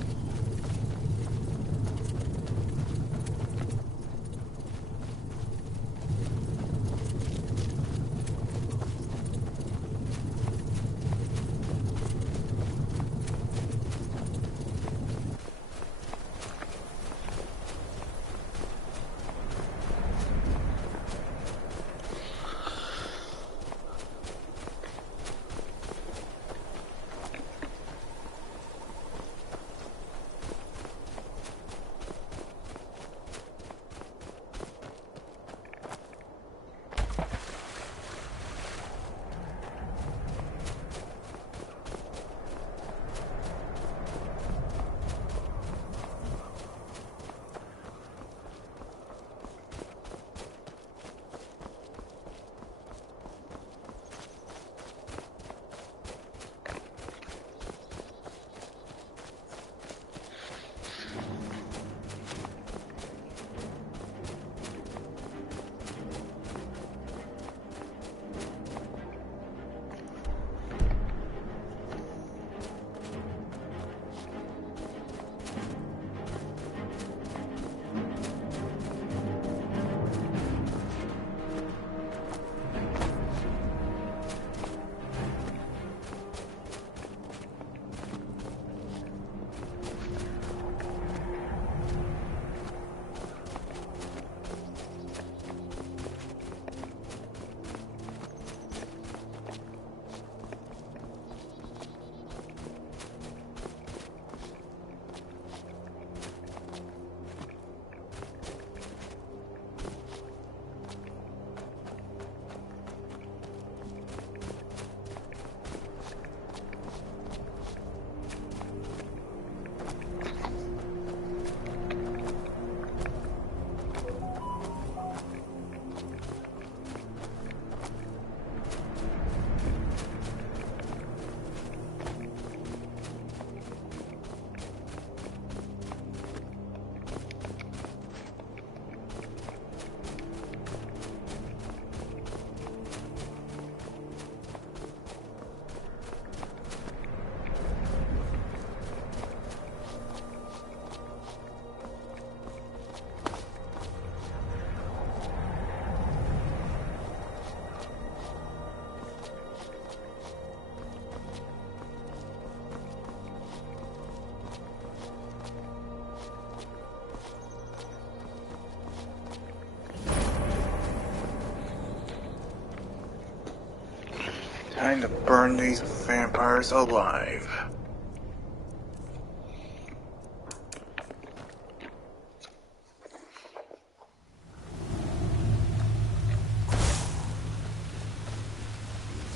Time to burn these vampires alive.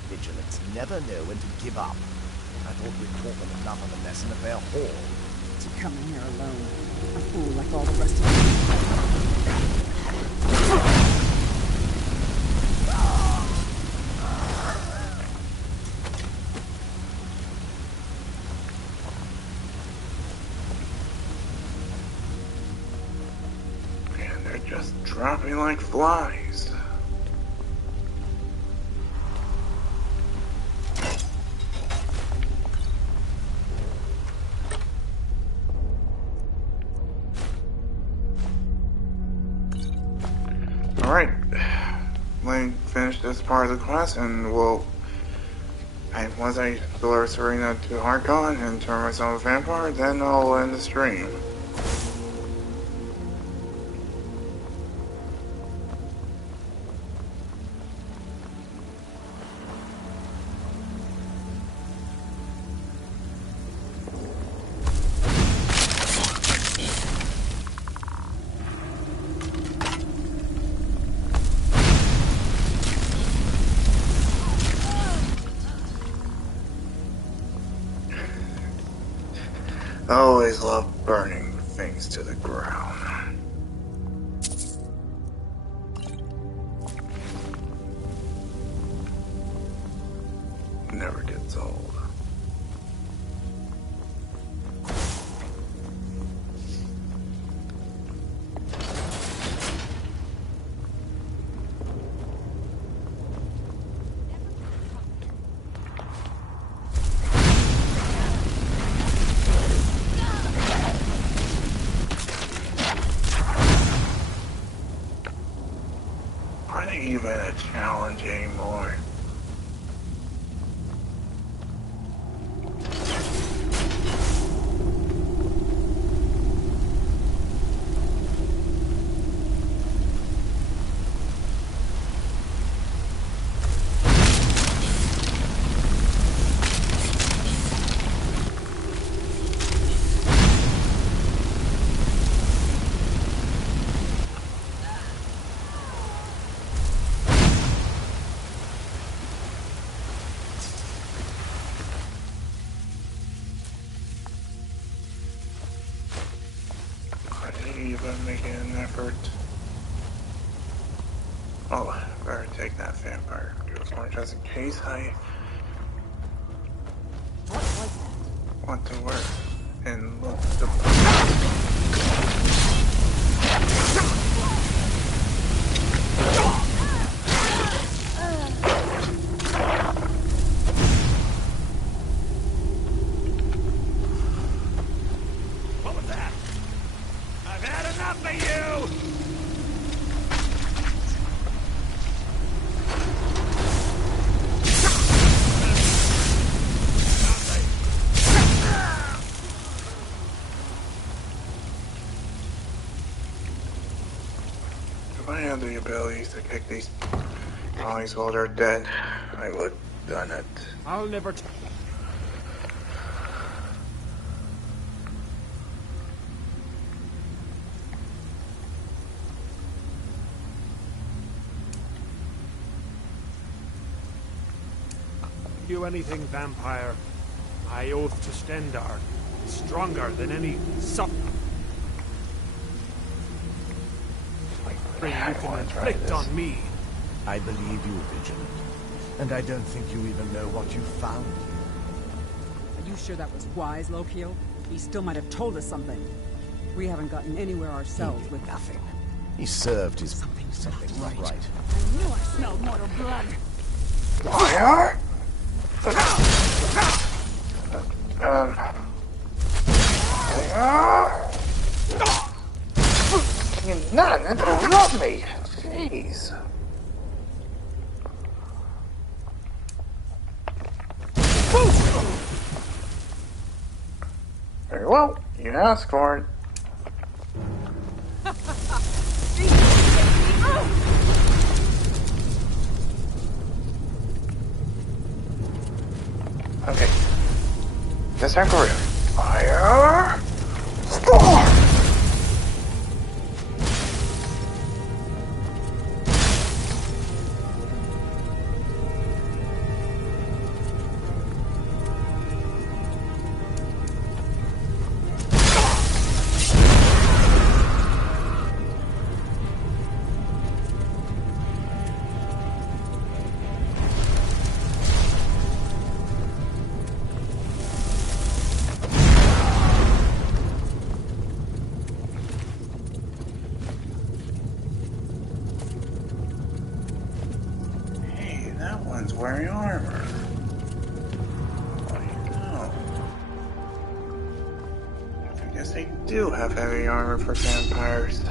Vigilants never know when to give up. I thought we'd taught them enough of a lesson at their hall. To come in here alone. A fool like all the rest of you. And they're just dropping like flies. Alright, let me finish this part of the quest and once I deliver Serena to Harkon and turn myself a vampire, then I'll end the stream. I always love burning things to the ground. Never gets old. Are they even a challenge anymore? Even making an effort. Oh, better take that vampire more just in case I want to work and look the If I had the abilities to kick these guys while they're dead, I would have done it. I'll never... do anything, vampire. My oath to Stendar is stronger than any you can inflict on me. I believe you, Vigilant. And I don't think you even know what you found. Are you sure that was wise, Lokio? He still might have told us something. We haven't gotten anywhere ourselves with nothing. He served his something not right. I knew I smelled mortal blood. Fire? You're not interrupt me. Jeez. Very well, you asked for it. Is that for real? Fire! Storm! Wearing armor. I guess they do have heavy armor for vampires.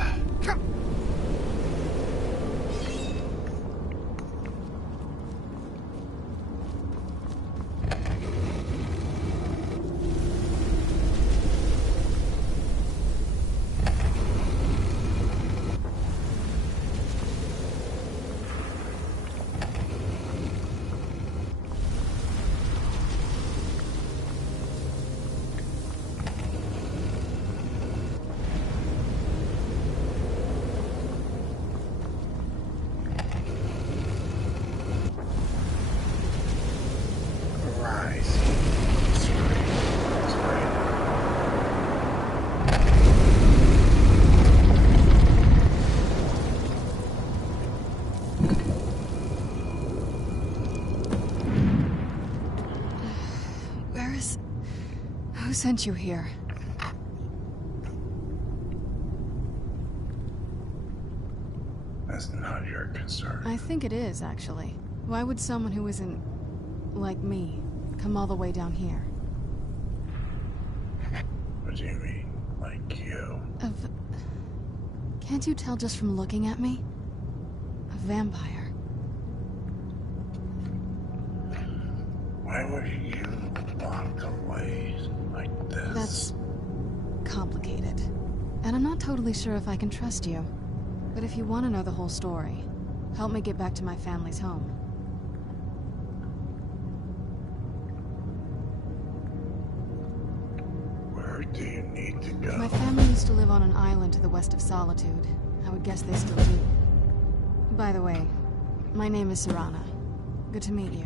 Who sent you here? That's not your concern. I think it is, actually. Why would someone who isn't like me come all the way down here? What do you mean, like you? Can't you tell just from looking at me? A vampire. Why would you walk away like this? That's complicated. And I'm not totally sure if I can trust you. But if you want to know the whole story, help me get back to my family's home. Where do you need to go? My family used to live on an island to the west of Solitude. I would guess they still do. By the way, my name is Serana. Good to meet you.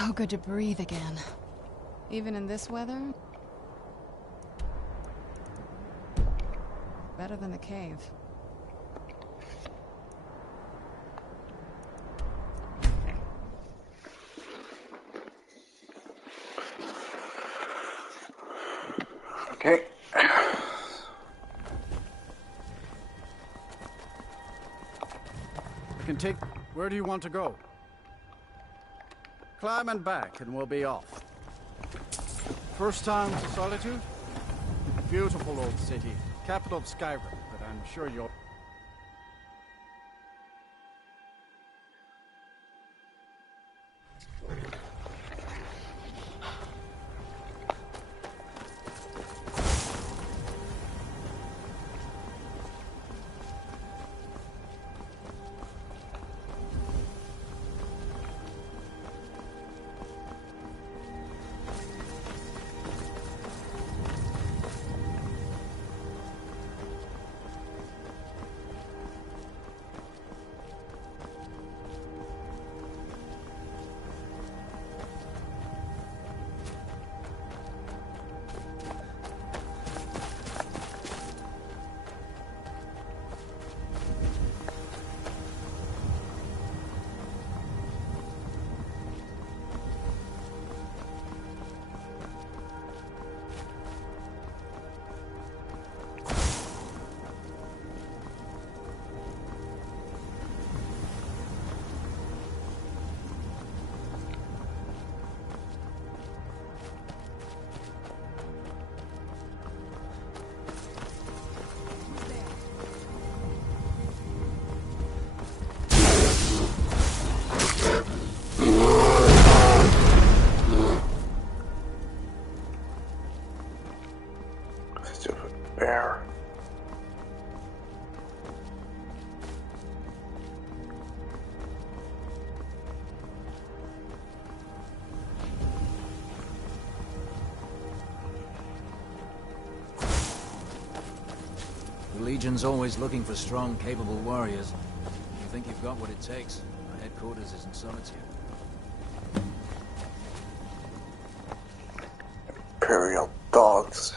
So good to breathe again. Even in this weather? Better than the cave. Okay. I can take... Where do you want to go? Climb and back, and we'll be off. First time to Solitude? Beautiful old city. Capital of Skyrim, but I'm sure you'll... Bear. The Legion's always looking for strong, capable warriors. You think you've got what it takes? Our headquarters is in Solitude. Imperial dogs.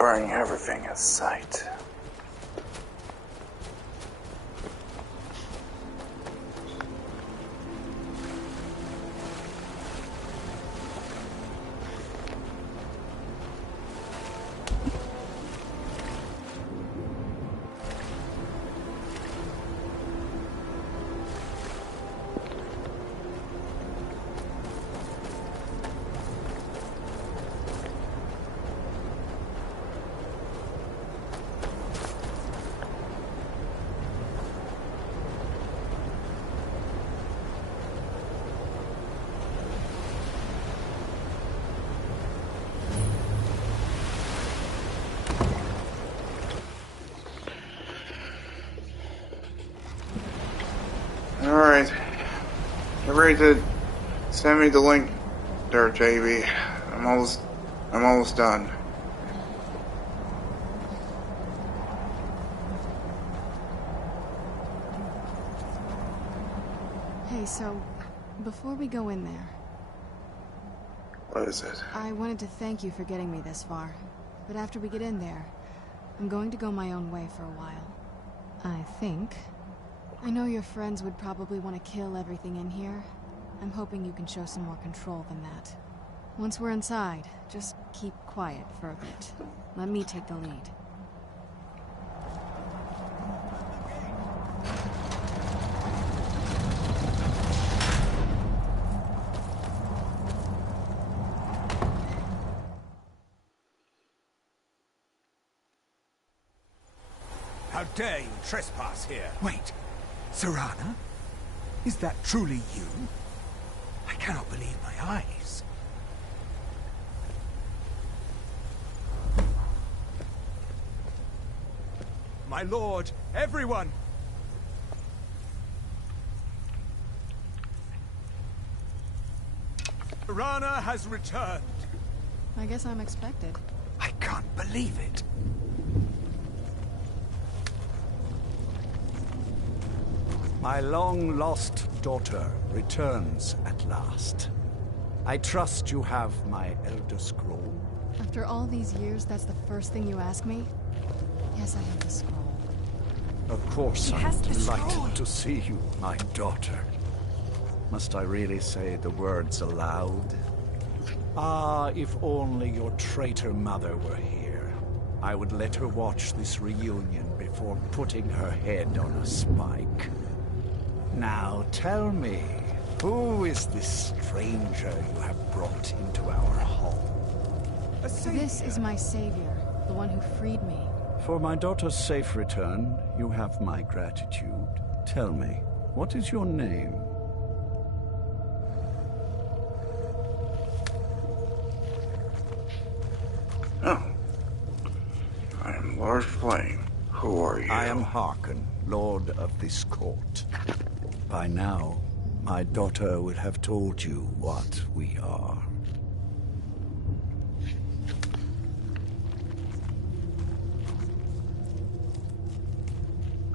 burning everything in sight. Alright. Get ready to send me the link there, JB. I'm almost done. Hey, so, before we go in there... What is it? I wanted to thank you for getting me this far. But after we get in there, I'm going to go my own way for a while. I think. I know your friends would probably want to kill everything in here. I'm hoping you can show some more control than that. Once we're inside, just keep quiet for a bit. Let me take the lead. How dare you trespass here? Wait, Serana? Is that truly you? I cannot believe my eyes. My lord, everyone! Serana has returned. I guess I'm expected. I can't believe it. My long-lost daughter returns at last. I trust you have my Elder Scroll. After all these years, that's the first thing you ask me? Yes, I have the scroll. Of course, I'm delighted to see you, my daughter. Must I really say the words aloud? Ah, if only your traitor mother were here. I would let her watch this reunion before putting her head on a spike. Now tell me, who is this stranger you have brought into our hall? This is my savior, the one who freed me. For my daughter's safe return, you have my gratitude. Tell me, what is your name? Oh. I am Lord Flame. Who are you? I am Harkon, Lord of this court. By now, my daughter would have told you what we are.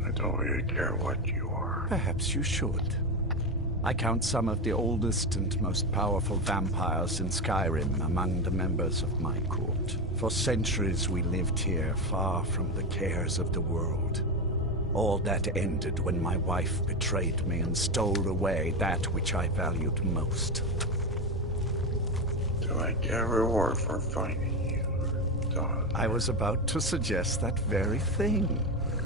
I don't really care what you are. Perhaps you should. I count some of the oldest and most powerful vampires in Skyrim among the members of my court. For centuries we lived here, far from the cares of the world. All that ended when my wife betrayed me and stole away that which I valued most. Do I get a reward for finding you, Don? I was about to suggest that very thing.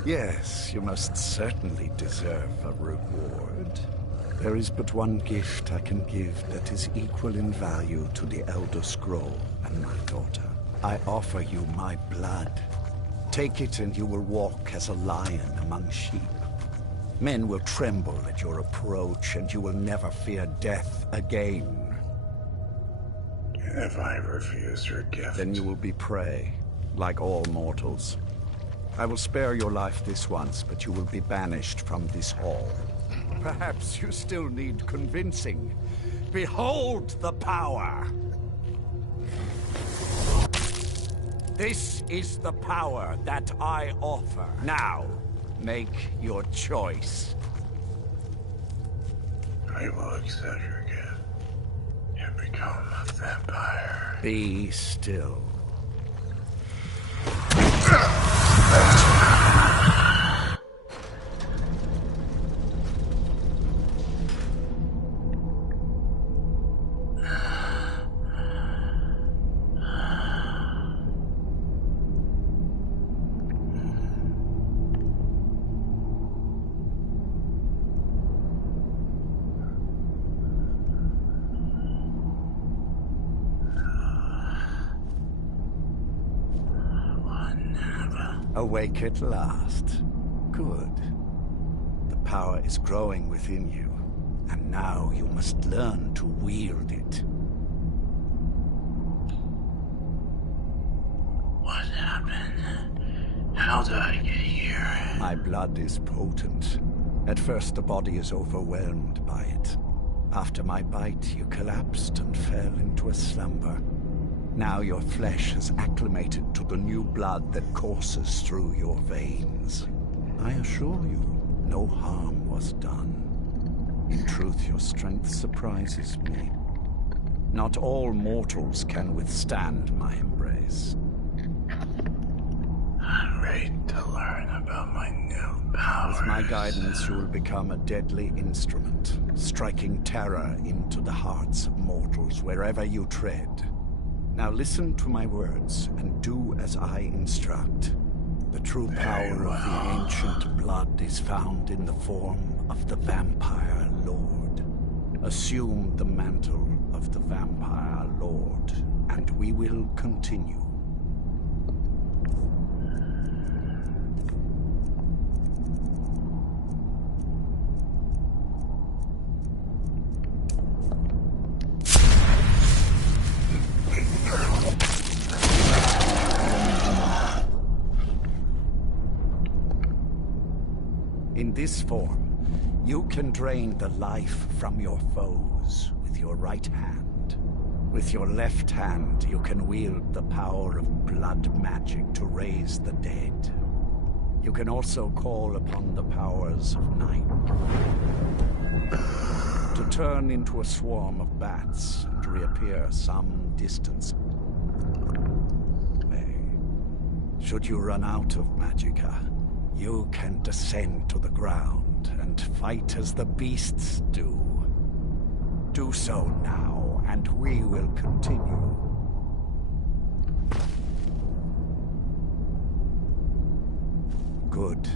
Yes, you must certainly deserve a reward. There is but one gift I can give that is equal in value to the Elder Scroll and my daughter. I offer you my blood. Take it and you will walk as a lion among sheep. Men will tremble at your approach and you will never fear death again. And if I refuse your gift? Then you will be prey, like all mortals. I will spare your life this once, but you will be banished from this hall. Perhaps you still need convincing. Behold the power! This is the power that I offer. Now, make your choice. I will accept your gift and become a vampire. Be still. Awake at last. Good. The power is growing within you, and now you must learn to wield it. What happened? How did I get here? My blood is potent. At first the body is overwhelmed by it. After my bite, you collapsed and fell into a slumber. Now your flesh has acclimated to the new blood that courses through your veins. I assure you, no harm was done. In truth, your strength surprises me. Not all mortals can withstand my embrace. I'm ready to learn about my new powers. With my guidance, you will become a deadly instrument, striking terror into the hearts of mortals wherever you tread. Now listen to my words, and do as I instruct. The true power of the ancient blood is found in the form of the Vampire Lord. Assume the mantle of the Vampire Lord, and we will continue. In this form, you can drain the life from your foes with your right hand. With your left hand, you can wield the power of blood magic to raise the dead. You can also call upon the powers of night to turn into a swarm of bats and reappear some distance away. Should you run out of magicka, you can descend to the ground and fight as the beasts do. Do so now, and we will continue. Good.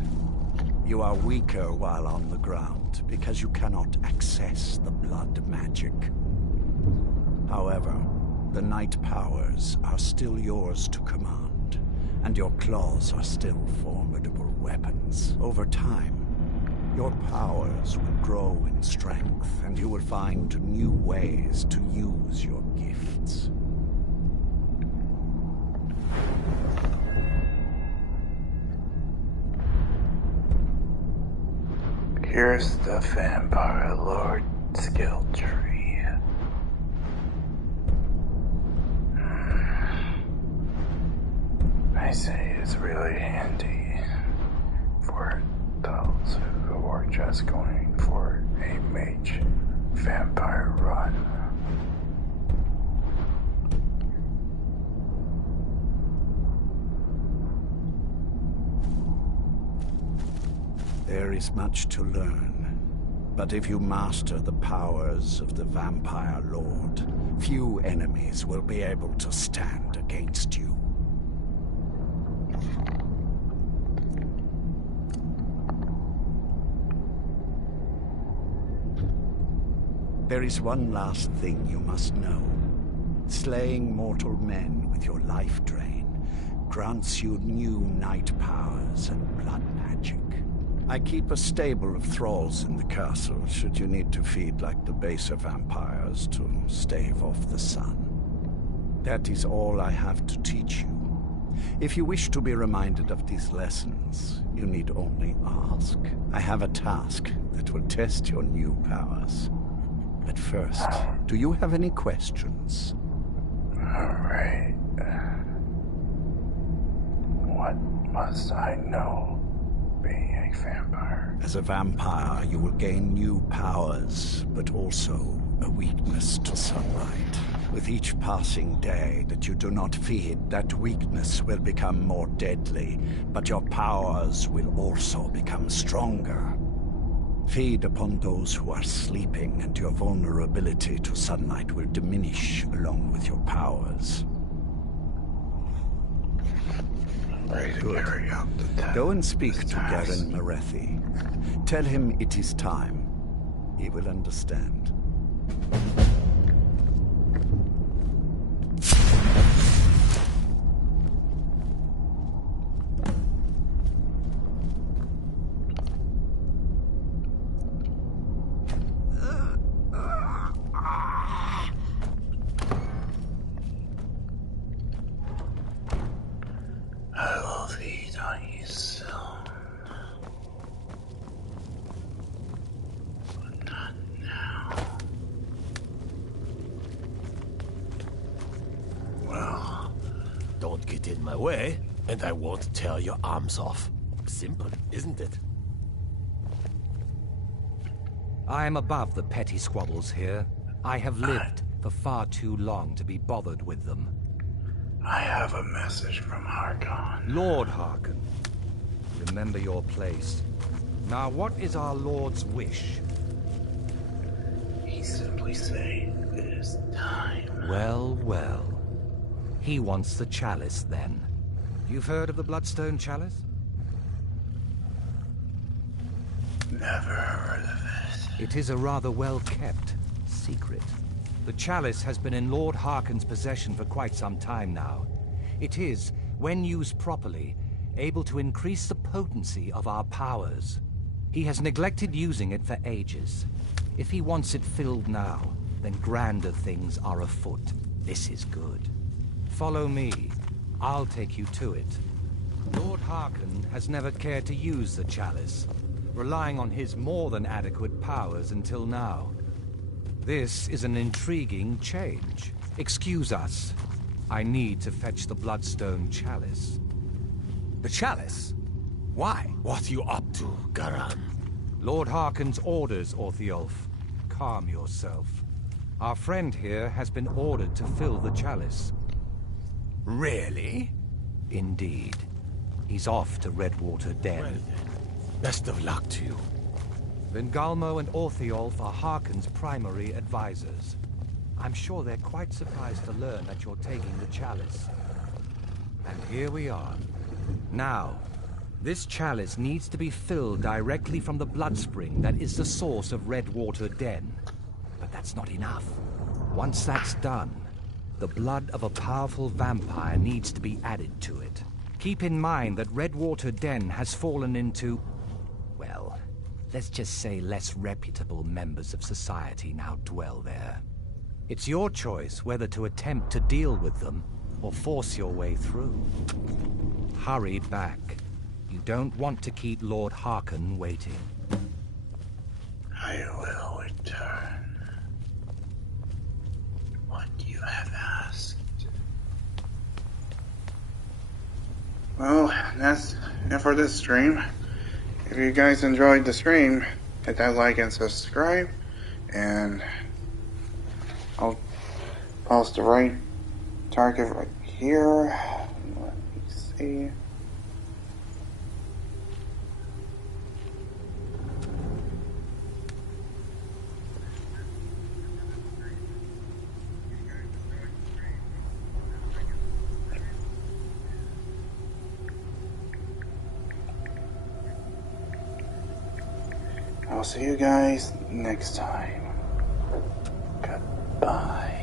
You are weaker while on the ground, because you cannot access the blood magic. However, the night powers are still yours to command, and your claws are still formidable weapons. Over time, your powers will grow in strength, and you will find new ways to use your gifts. Here's the Vampire Lord skill tree. I say it's really handy for those who are just going for a mage vampire run. There is much to learn, but if you master the powers of the Vampire Lord, few enemies will be able to stand against you. There is one last thing you must know. Slaying mortal men with your life drain grants you new night powers and blood magic. I keep a stable of thralls in the castle, should you need to feed like the baser vampires to stave off the sun. That is all I have to teach you. If you wish to be reminded of these lessons, you need only ask. I have a task that will test your new powers. But first, do you have any questions? Alright. What must I know being a vampire? As a vampire, you will gain new powers, but also a weakness to sunlight. With each passing day that you do not feed, that weakness will become more deadly, but your powers will also become stronger. Feed upon those who are sleeping, and your vulnerability to sunlight will diminish along with your powers. Good. Go and speak to Garen Marethi. Tell him it is time. He will understand. Don't get in my way, and I won't tear your arms off. Simple, isn't it? I am above the petty squabbles here. I have lived for far too long to be bothered with them. I have a message from Harkon. Lord Harkon, remember your place. Now, what is our Lord's wish? He simply saying it is time. Well, well. He wants the chalice, then. You've heard of the Bloodstone Chalice? Never heard of it. It is a rather well-kept secret. The chalice has been in Lord Harkon's possession for quite some time now. It is, when used properly, able to increase the potency of our powers. He has neglected using it for ages. If he wants it filled now, then grander things are afoot. This is good. Follow me. I'll take you to it. Lord Harkon has never cared to use the chalice, relying on his more than adequate powers until now. This is an intriguing change. Excuse us. I need to fetch the Bloodstone Chalice. The chalice? Why? What you up to, Garan? Lord Harkon's orders, Orthiolf. Calm yourself. Our friend here has been ordered to fill the chalice. Really? Indeed. He's off to Redwater Den. Well then, best of luck to you. Vingalmo and Orthiolf are Harkon's primary advisors. I'm sure they're quite surprised to learn that you're taking the chalice. And here we are. Now, this chalice needs to be filled directly from the bloodspring that is the source of Redwater Den. But that's not enough. Once that's done, the blood of a powerful vampire needs to be added to it. Keep in mind that Redwater Den has fallen into, well, let's just say less reputable members of society now dwell there. It's your choice whether to attempt to deal with them or force your way through. Hurry back. You don't want to keep Lord Harkon waiting. I will return. What you have asked. Well, that's it for this stream. If you guys enjoyed the stream, hit that like and subscribe, and I'll post the right target right here. Let me see. I'll see you guys next time. Goodbye.